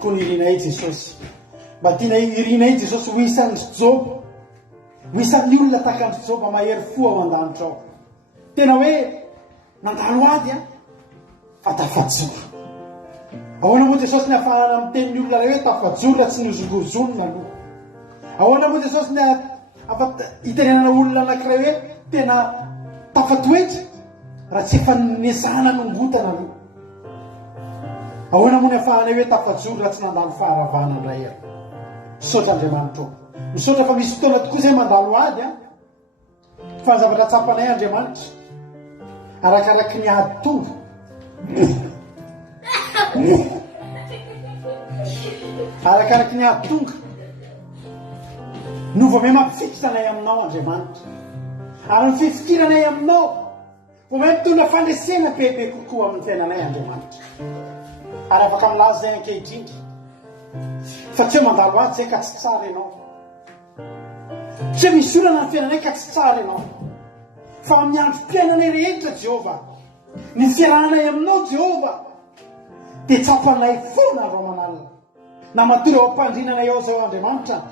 tompono irinay jesosy mba tiana irinay jesosy ho isan'ny joba ho isan'ny olona takandro joba mahery fo ao an-danitra ao tena hoe nandalo ady a fa tafajoro ahoana moa jesosy ny hafanana amin'ny tenin'ny olona ray hoe tafajoro la tsy nozongozonona aloha ahoana moa jesosy ny hitenenana olona anankiray hoe tena tafatoetra raha tsy efa nezana nongotana aloha ahoana moa ny hafahanay hoe tafajoro raha tsy nandalo faharavana ndray ary misaotra Andriamanitra ao misaotra fa misy fotoana tokoa izay mandalo ady a fa ny zavatra tsapanay Andriamanitra arakaraky ny ady tonga arakaraky ny ady tonga no vao me mampifikitranay aminao Andriamanitra ary ny fifikiranay aminao vao me mitondra fandresena bebe kokoa amin'ny fiainanay Andriamanitra ary afaka milaza zay ankehitrindry fa tsy hoe mandalo ady zay ka tsy tsara ianao tsy hoe misy olana ny fiainanay ka tsy tsara ianao fa amin'ny androm-piainanay rehetra Jehova ny fiarahanay aminao Jehova dia tsapanay foana ro manalina na matory ao ampandrinanay ao zao Andriamanitra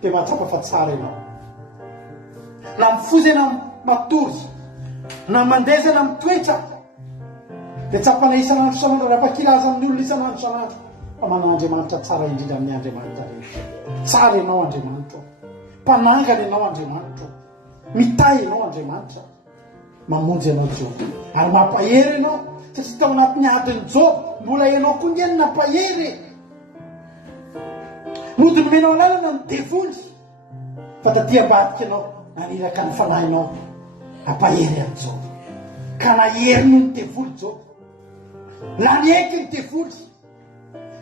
dia mahatsapa fa tsara ianao na mifozana matory na mandezana mitoetra dia tsapanay isan'andro san'andro raha mpakilaza amin'ny olona isan'andro san'andro fa manao Andriamanitra tsara indrindra amin'ny Andriamanitra rehetra tsara ianao Andriamanitra mpanangana ianao Andriamanitra mitay ianao Andriamanitra mamonjy ianao Jehova ary mampahery ianao satria tao anatin'ny adiny Joba mbola ianao koa ndiany nampahery modiny menao lalana ny devoly fa taty ambadika ianao naniraka ny fanahinao ampahery any Joba ka nahery noho ny devoly Joba na nieky ny devoly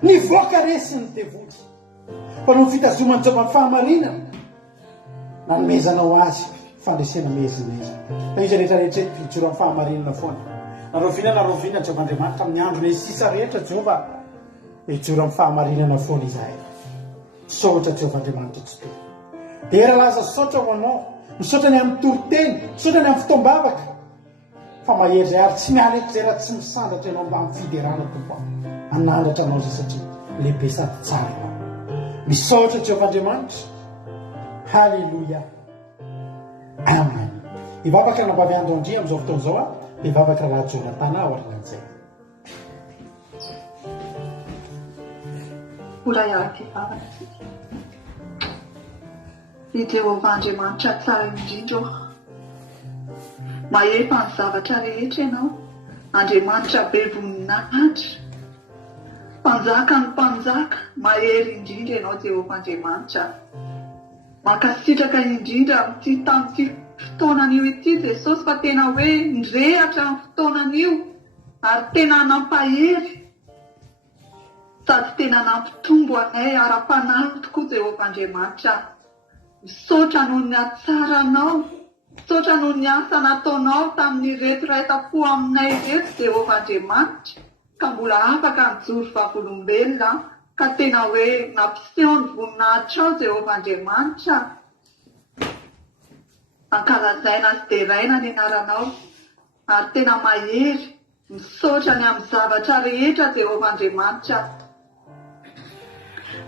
ny voaka resy ny devoly fa no fitazomany Joba ny fahamarinana nanomezanao azy fandresena mezimeza na izy rehetrarehetra hijoro amin'ny fahamarinana foana naroviana Jehova Andriamanitra amin'ny andro le sisa rehetra Jehova hijoro amin'ny fahamarinana foana izahay misaotra Jehova Andriamanitra tsy toy dia era laza misaotra ho anao misaotra ny amin'ny toriteny misaotra ny amin'ny fotoam-bavaka fa mahery zay ary tsy miala eto zay raha tsy misandatra ianao mba amin'ny fiderana tompo anandratra anao zay satria lehibe sady tsara ianao misaotra Jehova Andriamanitra halleluia amen ivavaka nambavy andro andria amin'izao fotoana izao a dia ivavaka raha Jonatana ao arinan'izay Ora iaraka ivavaka i Jehova Andriamanitra tsara indrindra mahefa ny zavatra rehetra ianao Andriamanitra be voninahitra mpanjaka ny mpanjaka mahery indrindra ianao Jehova Andriamanitra makasitraka indrindra amin'ity tamin'ity fotoanan'io ity Jesosy fa tena hoe nirehatra ny fotoanan'io ary tena nampahery sady tena nampitombo anay ara-panahy tokoa Jehova Andriamanitra misaotra noho ny atsaranao misaotra noho ny asa nataonao tamin'ny reto raita-po aminay reto Jehova Andriamanitra ka mbola afaka mijoro vavolombelona ka tena hoe nampiseho ny voninahitra ao Jehova Andriamanitra ankalazaina sy deraina ny anaranao ary tena mahery misaotra ny amin'ny zavatra rehetra Jehova Andriamanitra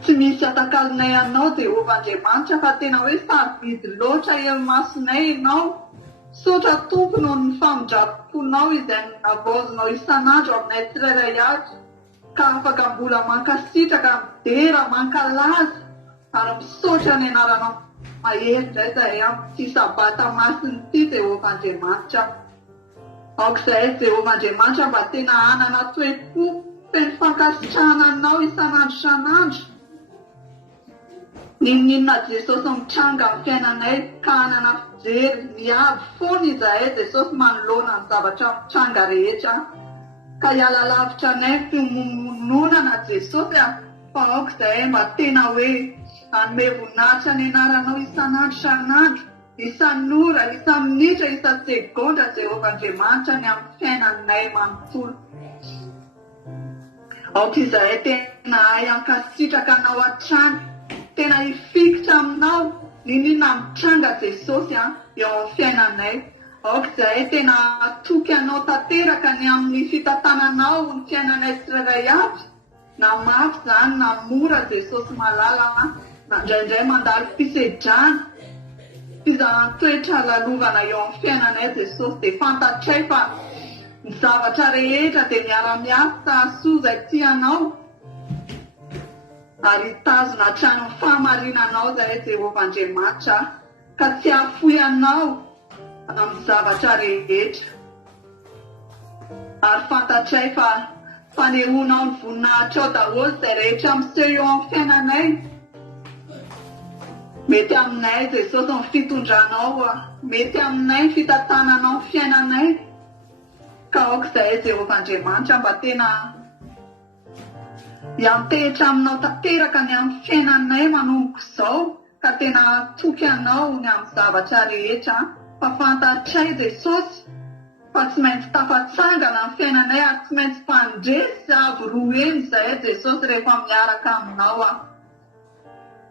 tsy misy atakalinay anao Jehova Andriamanitra fa tena hoe sarobidy loatra eo masonay ianao misaotra Tompo noho ny famindrapo-ponao izay navaozinao isan'andro aminay tsirairay avy ka afaka mbola mankasitraka midera mankalaza ary misaotra ny anaranao mahery indray zahay amin'ny tsy sabata masiny ity Jehovah-Andriamanitra. Aok'izay Jehovah-Andriamanitra mba tena hanana toe-po feno fankasitrahana anao isan'andro isan'andro. Ninona Jesosy mitranga amin'ny fiainanay ka hanana fijery miavy foana izahay Jesosy manoloana ny zavatra mitranga rehetra. Ka hiala lavitra anay fiomononana Jesosy fa aok'izay mba tena hoe hanome voninahitra ny anaranao isan'andro isan'andro, isan'ora, isan'minitra, isan-segondra Jehovah-Andriamanitra ny amin'ny fiainanay manontolo. Aok'izahay tena hay hankasitraka anao hatrany, tena hifikitra aminao ninona mitranga Jesosy eo amin'ny fiainanay. Aok'izay tena atoky anao tanteraka ny amin'ny fitantananao ny fiainanay tsirairay avy, na mafy izany na mora Jesosy malala, na indraindray mandalo fisedrana, toetra lalovana eo amin'ny fiainanay Jesosy dia fantatray fa ny zavatra rehetra dia miara-miasa soa izay tianao ary tazona hatrany ny fahamarinanao zahay Jehovah-Andriamanitra ka tsy hafoy anao amin'ny zavatra rehetra. Ary fantatray fa fanehoanao ny voninahitra ao daholo izay rehetra miseho eo amin'ny fiainanay. Mety aminay Jesosy ny fitondranao, mety aminay ny fitantananao ny fiainanay. Ka aok'izay Jehovah-Andriamanitra mba tena hiantehitra aminao tanteraka ny amin'ny fiainanay manomboka izao, ka tena toky anao ny amin'ny zavatra rehetra. Fa fantatray Jesosy fa tsy maintsy tafatsangana ny fiainanay ary tsy maintsy mpandresy avy roeny izahay Jesosy rehefa miaraka aminao.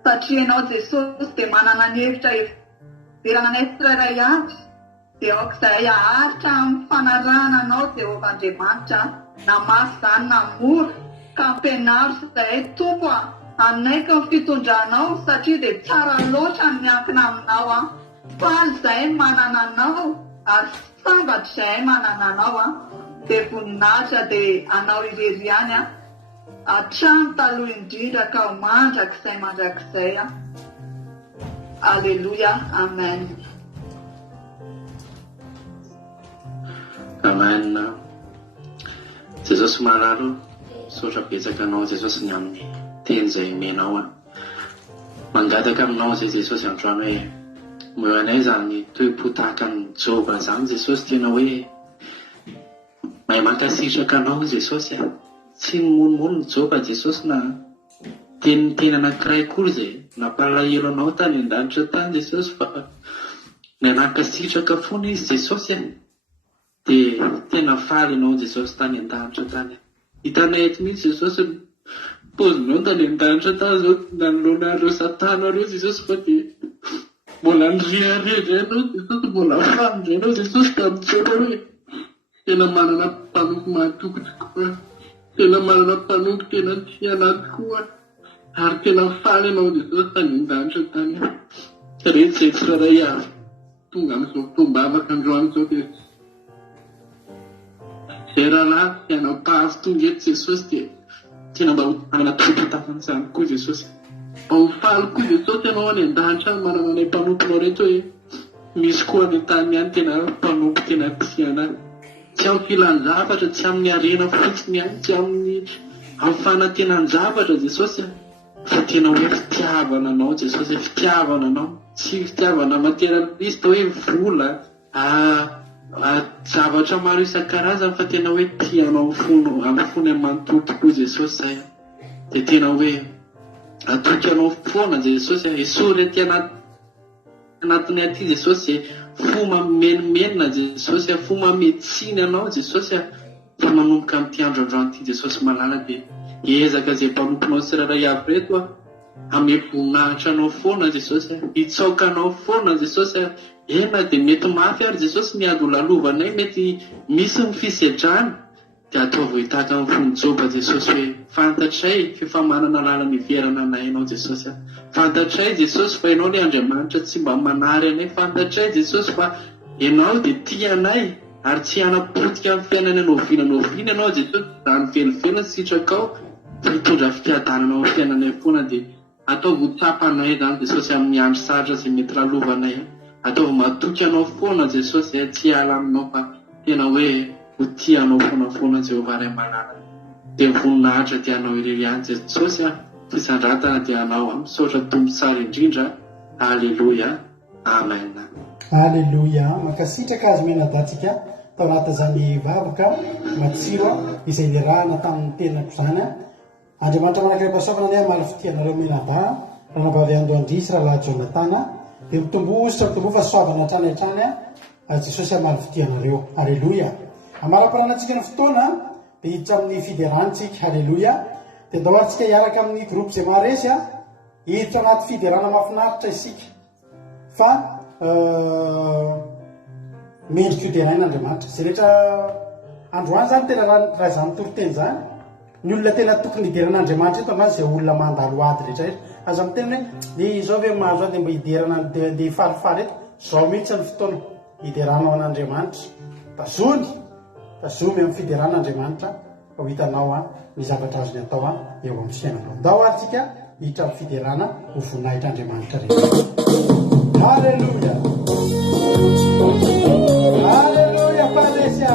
Satria ianao Jesosy dia manana ny hevitra hiverana anay tsirairay avy. Dia aok'izay aharitra amin'ny fanarahana anao Jehovah-Andriamanitra, na mafy izany na mora, ka ampianaro izahay tompo anaiky ny fitondranao satria dia tsara loatra ny miankina aminao. Faly izahay manana anao ary sambatra izahay manana anao. Dia voninahitra dia anao irery ihany hatrany taloha indrindra ka ho mandrakizay mandrakizay. Alleluia, amen. Amen. Jesosy mararo, misaotra betsaka anao Jesosy ny amin'ny teny izay menao. Mangataka aminao izay Jesosy androany hoe meo anay izany toe-po tahaka ny Jehova izany Jesosy, tena hoe mahay mankasitraka anao Jesosy. Tsy monomono ny Jehova Jesosy na teny anankiray kory izay nampalahelo anao tany an-danitra tany Jesosy, fa ny nankasitraka foana izy Jesosy dia tena faly ianao Jesosy tany an-danitra tany. Hitanay eto mihitsy Jesosy pozinao tany an-danitra tany zao nanoloana ireo satana ireo Jesosy, fa dia mbola nyrehadrehetra ianao Jesosy, mbola faly ianao Jesosy tamin'izao hoe tena manana mpanompo mahatoky tokoa, tena manana mpanompo tena tiana tokoa, ary tena faly ianao Jesosy tany an-danitra tany. Rehetra izay tsirairay avy tonga amin'izao fomba afaka androany izao dia izay rahalahy ianao pahazo tonga eto Jesosy dia tena mba hanana toe-po-tafan'izany koa Jesosy. Mba ho faly koa Jesosy ianao any an-danitra any manana anay mpanomponao reto hoe misy koa any tany ihany tena mpanompo tena tiana. Tsy amin'ny filan-javatra, tsy amin'ny harena fotsiny ihany, tsy amin'ny fanantenan-javatra Jesosy, fa tena hoe fitiavana anao Jesosy, fitiavana anao, tsy fitiavana materialista hoe vola, zavatra maro isan-karazany, fa tena hoe tianao amin'ny fony manontolo tokoa Jesosy zay. Dia tena hoe atoky anao foana Jesosy, esory aty anatiny aty Jesosy, fo mamenomenina Jesosy, fo mametsiny anao Jesosy, fa manomboka amin'ity androandroany ity Jesosy malala dia ezaka izay mpanomponao tsirairay avy reto ame voninahitra anao foana Jesosy, hitsaoka anao foana Jesosy. Ena dia mety mafy ary Jesosy miady ho lalovanay, mety misy ny fisedrany, dia atao voitaka amin'ny fon'ny Jehova Jesosy hoe fantatray fa manana lalana iverana anay ianao Jesosy. Fantatray Jesosy fa ianao ilay Andriamanitra tsy mba manary anay. Fantatray Jesosy fa ianao dia tia anay ary tsy hanapotika amin'ny fiainana noviana ianao zay to zany velivela sitrakao mitondra fiadanana amin'ny fiainanay foana dia ataovy tapanay zany Jesosy amin'ny andro saratra izay mety lalovanay ataovy matoky anao foana Jesosy zay tsy ala aminao fa tena hoe ho tianao foanafoana Jehovah Ray Amanana dia voninahitra tianao irery any Jesosy fisandratana dia anao misaotra tombo tsara indrindra. Alleluia, amen. Alleluia. Mankasitraka azy menadatsika tao anaty zany vavaka matsiro izay nirahana tamin'ny tenako zany Andriamanitra manakaiky pasokana ny mali fitianareo menada ranavavy Androandrisy rahalahy Jonatana dia mitombo fa soavana hatrany hatrany Jesosy mali fitianareo. Alleluia. Amara-pananatsika ny fotoana dia hiditra amin'ny fiderantsika. Alleluia. dia ndao atsika hiaraka amin'ny groupe zay maharesy hiditra anaty fiderana mahafinaritra isika fa mendrika iodenain'Andriamanitra zay rehetra androany zany tena raha zany toroteny zany ny olona tena tokony hideran'Andriamanitra eto anazy zay olona mandalo ady rehetrarehetra aza miteny hoe izao ve mahazo a dia mba hiderana dia falifaly eto zao mihitsy ny fotoana hideranao an'Andriamanitra tazomy amin'ny fideran'Andriamanitra ho hitanao ny zavatra azony atao eo amin'ny fiainanao. Ndao atsika hiditra amin'ny fiderana ho voninahitran'Andriamanitra rehetra. Alleluia. Alleluia. Palesy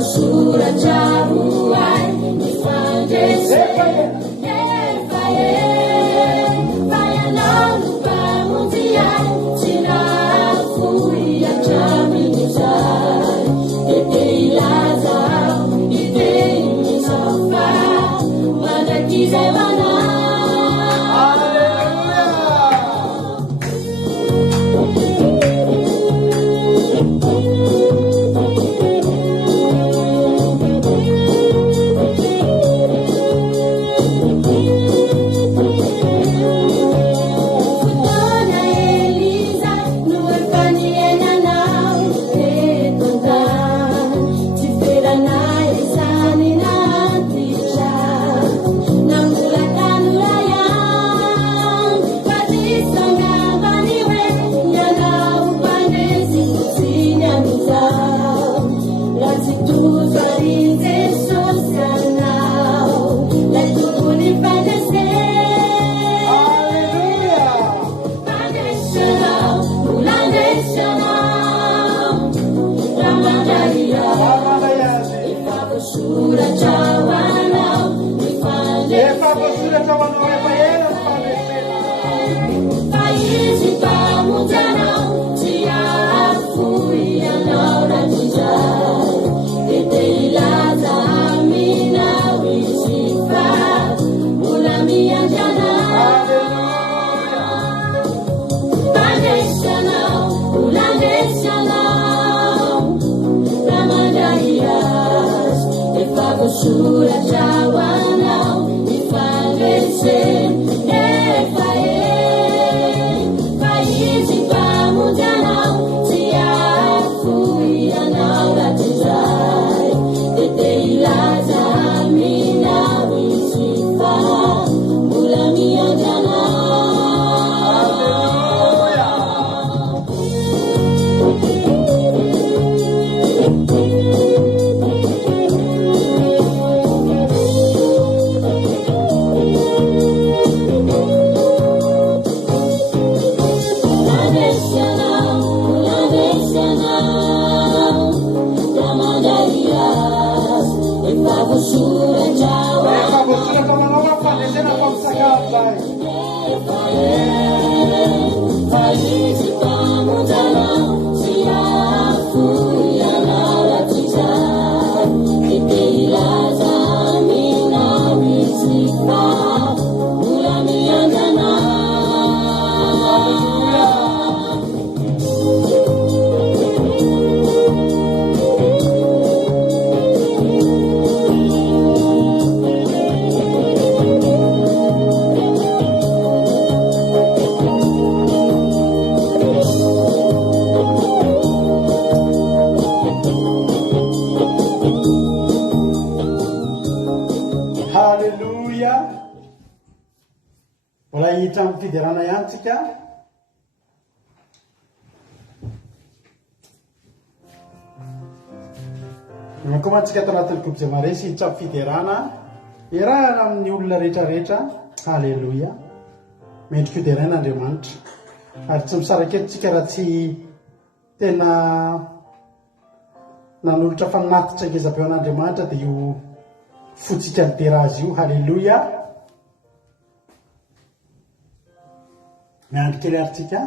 Sura jaruai ni fandese fayana lupa mundia sina fuya chaminiza ete ilaza ete misafa madakiza wana. Sura jawana ifalese faizi pamoja nao siafu yanaoratizai teteilaza mina wisifa ulamia jana. Faiz, vamos, anatin'ny fiderana ihany tsika. Komantsika ato anatin'ny groupe Zemare siditra amin'ny fiderana irahana amin'ny olona rehetrarehetra. Halleloia. Mendrika fiderana Andriamanitra. Ary tsy misaraketsika raha tsy tena nanolotra fanatitra ngeza-peo an'Andriamanitra dia io fotsika lidera azy io. Halleloia. Miandry kely aritsika.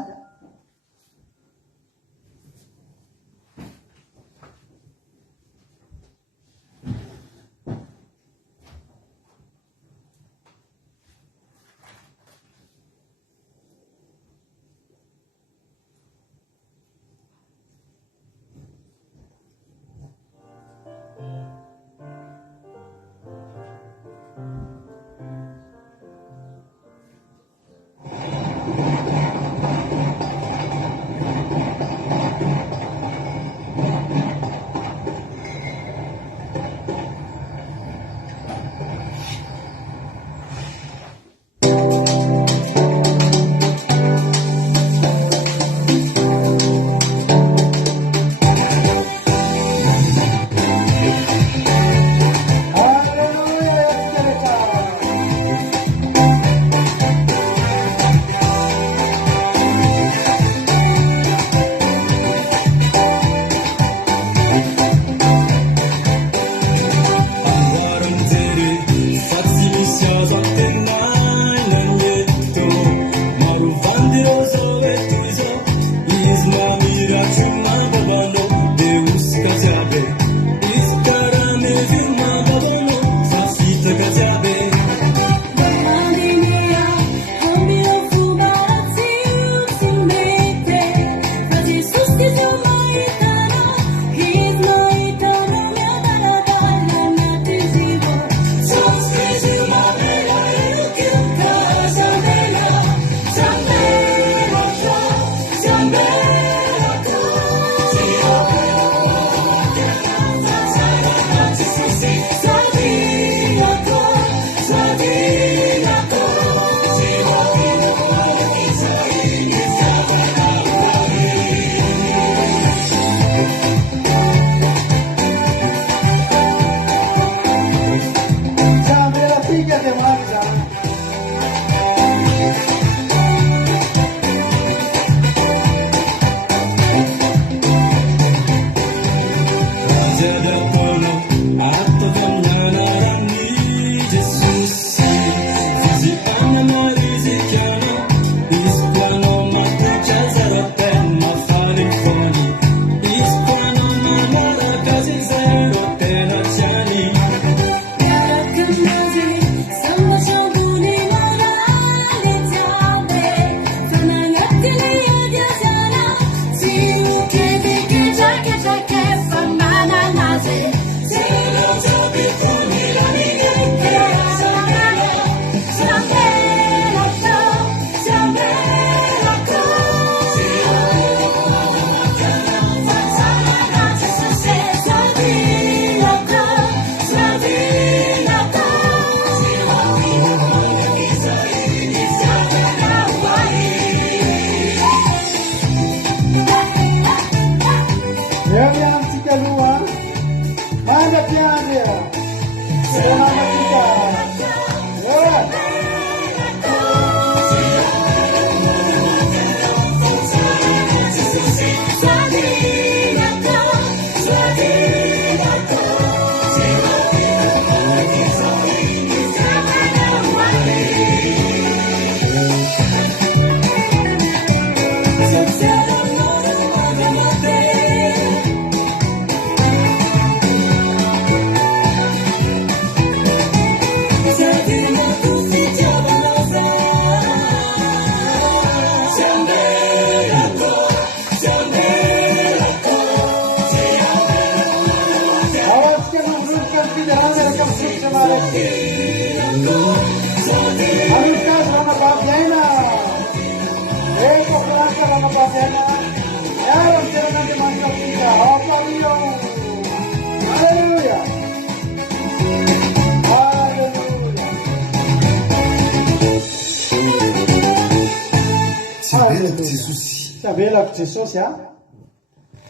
savelako jesosy a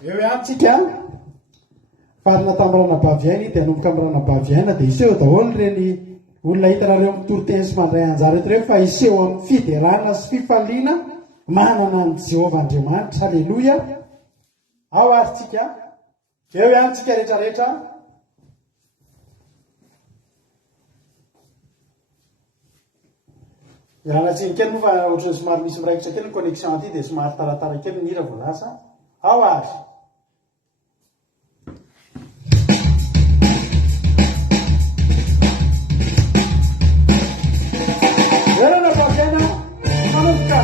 eo ihanytsika farina tamrana baviaina dia anomboka amrana baviaina dia iseho daholo reny olona hitanareo mitoroteny sy mandray anjareto reo fa iseho amin'ny fiderana sy fifaliana manana ny Jehovah Andriamanitra. Halleloia. Ao arytsika eo ihanytsika rehetrarehetra. Iaratsiny kely moa fa ohatrany somary misy miraikitra kely ny connexion aty dia somary taratara kely ny hira voalasa. Ao ary erana baviana manomboka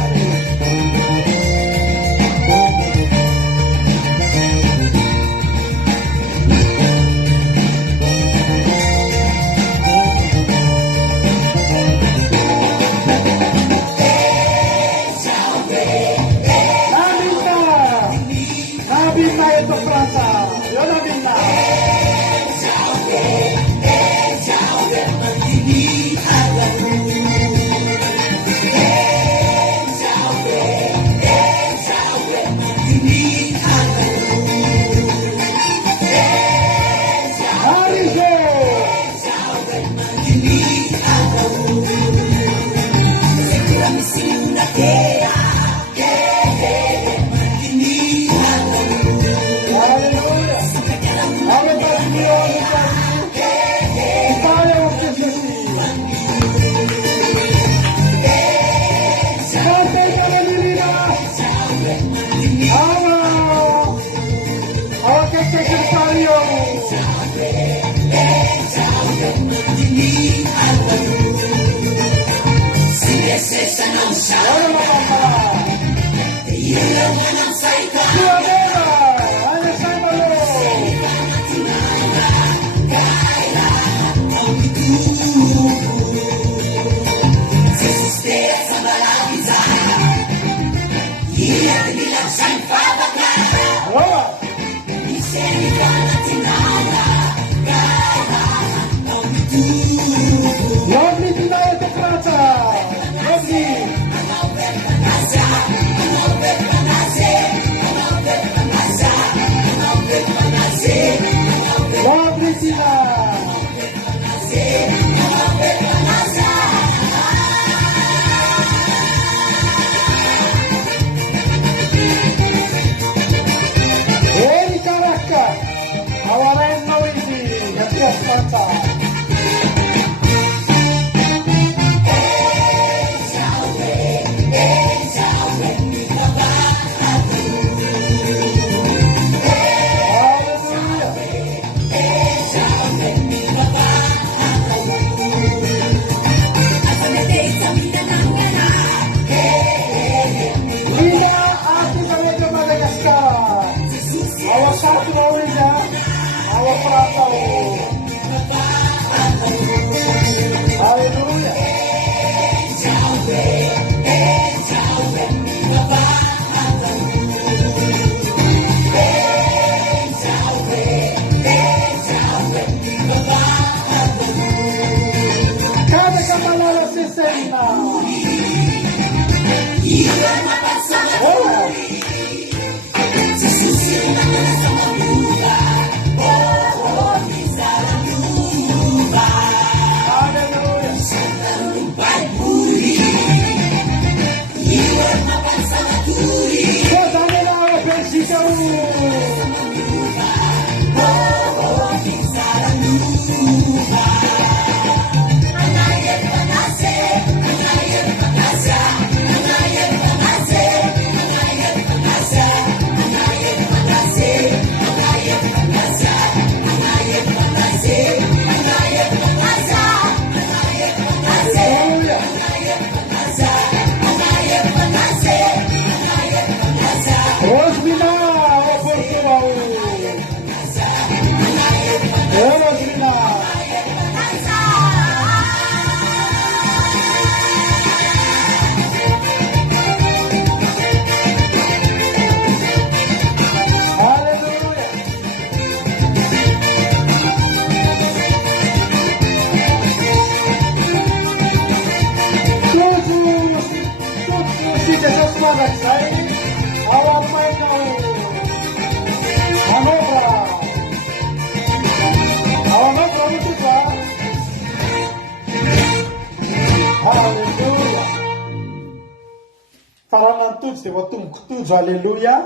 tojo dia voatomboko tojo. Alleloia.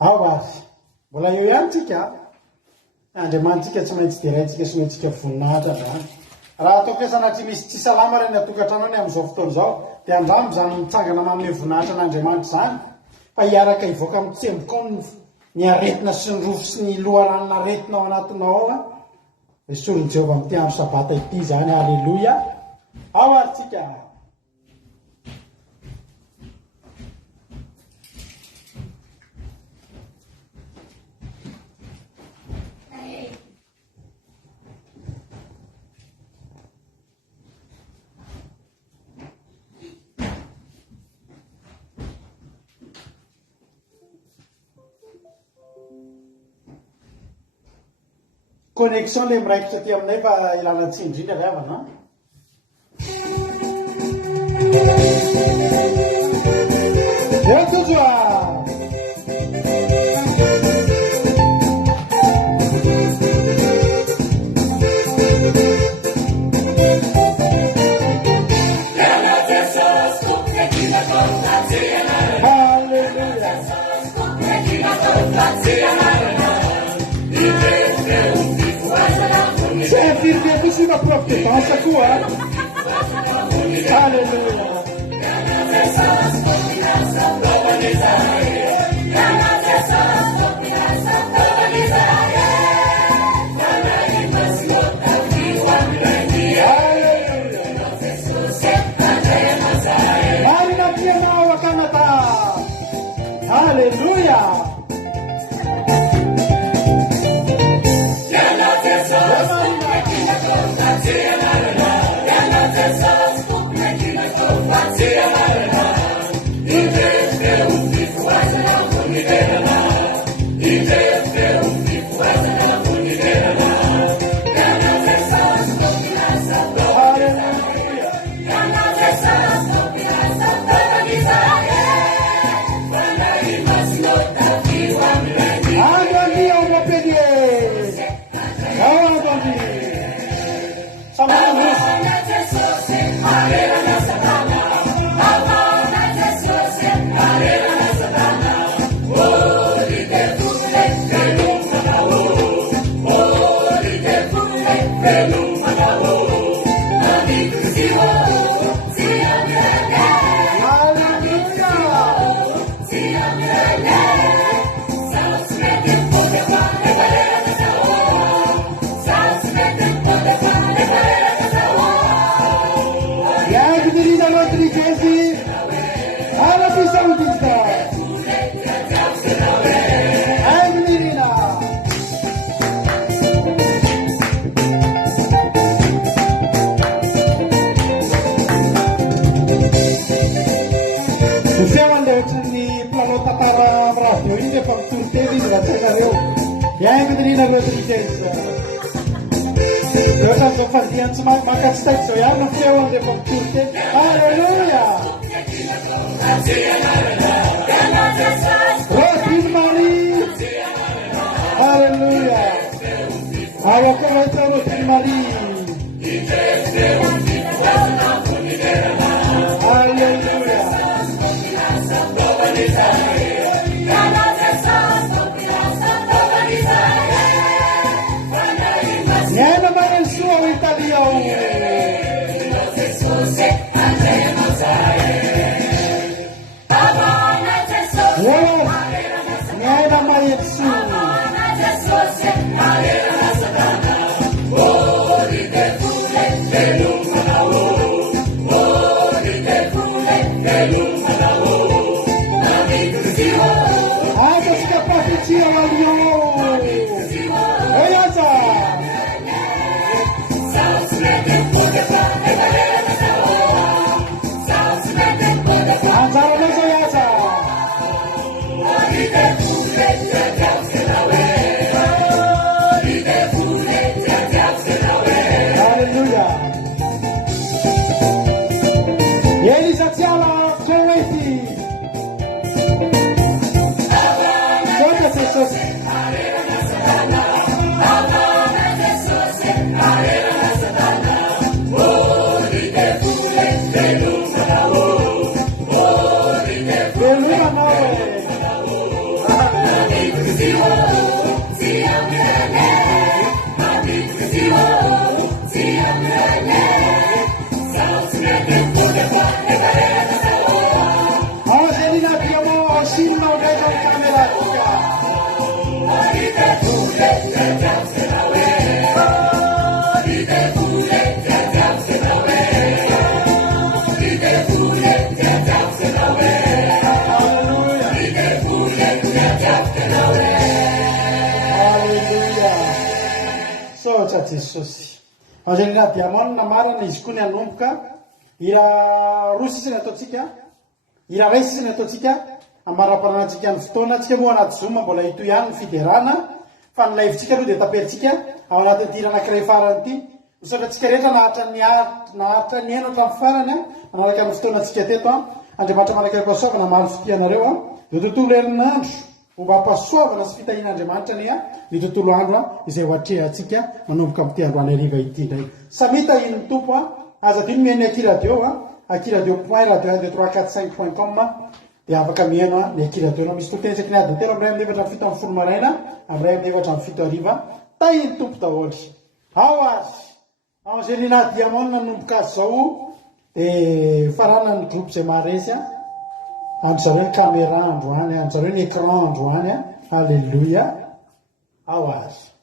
Ao ary mbola eo ihany tsika andriamanitsika tsy maintsy deraintsika sy maintsika voninahitra andriany. Raha ataoko hoe sanatria misy tsy salama reny atokantrano any amin'izao fotoana izao dia andramo zany mitsangana manome voninahitra n'andriamanitra zany fa hiaraka hivoaka amin'ny tsemboka ny aretina sy ny rofo sy ny loharanona aretina ao anatinao ao esoriny Jehovah amin'ity andro sabata ity zany. Alleloia. Ao ary tsika. Connexion le miraikitra aty aminay fa ilana tsindrina ry havana. Eo tojo a Servir de sua providência tua. Aleluia. Aleluia. Jesosy. Angelina Diamond marana izy koa ny anomboka ira roa sisiny ataotsika ira ray sisiny ataotsika amara-pananatsika ny fotoana tsika moa anaty zoma mbola hito ihany ny fiderana fa ny laivitsika aloha dia tapelitsika ao anatin'ny tira anankiray farany ity misaotra tsika rehetra naharitra ny enatra amin'ny farany manaraka amin'ny fotoanatsika teto Andriamanitra manakaiky pasoavana mahaly fotianareo dia tontolo herinandro mba pasoavana sy fitahian'Andriamanitra ny tontolo andro izay hoatrehantsika manomboka amin'ity androany hariva ity indray samita iny tompo aza dino mihainy akiradio akiradio point radio 1 2 3 4 5.com dia afaka mihaino ny akiradio misy totensaka ny adiny telo amray amin'ny efatra amin'ny fito amin'ny folo maraina amray amin'ny efatra amin'ny fito hariva tahiny tompo daholo ao azy Angelina Diamond nanomboka azy zao dia farana ny groupe zay maharesy andro zareo ny caméra androany andro zareo ny écran androany Alléluia ao azy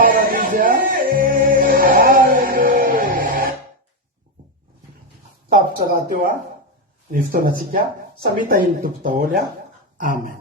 farany izy a. Haleluya. Tapitra raha teo a ny fotoanantsika samy tahiny tompo daholo a. Amen.